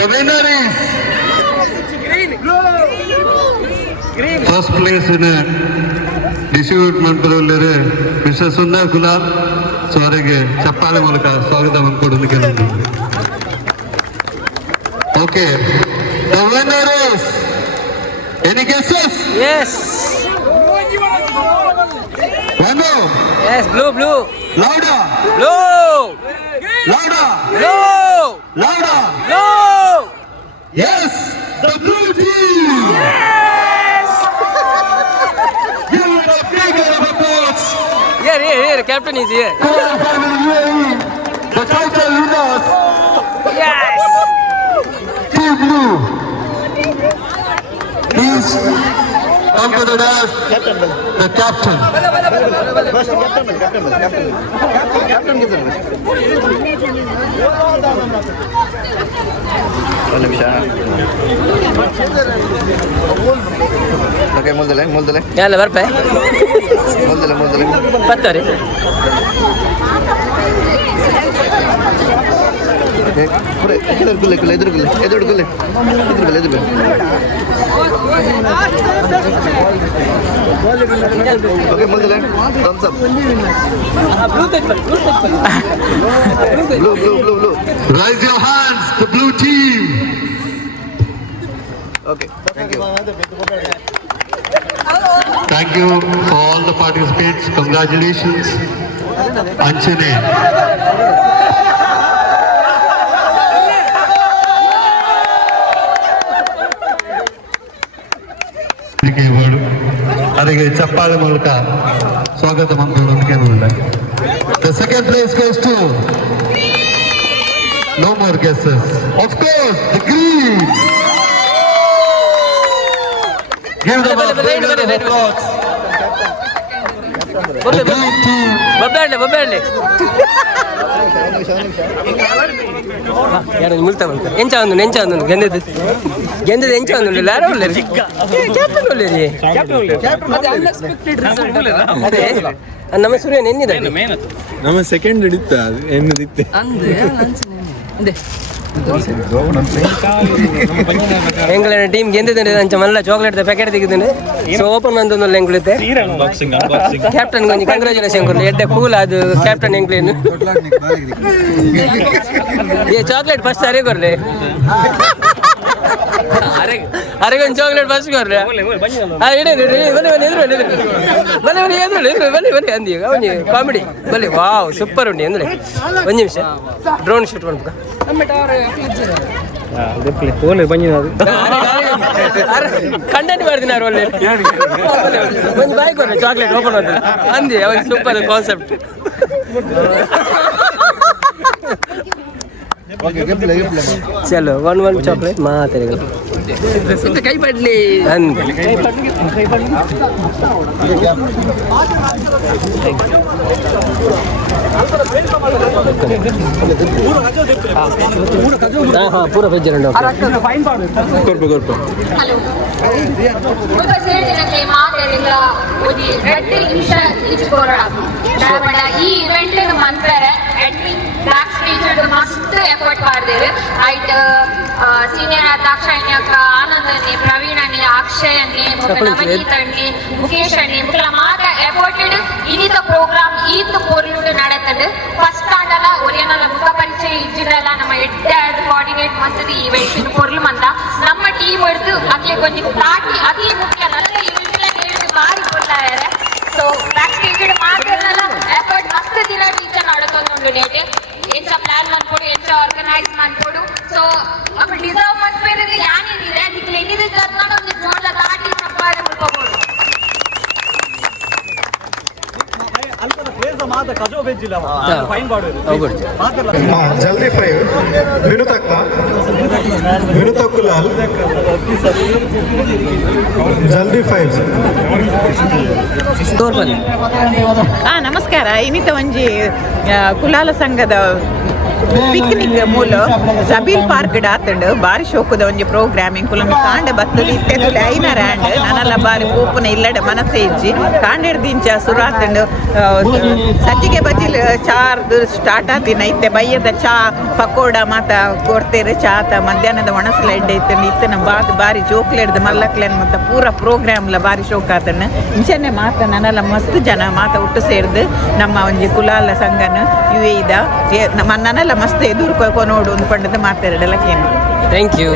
the winner is first place in distribute ಮಾಡ್ಕೊಳ್ಳೋರು mister Sundar Gulab. So ಅವರಿಗೆ ಚಪ್ಪಾಳೆ ಮೂಲಕ ಸ್ವಾಗತವನ್ನು ಕೊಡಲು ಕೆಲವು. Okay, the winner is, any guesses? Yes. One. Yes, blue. Louder. Blue. Louder. Blue. Louder. Blue. Yes, the blue team. Yes. Give it a big round of applause. Here, captain is here. The title winners. Yes. Team Blue. Please come to the dance. The captain. ಒಂದು ನಿಮಿಷ. Okay, ಮೊದಲೇ ಎಲ್ಲ ಬರ್ಪೆ ಮೊದಲೇ ಬರ್ತಾರೆ. ಎದುರುಗುಲೆ okay, ಮೊದಲೇ thumbs up. Blue. Raise your hands, the blue team. Okay, thank you. Thank you for all the participants. Congratulations. Anchane. ಅದಕ್ಕೆ ಚಪ್ಪಾಳೆ ಮೂಲಕ ಸ್ವಾಗತ ಮಾಡಿಕೊಳ್ಳೋದಕ್ಕೆ. The second place goes to, no more guesses, of course, the green. Give them a big round of applause. The green team. ಬೊಬ್ಬೆ ಯಾರು ಮುಲ್ತಾ ಬಂತ ಎಂಚ ಒಂದು ಗೆಂದದ ಎಂಚ ಒಂದು ಯಾರೋ ಒಳ್ಳೆ ಕ್ಯಾಪ್ಟನ್ ಒಳ್ಳೆ ಅದೇ ನಮ್ಮ ಸೂರ್ಯನ್ ಎನ್ನಿದೆ ನಮ್ಮ ಸೆಕೆಂಡ್ ಹಿಡಿತ ಎನ್ನದಿತ್ತೆ ಎಂಗಳ ಟೀಮ್ ಗೆಂದಿದ್ದೇನೆ ಅಂಚ ಮಲ್ಲ ಚಾಕ್ಲೇಟ್ ಪ್ಯಾಕೆಟ್ ತೆಗೆದಿದ್ದೇನೆ ಸೊ ಓಪನ್ ಬಂದೊಂದು ಎಂಗ್ಳುತ್ತೆ ಕ್ಯಾಪ್ಟನ್ ಗೊಂಜಿ ಕಂಗ್ರಾಚುಲೇಷನ್ ಕೊಡ್ಲಿ ಎಡ್ಡೆ ಕೂಲ್ ಅದು ಕ್ಯಾಪ್ಟನ್ ಎಂಗ್ಲೇನು ಏ ಚಾಕ್ಲೇಟ್ ಫಸ್ಟ್ ಅರೆ ಕೊರ್ಲೆ ಅರೆಗೊಂದು ಚಾಕ್ಲೇಟ್ ಫಸ್ಟ್ ಕೊರ್ರೆ ಬನ್ನಿ ಅಂದಿ ಅವನಿ ಕಾಮಿಡಿ ಬಲ್ಲಿ ವಾವ್ ಸೂಪರ್ ಉಂಡಿ ಅಂದ್ರೆ ಒಂದು ನಿಮಿಷ ಡ್ರೋನ್ ಶೂಟ್ ಮಾಡ್ಬೇಕು ಕಂಟೆಂಟ್ ಮಾಡ್ತೀನಿ ಅವ್ರು ಒಳ್ಳೆ ಒಂದು ಬಾಯ್ ಕೊಡ್ರಿ ಚಾಕ್ಲೇಟ್ ಓಪನ್ ಮಾಡ್ತಾರೆ ಅಂದಿ ಅವಾಗ ಸೂಪರ್ ಕಾನ್ಸೆಪ್ಟ್ चलो 1 चॉकलेट ಮಾತಾಡಿಗಳು ಕೈ ಪಡ್ಲಿ पूरा फ्रिज ಈ ಇವೆಂಟ್ ಮಂತ್ರೆ ಬ್ಯಾಕ್ ಸ್ಟೇಜ್ ಮಸ್ತ್ ಎಫರ್ಟ್ ಮಾಡಿದ್ರು ಐಟ್ ಸೀನಿಯರ್ ದಾಕ್ಷಾಯಿಣಿ ಅಕ್ಕ ಆನಂದನೆ ಪ್ರವೀಣನೆ ಅಕ್ಷಯನೆ ನವನೀತಣ್ಣೆ ಮುಖೇಶ್ ಅಣ್ಣೆ ಮುಖಲ ಮಾತ ಎಫರ್ಟೆಡ್ ಇನ್ನಿತ ಪ್ರೋಗ್ರಾಮ್ ಈತ್ ಪೊರ್ಲುಂಡು ನಡೆತಂಡು ಫಸ್ಟ್ ಆಂಡಲ ಒರಿಯನಲ ಮುಖ ಪರಿಚಯ ಇಜ್ಜಿರಲ್ಲ ನಮ್ಮ ಎಡ್ಡ ಕೋಆರ್ಡಿನೇಟ್ ಮಂತದ ಈವೆಂಟ್ ಪೊರ್ಲು ಮಂದ ನಮ್ಮ ಟೀಮ್ ಹಿಡಿದು ಅಕ್ಲೆ ಕೊಂಚ ತಾಟಿ ಅತಿ ಮುಖ್ಯ നല്ല ಇವೆಂಟ್ ಬಾರಿ ಕೊಡ್ತಾರೆ ಸೊ ಬ್ಯಾಕ್ ಸ್ಟೇಜ್ ಮಾತ್ರಲ್ಲ ಎಫರ್ಟ್ ಮಸ್ತ್ ದಿನ ಟೀಚ ನಡತೊಂದುಂಡು ನೇಟೆ ಎಂಚ ಪ್ಲಾನ್ ಮಾಡ್ಕೊಡು ಎಂಚ ಆರ್ಗನೈಸ್ ಮಾಡ್ಕೊಡು ಸೊ ಅಪ್ಪ ಡಿಸರ್ವ್ ಮಾಡ್ಬೇರೆ ಯಾನೇನಿದೆ ಅದಕ್ಕೆ ಎಲ್ಲಿದೆ ಕರ್ನಾಟಕ ಒಂದು ಜೋಳ ದಾಟಿ ಸಂಪಾದನೆ ಮಾಡ್ಕೋಬಹುದು ಅಲ್ಪದ ಪ್ಲೇಸ್ ಮಾತ ಕಜೋ ಬೆಜ್ಜಿಲ್ಲ ಫೈನ್ ಮಾಡೋದು ಜಲ್ದಿ 5 ವಿನುತಕ್ಕ ವಿನುತಕ್ಕುಲಾಲ್ ಜಲ್ದಿ 5 ನಮಸ್ಕಾರ ಇನ್ನಿತ ಒಂಜಿ ಕುಲಾಲ ಸಂಘದ ಪಿಕ್ನಿಕ್ ಮೂಲ ಜಬೀಲ್ ಪಾರ್ಕ್ ಆತಂಡು ಬಾರಿ ಶೋಕದ ಒಂಜಿ ಪ್ರೋಗ್ರಾಮಿಂಗ್ ಕುಲಂ ಕಾಂಡೆ ಬತ್ತದ ಇತ್ತೆ ಐನರ ಆಂಡ್ ನನಲ್ಲ ಬಾರಿ ಪೂಪುನ ಇಲ್ಲಡ ಮನಸ್ಸೆ ಇಜ್ಜಿ ಕಾಂಡೆಡ್ದಿಂಚ ಸುರಾತಂಡು ಸಜ್ಜಿಗೆ ಬಜಿಲ್ ಚಾರ್ದು ಸ್ಟಾರ್ಟ್ ಆತಿನ ಇತ್ತೆ ಬಯ್ಯದ ಚಾ ಪಕೋಡ ಮಾತ ಕೊಡ್ತೇರೆ ಚಾತ ಮಧ್ಯಾಹ್ನದ ಒಣಸಲ ಎಡ್ಡೆ ಇತ್ತಂಡು ಇತ್ತನ ಬಾರಿ ಜೋಕ್ಲೆಡ್ದು ಮಲ್ಲಕ್ಲೆನ್ ಮತ್ತು ಪೂರ ಪ್ರೋಗ್ರಾಮ್ಲ ಬಾರಿ ಶೋಕ ಆತನ ಇಂಚನೆ ಮಾತ ನನಲ್ಲ ಮಸ್ತ್ ಜನ ಮಾತ ಒಟ್ಟು ಸೇರ್ದು ನಮ್ಮ ಒಂಜಿ ಕುಲಾಲ ಸಂಘನ ಇದ ನನ್ನಲ್ಲ ಮಸ್ತ್ ಎದುರು ಕೊನೋಡು ಒಂದು ಪಂಡದ ಮಾತಾಡಲ್ಲ ಏನು ಥ್ಯಾಂಕ್ ಯು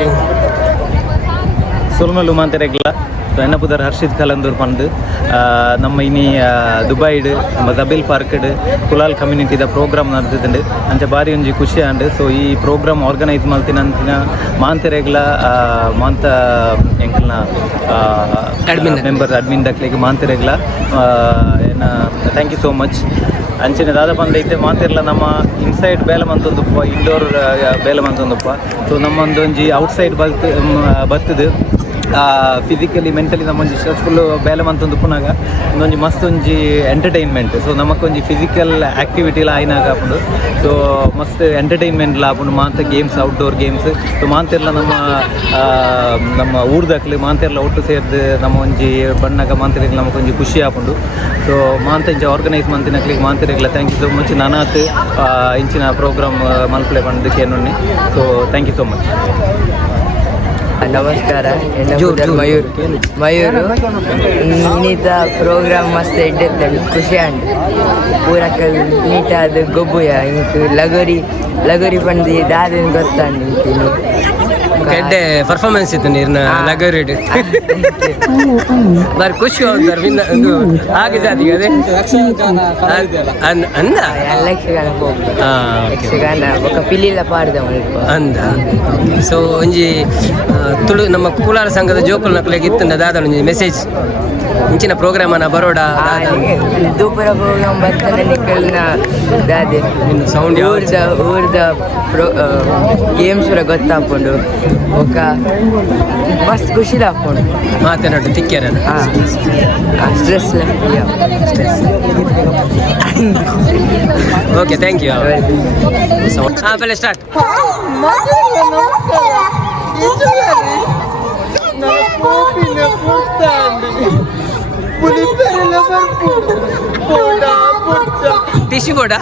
ಸುಲ್ಮಲ್ಲು ಮಾತಾಡಲ್ಲ ಎನ್ನಪುದರ್ ಹರ್ಷಿತ್ ಕಲಂದೂರ್ ಪಂಡು ನಮ್ಮ ಇನಿ ದುಬೈಡ್ ನಮ್ಮ ಜಬೀಲ್ ಪಾರ್ಕ್ಡ್ ಕುಲಾಲ್ ಕಮ್ಯುನಿಟಿದ ಪ್ರೋಗ್ರಾಮ್ ನಡೆದಿದ್ದುಂಡು ಅಂಚ ಬಾರಿ ಒಂಜಿ ಖುಷಿ ಆಂಡ್ ಸೊ ಈ ಪ್ರೋಗ್ರಾಮ್ ಆರ್ಗನೈಸ್ ಮಲ್ತಿನಂತಿನ ಮಾಂತೆರೆಗ್ಲ ಮಾಂತ ಎಂಕಲ್ನ ಮೆಂಬರ್ ಅಡ್ಮಿನ್ ದಕ್ಲಿಗೆ ಮಾಂತೆರೆಗ್ಲ ಏನ ಥ್ಯಾಂಕ್ ಯು ಸೋ ಮಚ್ ಅಂಚಿನ ದಾದ ಪಂಡೈತೆ ಮಾತಿರ್ಲ ನಮ್ಮ ಇನ್ಸೈಡ್ ಬೇಲೆ ಮಂತೊಂದುಪ್ಪ ಇಂಡೋರ್ ಬೇಲೆ ಮಂತೊಂದುಪ್ಪ ಸೊ ನಮ್ಮೊಂದೊಂಜಿ ಔಟ್ಸೈಡ್ ಬರ್ತದೆ ಫಿಸಿಕಲಿ ಮೆಂಟಲಿ ನಮ್ಮೊಂಜಿ ಸ್ಟ್ರೆಸ್ಫುಲ್ ಬೇಲೆ ಮಂತೊಂದು ಪುನಾಗ ಒಂದೊಂಜಿ ಮಸ್ತ್ ಒಂಜಿ ಎಂಟರ್ಟೈನ್ಮೆಂಟ್ ಸೊ ನಮಕೊಂಜಿ ಫಿಸಿಕಲ್ ಆ್ಯಕ್ಟಿವಿಟಿಲ ಆಯ್ನಾಗ ಆಪುಂಡು ಸೊ ಮಸ್ತ್ ಎಂಟರ್ಟೈನ್ಮೆಂಟ್ಲ ಆಪುಂಡು ಮಾತ ಗೇಮ್ಸ್ ಔಟ್ಡೋರ್ ಗೇಮ್ಸ್ ಸೊ ಮಾಂತೆರ್ಲ ನಮ್ಮ ಊರ್ದಕ್ಲು ಮಾಂತೆರ್ಲ ಒಟ್ಟು ಸೇರ್ದು ನಮ್ಮ ಒಂಜಿ ಬಣ್ಣಗ ಮಾಂತೆರೆಗ್ಲ ನಮಕೊಂಜಿ ಖುಷಿ ಆಪುಂಡು ಸೊ ಮಾಂತ ಇಂಚ ಆರ್ಗನೈಸ್ ಮಂತಿನಕ್ಲಿಗೆ ಮಾಂತೆರೆಗ್ಲ ಥ್ಯಾಂಕ್ ಯು ಸೋ ಮಚ್ ನಾನಾತ್ ಇಂಚಿನ ಪ್ರೋಗ್ರಾಮ್ ಮಲ್ಪಲೆ ಬಂದಕ್ಕೆ ಏನುಣ್ಣೆ so thank you so much ನಮಸ್ಕಾರ ಮಯೂರು ಇನ್ನಿತ ಪ್ರೋಗ್ರಾಮ್ ಮಸ್ತ್ ಎಡ್ಡೆತ್ತಂಡು ಖುಷಿ ಅಂಡ್ ಪೂರಕ ನೀಟಾದ ಗೊಬ್ಬುಯ ಇಂಕ್ ಲಗೋರಿ ಪಂಡಿ ದಾದಿನ ಗೊತ್ತಾಂಡು ಇಂಕಿನು ಎಡ್ಡೆ ಪರ್ಫಾರ್ಮೆನ್ಸ್ ಇತ್ತು ನೀರಿನ ಲಗೋರಿ ಬಾರಿ ಖುಷಿ ಆಗ್ತಾರೆ ಒಂದು ಆಗಿದೆ ಅದೀಗ ಅದೇ ಅಂದ ಯಕ್ಷಗಾನ ಯಕ್ಷಗಾನ ఒక ಪಿಲಿಲ ಪಾಡ್ದೆ ಅಂದ ಸೊ ಒಂಜಿ ತುಳು ನಮ್ಮ ಕುಲಾಲ ಸಂಘದ ಜೋಕುಲ್ ನಕ್ಲೆಗೆ ಇತ್ತಂದ ದಾದ ಒಂಜಿ ಮೆಸೇಜ್ ಇಂಚಿನ ಪ್ರೋಗ್ರಾಮ್ ಅನ್ನ ಬರೋಡ ದೂಪರ ಪ್ರೋಗ್ರಾಮ್ ಬರ್ತಾನೆ ನಿಕ್ಕಲ್ನ ದಾದೆ ಸೌಂಡ್ ಊರ್ದ ಗೇಮ್ಸ್ ಗೊತ್ತಾಪುಂಡು ఒక ಮಸ್ತ್ ಖುಷಿ ಹಾಕೊಂಡು ಮಾತನಾಡು ತಿಕ್ಕ್ಯಾರ ಸ್ಟ್ರೆಸ್ ಓಕೆ ಥ್ಯಾಂಕ್ ಯು ಪಹಲೆ ಸ್ಟಾರ್ಟ್ ಟಿಶ್ಯೂ ಕೂಡ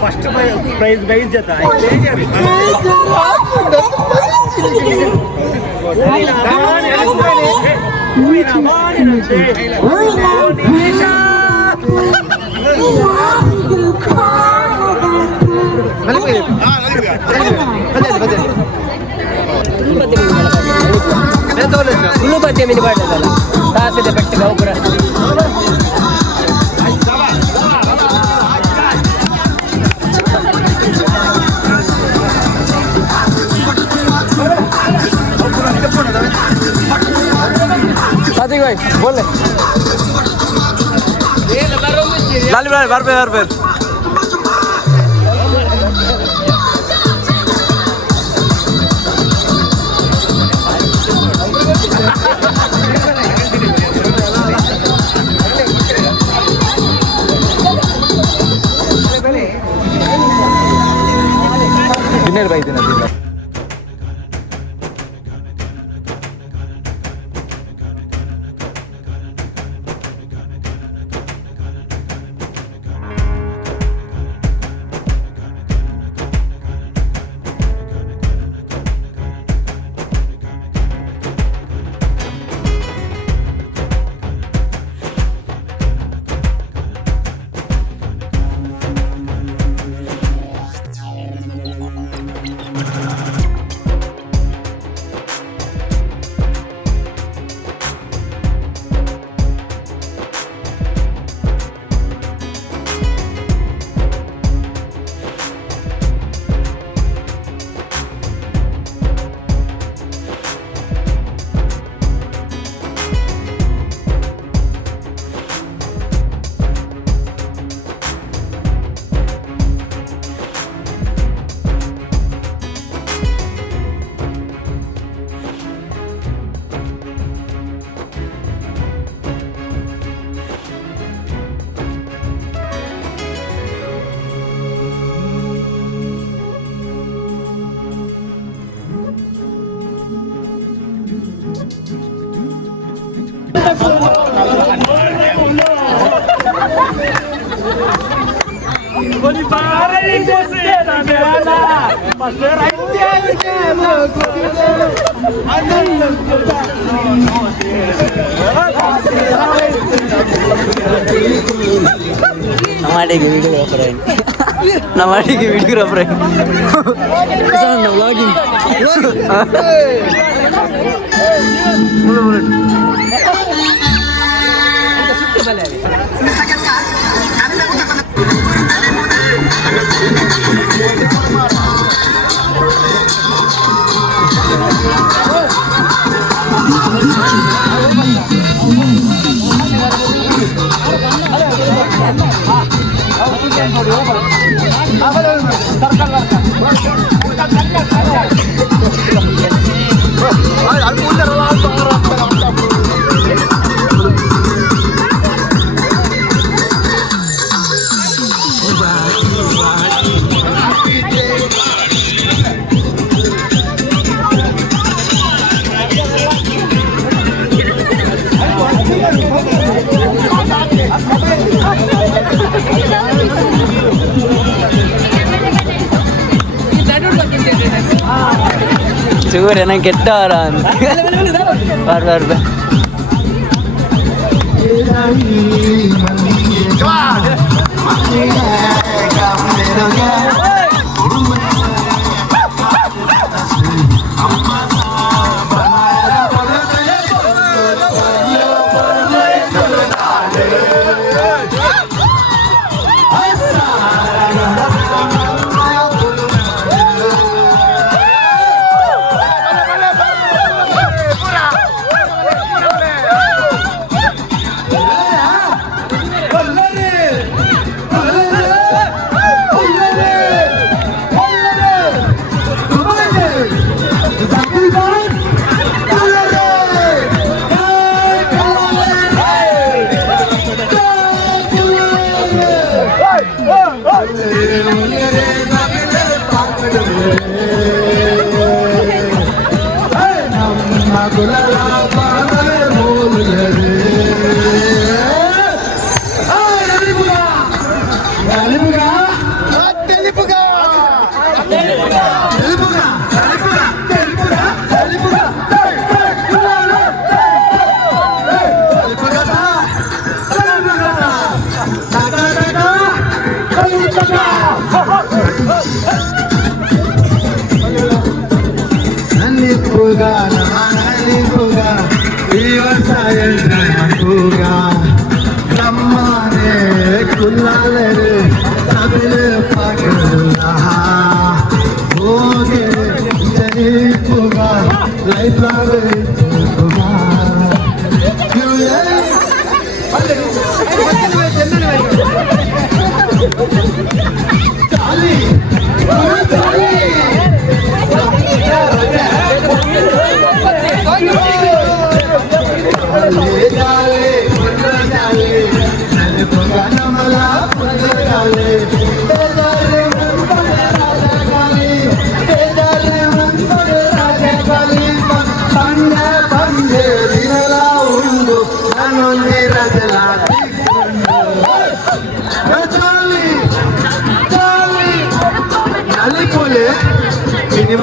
ಫಸ್ಟ್ ಪ್ರೈಸ್ ಪ್ರೈಸ್ ಜೊತೆ ಗುಳುಬತ್ತೆ ಮಿನಿ ಬಾಟದಲ್ಲ ತಾಸಿದ ಬೆಟ್ಟಗ ಒಬ್ಬರ प्रतीक भाई बोल लाली भाई बार पे दिनेर भाई दिनेर हमारे के वीडियोग्राफर है व्लॉगिंग चूर ना केट्टा बार बार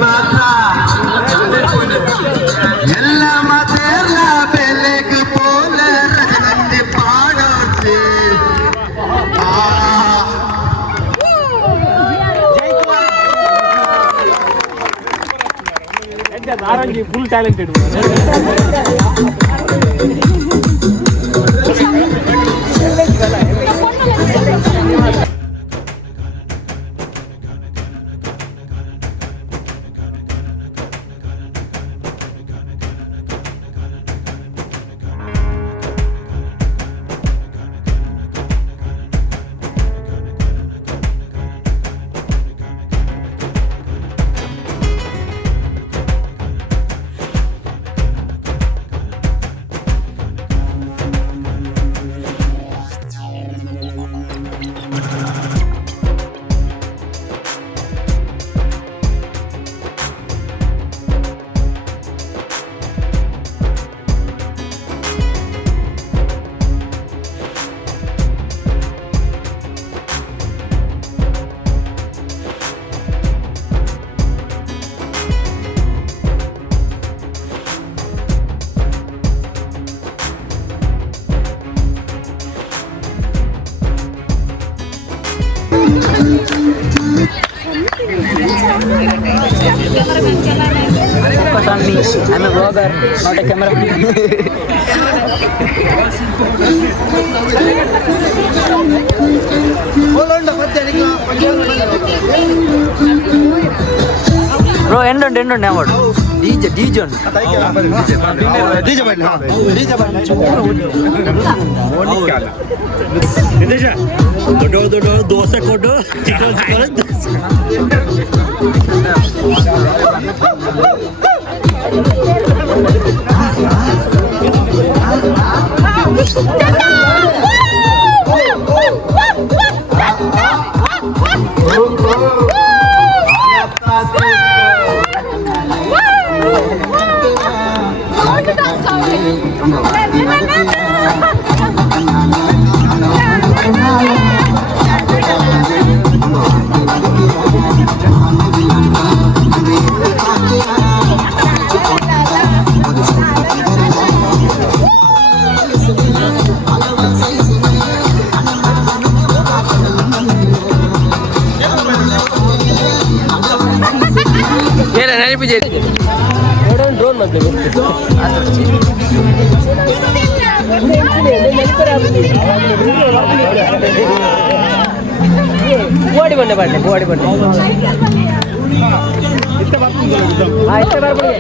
ಮಾತ್ರ ಎಲ್ಲ ಮಾತೆಲ್ಲ ಬೆಲೆಗೆ ಪೋಲ ನಂದಿ ಪಾಡೋತಿ full talented Focus on me. I'm a vlogger, not a cameraman. Bro, end on what? DJ on. Dosa ಕೊಟ್ಟು ಚಿಕನ್ ಡ್ರೋನ್ ಮತ್ತೆ ಓಡಿ ಬಂಡೆ ಓಡಿ ಬಂಡೆ ಆಯ್ತು ಬರ್ಬಿಡಿ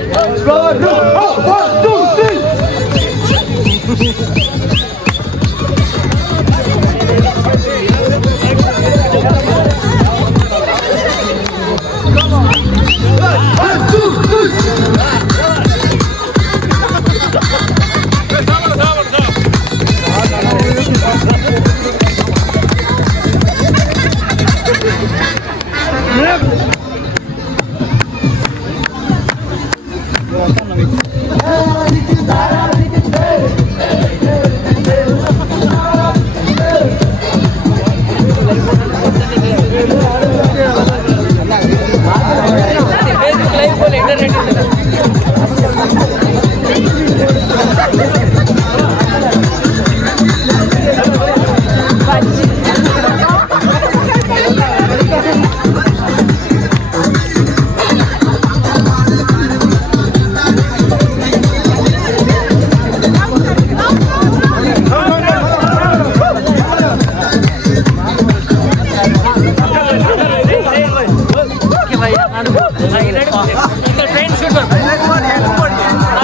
Train shoot.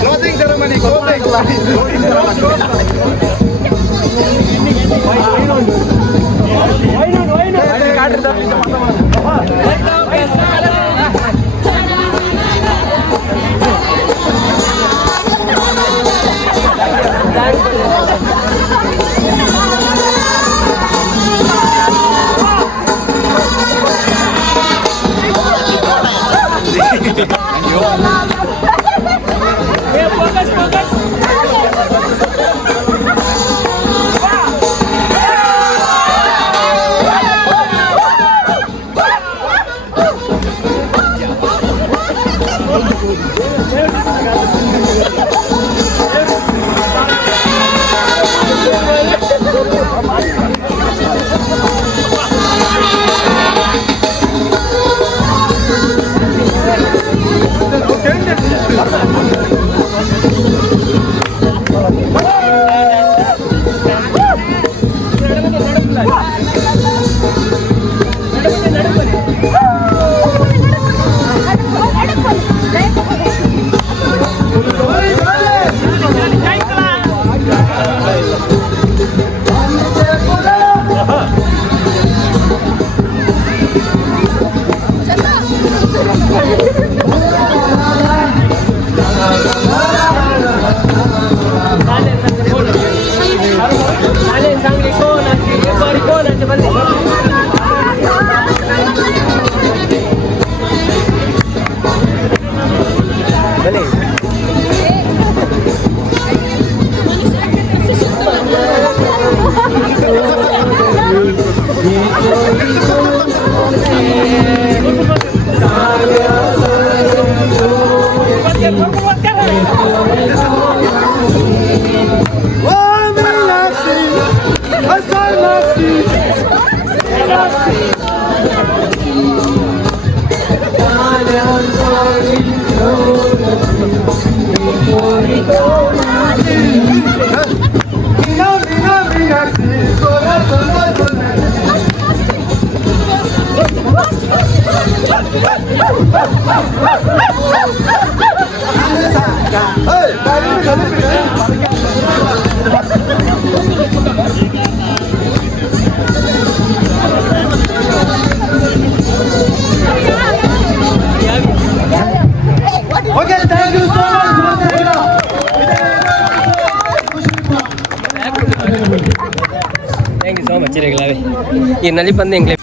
Closing ceremony, closing Okay, thank you so much. Thank you so much ಈ ನಲ್ಲಿ ಬಂದು